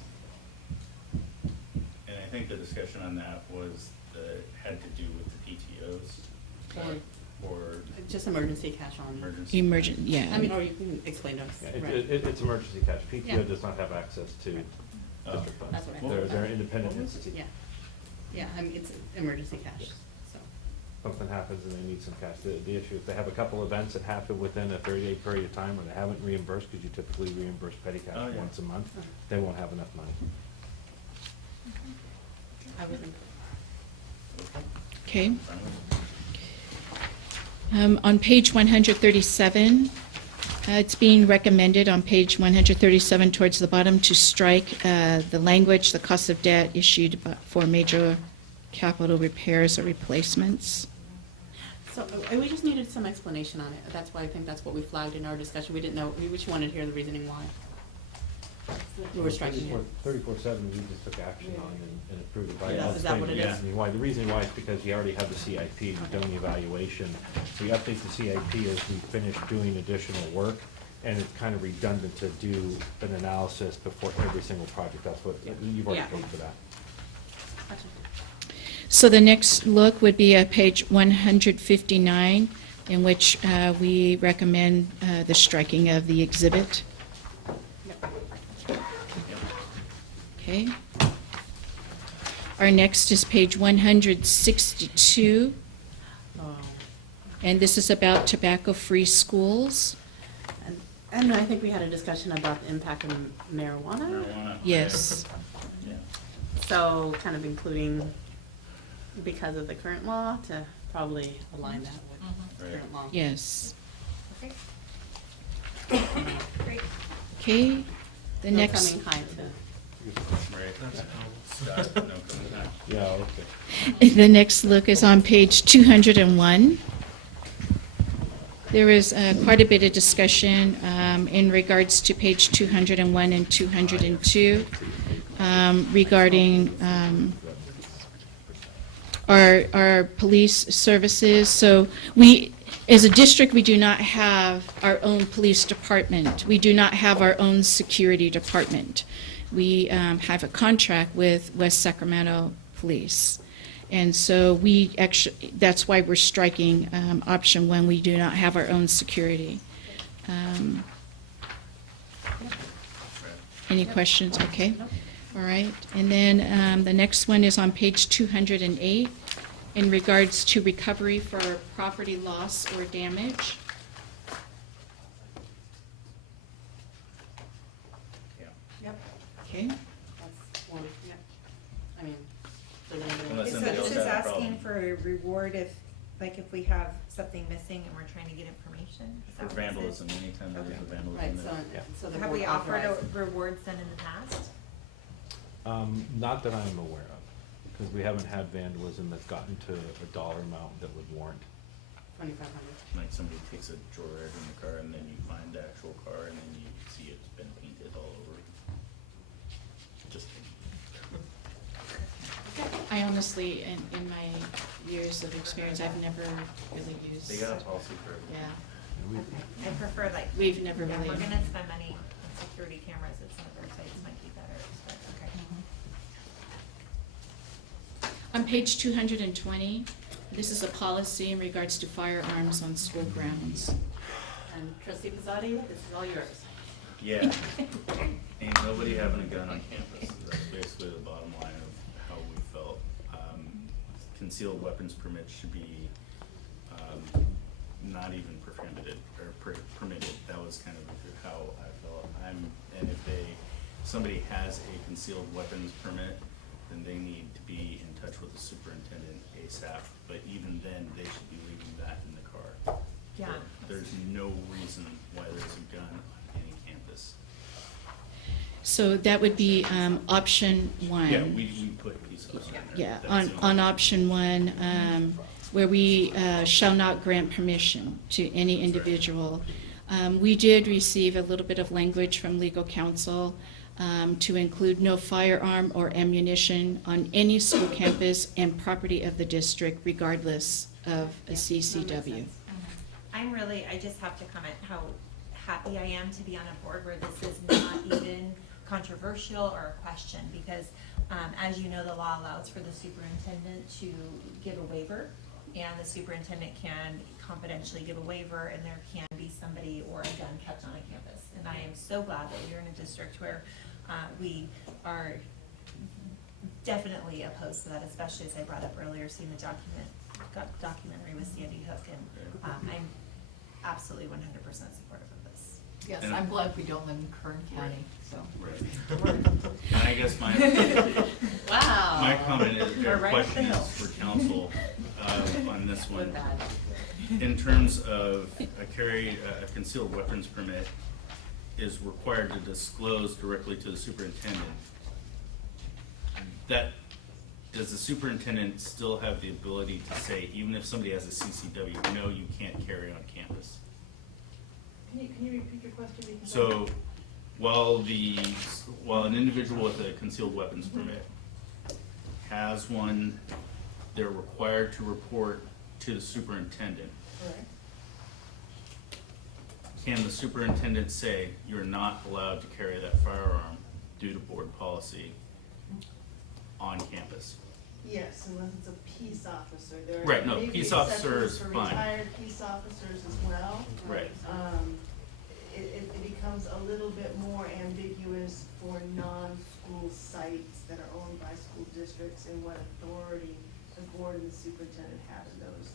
And I think the discussion on that was had to do with the PTOs or Just emergency cash on. emergency. Emergent, yeah. I mean, or you can explain to us. Yeah, Right. It's emergency cash. Yeah. PTO does not have access to Oh. district funds. That's what I thought. They're independent entities. Yeah, yeah, I mean, it's emergency cash, so. Something happens and they need some cash. The issue, if they have a couple events that happen within a 30-day period of time where they haven't reimbursed, because you typically reimburse petty Oh, cash yeah. once a month, they won't have enough money. I wasn't. Okay. Fine with it. On page 137, it's being recommended on page 137 towards the bottom to strike the language, the cost of debt issued for major capital repairs or replacements. So we just needed some explanation on it. That's why I think that's what we flagged in our discussion. We didn't know, we just wanted to hear the reasoning why. We were striking it. 34-7, we just took action on and approved it by. Yeah, I'll is that explain what it the is? reasoning why. The reason why is because you already have the CIP, you've done the evaluation. We update the CIP as we finish doing additional work, and it's kind of redundant to do an analysis before every single project. That's what, you've already Yeah. paid for that. Gotcha. So the next look would be at page 159, in which we recommend the striking of the exhibit. Okay. Our next is page 162, and this is about tobacco-free schools. And I think we had a discussion about the impact of marijuana. Marijuana. Yes. Yeah. So kind of including, because of the current law, to probably align that with Right. current law. Yes. Okay. Great. Okay, the No next, coming high to. Right. Scott, no comment. Yeah, okay. the next look is on page 201. There is quite a bit of discussion in regards to page 201 and 202 regarding our police services. So we, as a district, we do not have our own police department. We do not have our own security department. We have a contract with West Sacramento Police. And so we actually, that's why we're striking option 1. We do not have our own security. Any questions? Okay. All right. And then the next one is on page 208 in regards to recovery for property loss or damage. Yeah. Yep. Okay. That's one, yep. I mean, does anybody Unless want So somebody this else is has a asking problem. for a reward if we have something missing and we're trying to get information? Is For that what this is? vandalism, anytime there's a vandalism. Right, there. so the Have board we offered authorized. rewards then in the past? Not that I'm aware of, because we haven't had vandalism that's gotten to a dollar amount that would warrant. 2,500. Like somebody takes a joyride in the car and then you find the actual car and then you see it's been painted all over. Just kidding. I honestly, in my years of experience, I've never really used. They got a policy for it. Yeah. I prefer like. We've never yeah, really. We're gonna spend money on security cameras at some of our sites, might be better, but okay. On page 220, this is a policy in regards to firearms on school grounds. And Trustee Pizzotti, this is all yours. Yeah. Ain't nobody having a gun on campus. That's basically the bottom line of how we felt. Concealed weapons permits should be not even prohibited or permitted. That was kind of how I felt. And if somebody has a concealed weapons permit, then they need to be in touch with the superintendent ASAP. But even then, they should be leaving that in the car. Yeah. There's no reason why there's a gun on any campus. So that would be option 1. Yeah, we put peace officer in there. Yeah, That's the on only- option 1, where we shall not grant permission to any individual. We did receive a little bit of language from legal counsel to include no firearm or ammunition on any school campus and property of the district regardless of a CCW. I just have to comment how happy I am to be on a board where this is not even controversial or a question, because as you know, the law allows for the superintendent to give a waiver, and the superintendent can confidentially give a waiver, and there can be somebody or a gun kept on a campus. And I am so glad that we're in a district where we are definitely opposed to that, especially as I brought up earlier, seeing the documentary with Sandy Hook, and I'm absolutely 100% supportive of this. Yes, And I'm glad we don't live in Kern County, so. Right. And I guess my Wow. my comment is, We're or right question up the is hill. for council on this one. With that. In terms of a concealed weapons permit is required to disclose directly to the superintendent. Does the superintendent still have the ability to say, even if somebody has a CCW, no, you can't carry on campus? Can you repeat your question? Because So, while an individual with a concealed weapons permit has one, they're required to report to the superintendent. Correct. Can the superintendent say, you're not allowed to carry that firearm due to board policy on campus? Yes, unless it's a peace officer. There Right, no, may be peace officer exceptions is for fine. retired peace officers as well. Right. It becomes a little bit more ambiguous for non-school sites that are owned by school districts and what authority the board and the superintendent have in those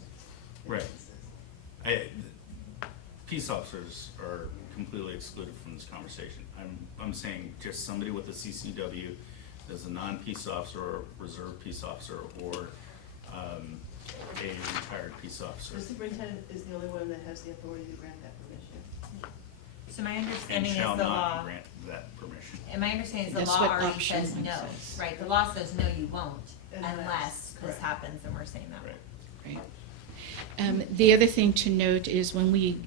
Right. instances. Peace officers are completely excluded from this conversation. I'm saying just somebody with a CCW as a non-peace officer or reserve peace officer or a retired peace officer. The superintendent is the only one that has the authority to grant that permission. So my And understanding is the shall law. not grant that permission. And my understanding is the That's law what already option says one no, says. right? The law says no, you won't, Unless, unless this correct. happens, and we're saying that. Right. Right. The other thing to note is when we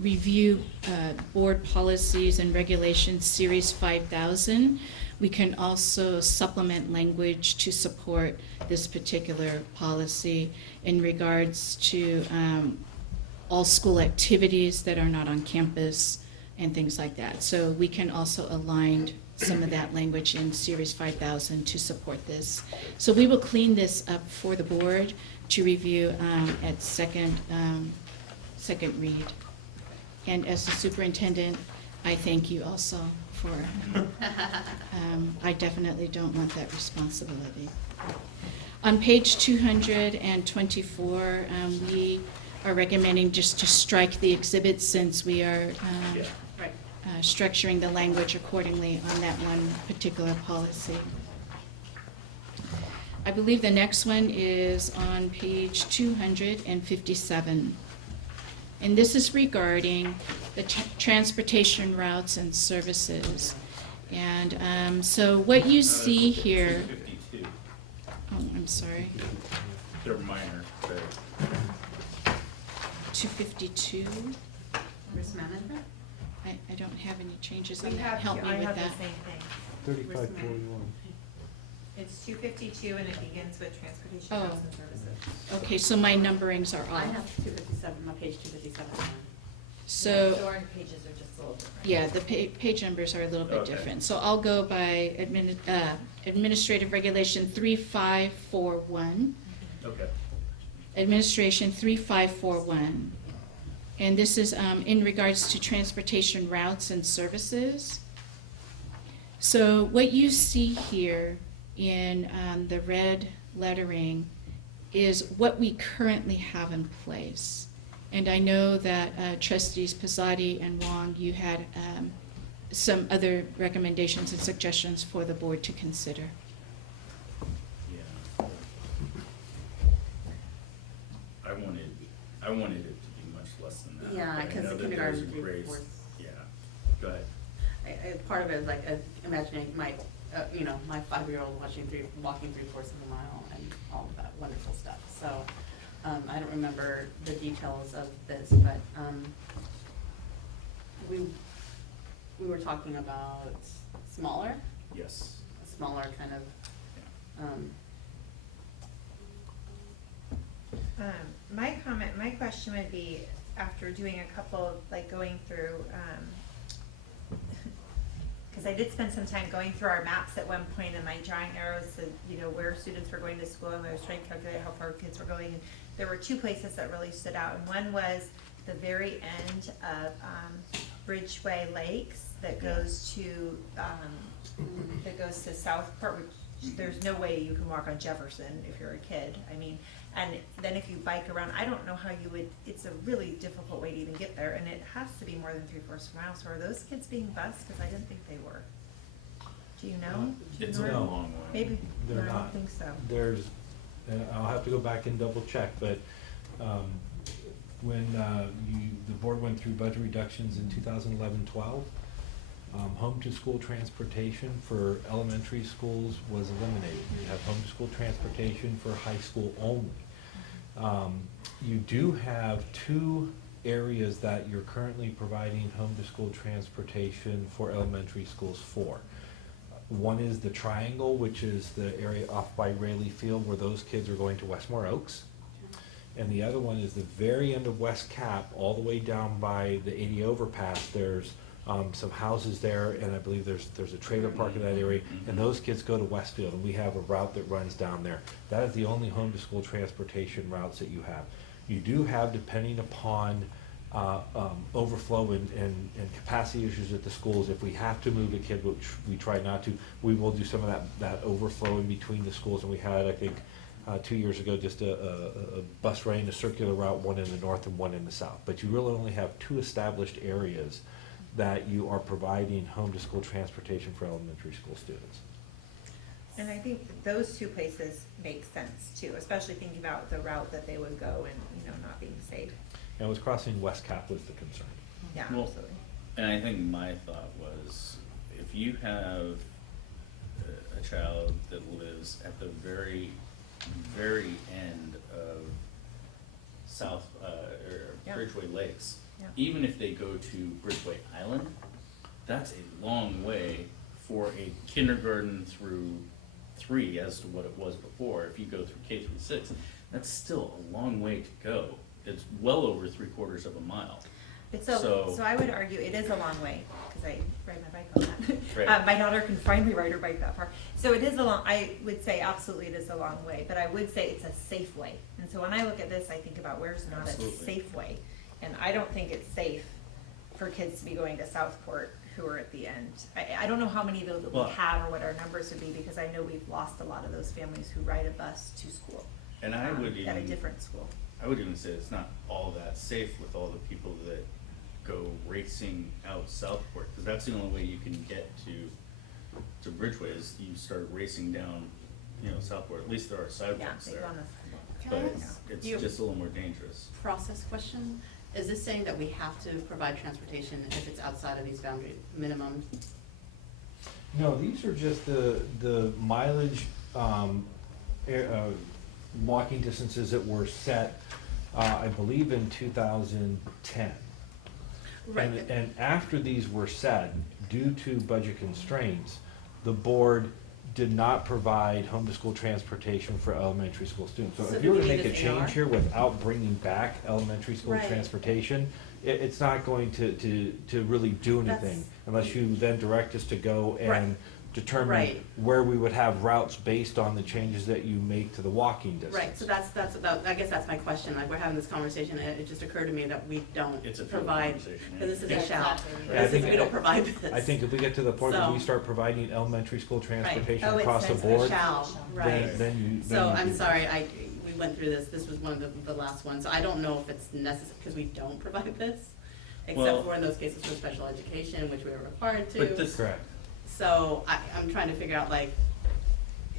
review board policies and regulations, Series 5000, we can also supplement language to support this particular policy in regards to all school activities that are not on campus and things like that. So we can also align some of that language in Series 5000 to support this. So we will clean this up for the board to review at second read. And as the superintendent, I thank you also for, I definitely don't want that responsibility. On page 224, we are recommending just to strike the exhibit since we are structuring the language accordingly on that one particular policy. I believe the next one is on page 257. And this is regarding the transportation routes and services. And so what you see here, 252. oh, I'm sorry, They're minor, but 252. Risk management? I don't have any changes on We that. have, Help me I with have the that. same thing. 3541. It's 252 and it begins with transportation, Oh. routes, and services. Okay, so my numberings are I off. have 257, my page 257. So, our pages are just a little different. yeah, the page numbers are a little bit Okay. different. So I'll go by Administrative Regulation 3541. Okay. Administration 3541. And this is in regards to transportation routes and services. So what you see here in the red lettering is what we currently have in place. And I know that trustees Pizzotti and Wong, you had some other recommendations and suggestions for the board to consider. Yeah. I wanted it to be much less than that. Yeah, but I 'cause know the that there's a kindergarten, grace- 3/4. Yeah, go ahead. Part of it is like imagining my, my 5-year-old walking 3/4 of a mile and all of that wonderful stuff. So, I don't remember the details of this, but, we were talking about smaller, Yes. a smaller kind of, My question would be, after doing a couple of, like, going through, because I did spend some time going through our maps at one point, and like drawing arrows to, where students were going to school, and I was trying to calculate how far kids were going, and there were two places that really stood out, and one was the very end of Bridgeway Lakes that goes to Southport, which there's no way you can walk on Jefferson if you're a kid. I mean, and then if you bike around, I don't know how you would, it's a really difficult way to even get there, and it has to be more than 3/4 miles. So are those kids being bused? Because I didn't think they were. Do you know? Do you It's know? a long way. Maybe, They're no, I not. don't think so. There's, I'll have to go back and double check, but when the board went through budget reductions in 2011-12, home-to-school transportation for elementary schools was eliminated. You have home-to-school transportation for high school only. You do have two areas that you're currently providing home-to-school transportation for elementary schools for. One is the Triangle, which is the area off by Rayleigh Field where those kids are going to Westmore Oaks. And the other one is the very end of West Cap, all the way down by the 80 overpass. There's some houses there, and I believe there's a trailer park in that area, and those kids go to Westfield, and we have a route that runs down there. That is the only home-to-school transportation routes that you have. You do have, depending upon overflow and capacity issues at the schools, if we have to move a kid, which we try not to, we will do some of that overflow in between the schools, and we had, I think, 2 years ago, just a bus running a circular route, one in the north and one in the south. But you really only have two established areas that you are providing home-to-school transportation for elementary school students. And I think that those two places make sense too, especially thinking about the route that they would go and, not being safe. And it was crossing West Cap was the concern. Yeah, Well, absolutely. And I think my thought was, if you have a child that lives at the very, very end of Yeah. Bridgeway Lakes, Yeah. even if they go to Bridgeway Island, that's a long way for a kindergarten through 3 as to what it was before. If you go through K through 6, that's still a long way to go. It's well over 3/4 of a mile. So I would argue it is a long way, because I ride my bike on that. Right. My daughter can finally ride her bike that far. So it is I would say absolutely it is a long way, but I would say it's a safe way. And so when I look at this, I think about where's not Absolutely. a safe way. And I don't think it's safe for kids to be going to Southport who are at the end. I don't know how many of those that we Well- have or what our numbers would be, because I know we've lost a lot of those families who ride a bus to school. And I would At a even, different school. I would even say it's not all that safe with all the people that go racing out Southport, because that's the only way you can get to Bridgeway is you start racing down, Southport. At least there are sidewalks they there. go on the sidewalk. Can I But ask it's you- just a little more dangerous. process question. Is this saying that we have to provide transportation if it's outside of these boundary minimums? No, these are just the mileage, walking distances that were set, I believe in 2010. Right. And after these were set, due to budget constraints, the board did not provide home-to-school transportation for elementary school students. So So if do you were we to need make a this change AR? here without bringing back elementary school Right. transportation, it's not going to really do anything That's- unless you then direct us to go Right. and determine Right. where we would have routes based on the changes that you make to the walking distance. Right, so that's about, I guess that's my question, like, we're having this conversation, and it just occurred to me that we don't It's a field provide, conversation, yeah. because this is Yeah. a shall. Yeah, I This is, think- we don't provide this. I think if we get to the point where we So- start providing elementary school transportation Oh, it across the says board, shall, right. then you. So then you I'm do sorry, we went through this was one of the last ones, so I don't know if it's necessary, because we don't provide this, Well- except for in those cases for special education, which we are required to. But this- Correct. So I'm trying to figure out, like,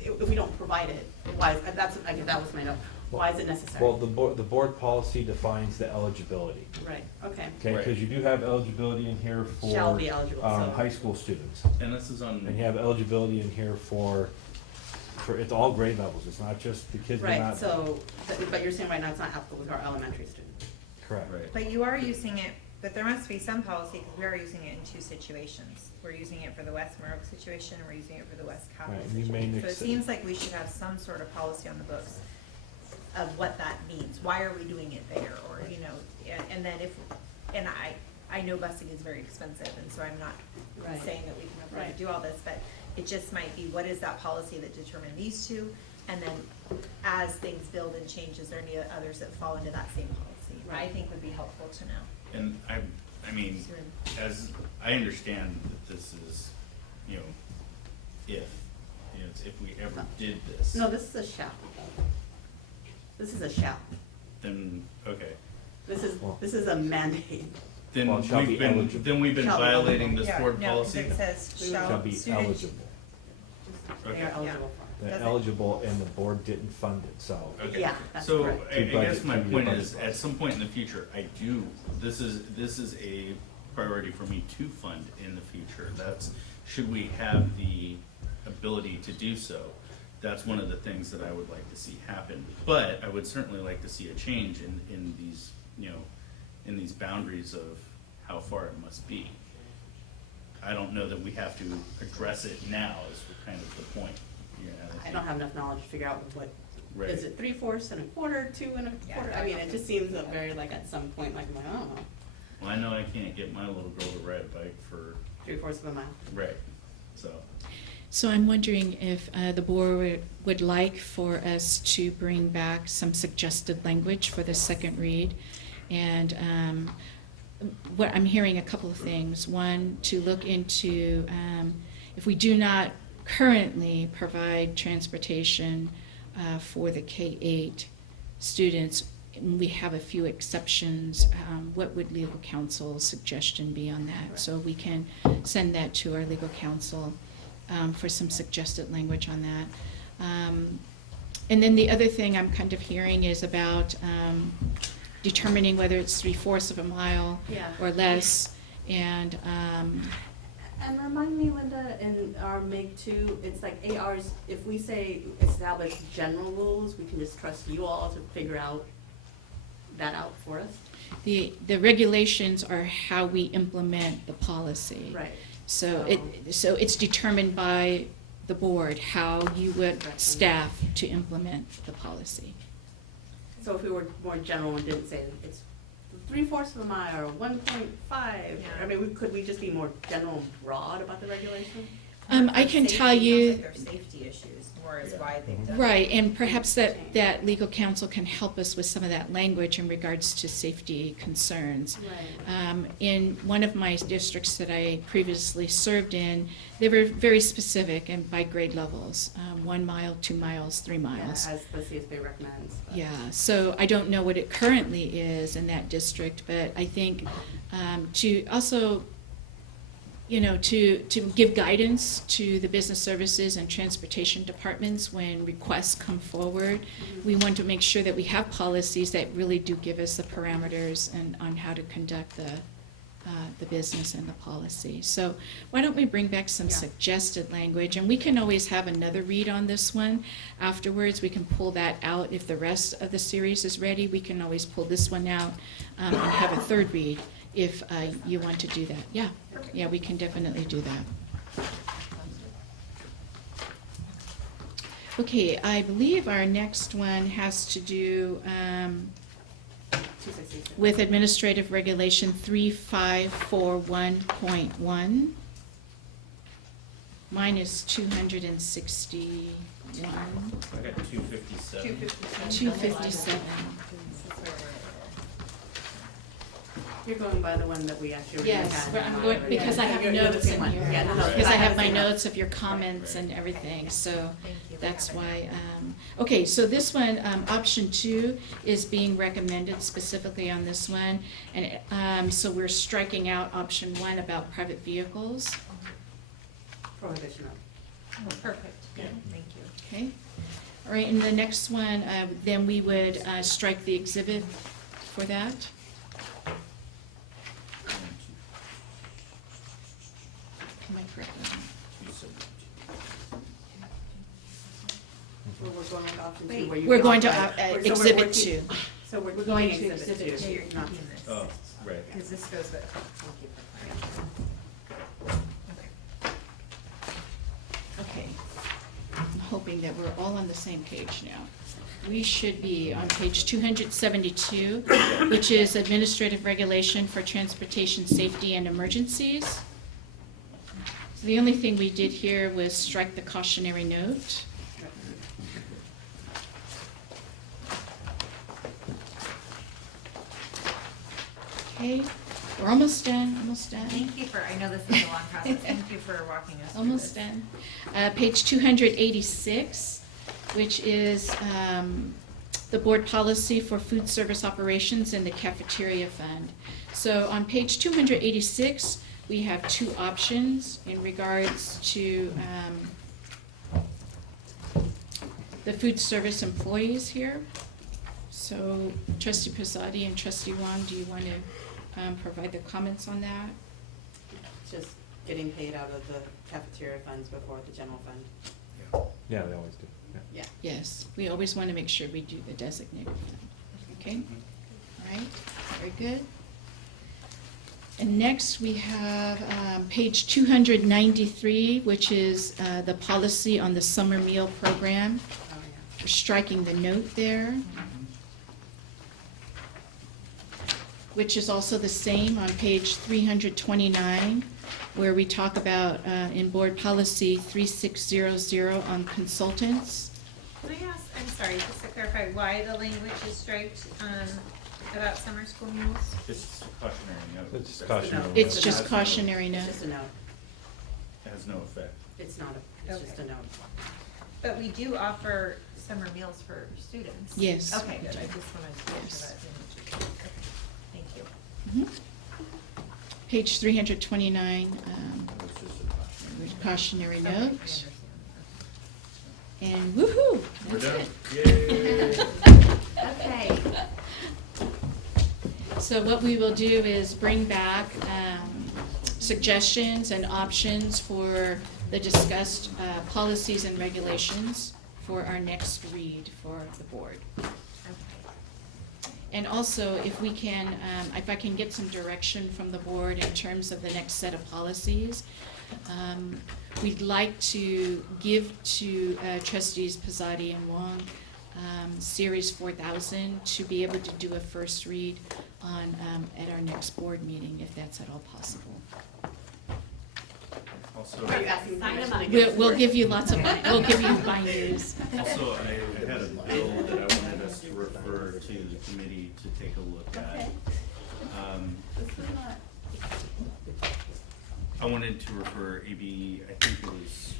if we don't provide it, why, I guess that was my note, why is it necessary? Well, the board policy defines the eligibility. Right, okay. Okay, because you do have eligibility in here for. Shall be eligible, so- high school students. And this is on. And you have eligibility in here for, it's all grade levels, it's not just the kids that are Right, not. so, but you're saying right now it's not applicable to our elementary students? Correct. But you are using it, but there must be some policy, because we are using it in two situations. We're using it for the West Monroe situation, and we're using it for the West Capitol Right, and you may situation. So it mix it. seems like we should have some sort of policy on the books of what that means. Why are we doing it there, or, you know, and then if, and I know busing is very expensive, and so I'm not Right. saying that we can afford Right. to do all this, but it just might be, what is that policy that determine these two? And then as things build and change, is there any others that fall into that same policy? I think would be helpful to know. And I mean, as I understand that this is, you know, if we ever did this. No, this is a shall. This is a shall. Then, okay. This is a mandate. Then Well, it shall be we've been, eligible. then we've been Shall be violating eligible. this board policy? No, 'cause it says Shall be student- eligible. They Okay. are eligible for. They're Does it? eligible and the board didn't fund it, so. Okay. Yeah, that's So correct. I To guess budget- my to your point budget is, at process. some point in the future, this is a priority for me to fund in the future. That's, should we have the ability to do so, that's one of the things that I would like to see happen. But I would certainly like to see a change in these, you know, in these boundaries of how far it must be. I don't know that we have to address it now is kind of the point. You know, I don't have enough knowledge to figure out what, Right. is it 3/4 and a quarter, 2 and a quarter? I mean, it just seems a very, like, at some point, like, I don't know, Well, I know I can't get my little girl to ride a bike for, 3/4 of a mile. right, so. So I'm wondering if the board would like for us to bring back some suggested language for the second read. And what I'm hearing a couple of things. One, to look into if we do not currently provide transportation for the K-8 students, and we have a few exceptions, what would legal counsel's suggestion be on that? So we can send that to our legal counsel for some suggested language on that. And then the other thing I'm kind of hearing is about determining whether it's 3/4 of a mile Yeah. or less. And And remind me, Linda, in our MIG 2, it's like ARs, if we say establish general rules, we can just trust you all to figure that out for us? the regulations are how we implement the policy. Right. So it's determined by the board how you would staff to implement the policy. So if we were more general and didn't say it's 3/4 of a mile or 1.5, I mean, could we just be more general and broad about the regulation? I can tell you. Sounds like there's safety issues, more is why they've done. Right, and perhaps that legal counsel can help us with some of that language in regards to safety concerns. Right. In one of my districts that I previously served in, they were very specific and by grade levels, 1 mile, 2 miles, 3 miles. Yeah, as the CSBA recommends. but- Yeah, so I don't know what it currently is in that district, but I think to also, you know, to give guidance to the business services and transportation departments when requests come forward, we want to make sure that we have policies that really do give us the parameters and on how to conduct the business and the policy. So why don't we bring back some suggested language, and we can always have another read on this one afterwards. We can pull that out if the rest of the series is ready. We can always pull this one out and have a third read if you want to do that. Yeah, we can definitely do that. Okay, I believe our next one has to do with Administrative Regulation 3541.1. Mine is 261. I got 257. 257. You're going by the one that we actually Yes, had. but I'm going, because I have You're the notes same in one. here. Yeah, no, Because I have the my same one. notes of your comments and everything, so that's why. Okay, so this one, option 2 is being recommended specifically on this one. And so we're striking out option 1 about private vehicles. Prohibition of. Oh, perfect, good, thank you. Okay, all right, and the next one, then we would strike the exhibit for that. Am I correct? We're going with option Wait. 2. where you We're go going to by- exhibit we're 2. So we're We're going going to to exhibit exhibit 2, not. Oh, right. Because this goes with, thank you for Okay. I'm hoping that we're all on the same page now. We should be on page 272, which is Administrative Regulation for Transportation Safety and Emergencies. So the only thing we did here was strike the cautionary note. Okay, we're almost done, almost done. Thank you for, I know this is a long process, thank you for walking us through Almost this. done. Page 286, which is the board policy for food service operations in the cafeteria fund. So on page 286, we have 2 options in regards to the food service employees here. So Trustee Prasadi and Trustee Wong, do you want to provide the comments on that? just getting paid out of the cafeteria funds before the general fund. Yeah, they always do, yeah. Yeah. Yes, we always want to make sure we do the designated fund. Okay, all right, very good. And next we have page 293, which is the policy on the summer meal program. Oh, yeah. We're striking the note there, which is also the same on page 329, where we talk about in board policy 3600 on consultants. Can I ask, I'm sorry, just to clarify, why the language is striped about summer school meals? It's cautionary note. It's cautionary. It's note. just cautionary It's note. just a note. It has no effect. It's not it's just a note. But we do offer summer meals for students. Yes. Okay, good, I just wanted to make Yes. sure that didn't. Okay, thank you. Mhm. Page 329, It's just a cautionary cautionary Okay, I note. understand. And woo-hoo, We're that's done. it. Yay! Okay. So what we will do is bring back suggestions and options for the discussed policies and regulations for our next read for the board. And also, if we can, if I can get some direction from the board in terms of the next set of policies, we'd like to give to trustees Pizzati and Wong Series 4000 to be able to do a first read on at our next board meeting, if that's at all possible. Also, Are you asking Sign permission them to up. give We'll us give you lots of, we'll give you binders. also, I had a bill that I wanted us to refer to the committee to take a look at. I wanted to refer AB, I think it was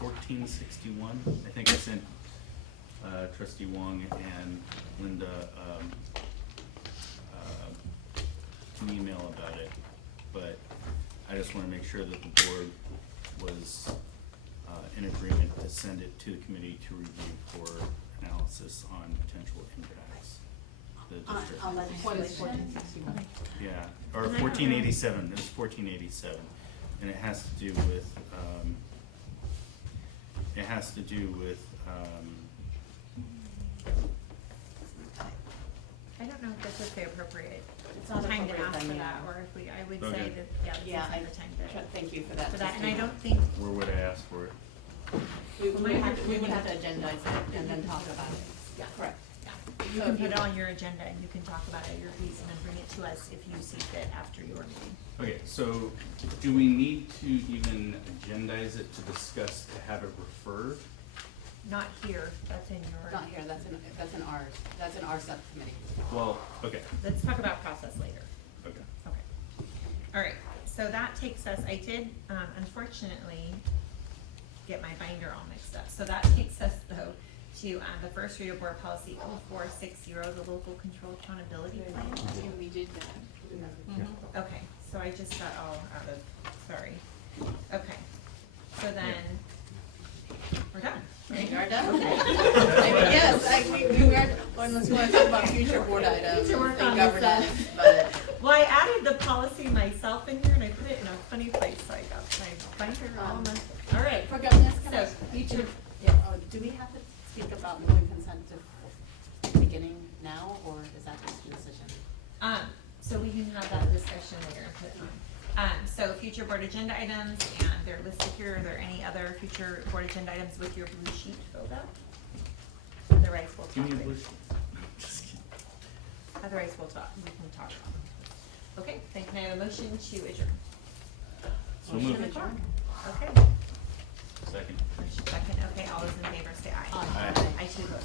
1461. I think I sent Trustee Wong and Linda an email about it, but I just want to make sure that the board was in agreement to send it to the committee to review for analysis on potential impacts. The district. On What is legislation. 1461? Yeah, or 1487, it was 1487, and it has to do with, I don't know if this is the appropriate It's not time to appropriate ask for time, that, yeah. or if we, I would Okay. say that, yeah, this Yeah, isn't the time to. Thank you for that. For that, and I Christine. don't think, where would I ask for it? We would have to agendize it and then talk about it. Yeah. Correct. You can put it on your agenda and you can talk about it at your piece and then bring it to us if you see fit after your meeting. Okay, so do we need to even agendize it to discuss, to have it referred? Not here, that's in your. Not here, that's in our subcommittee. Well, okay, Let's talk about process later. okay. Okay. All right, so that takes us, I did, unfortunately, get my binder all mixed up. So that takes us though to, the first read of board policy 0460, the local control accountability plan. We did that. Okay, so I just got all out of, sorry. Okay, so then, we're done. We are done. Okay. Yes, we are, unless you want to talk about future board items To work and on governance, this, but. Well, I added the policy myself in here and I put it in a funny place, so I got my binder all messed up. All right. For governance, can I, So, future, do we have to speak about moving consent to beginning now, or is that just a decision? So we can have that discussion later. So future board agenda items, and they're listed here. Are there any other future board agenda items with your blue sheet filled out? Otherwise, we'll Give talk me a blue later. sheet. Just kidding. Otherwise, we can talk about it. Okay, then can I have a motion to adjourn? So moved. Okay. Second. Second, okay, all those in favor say aye. Aye. I too vote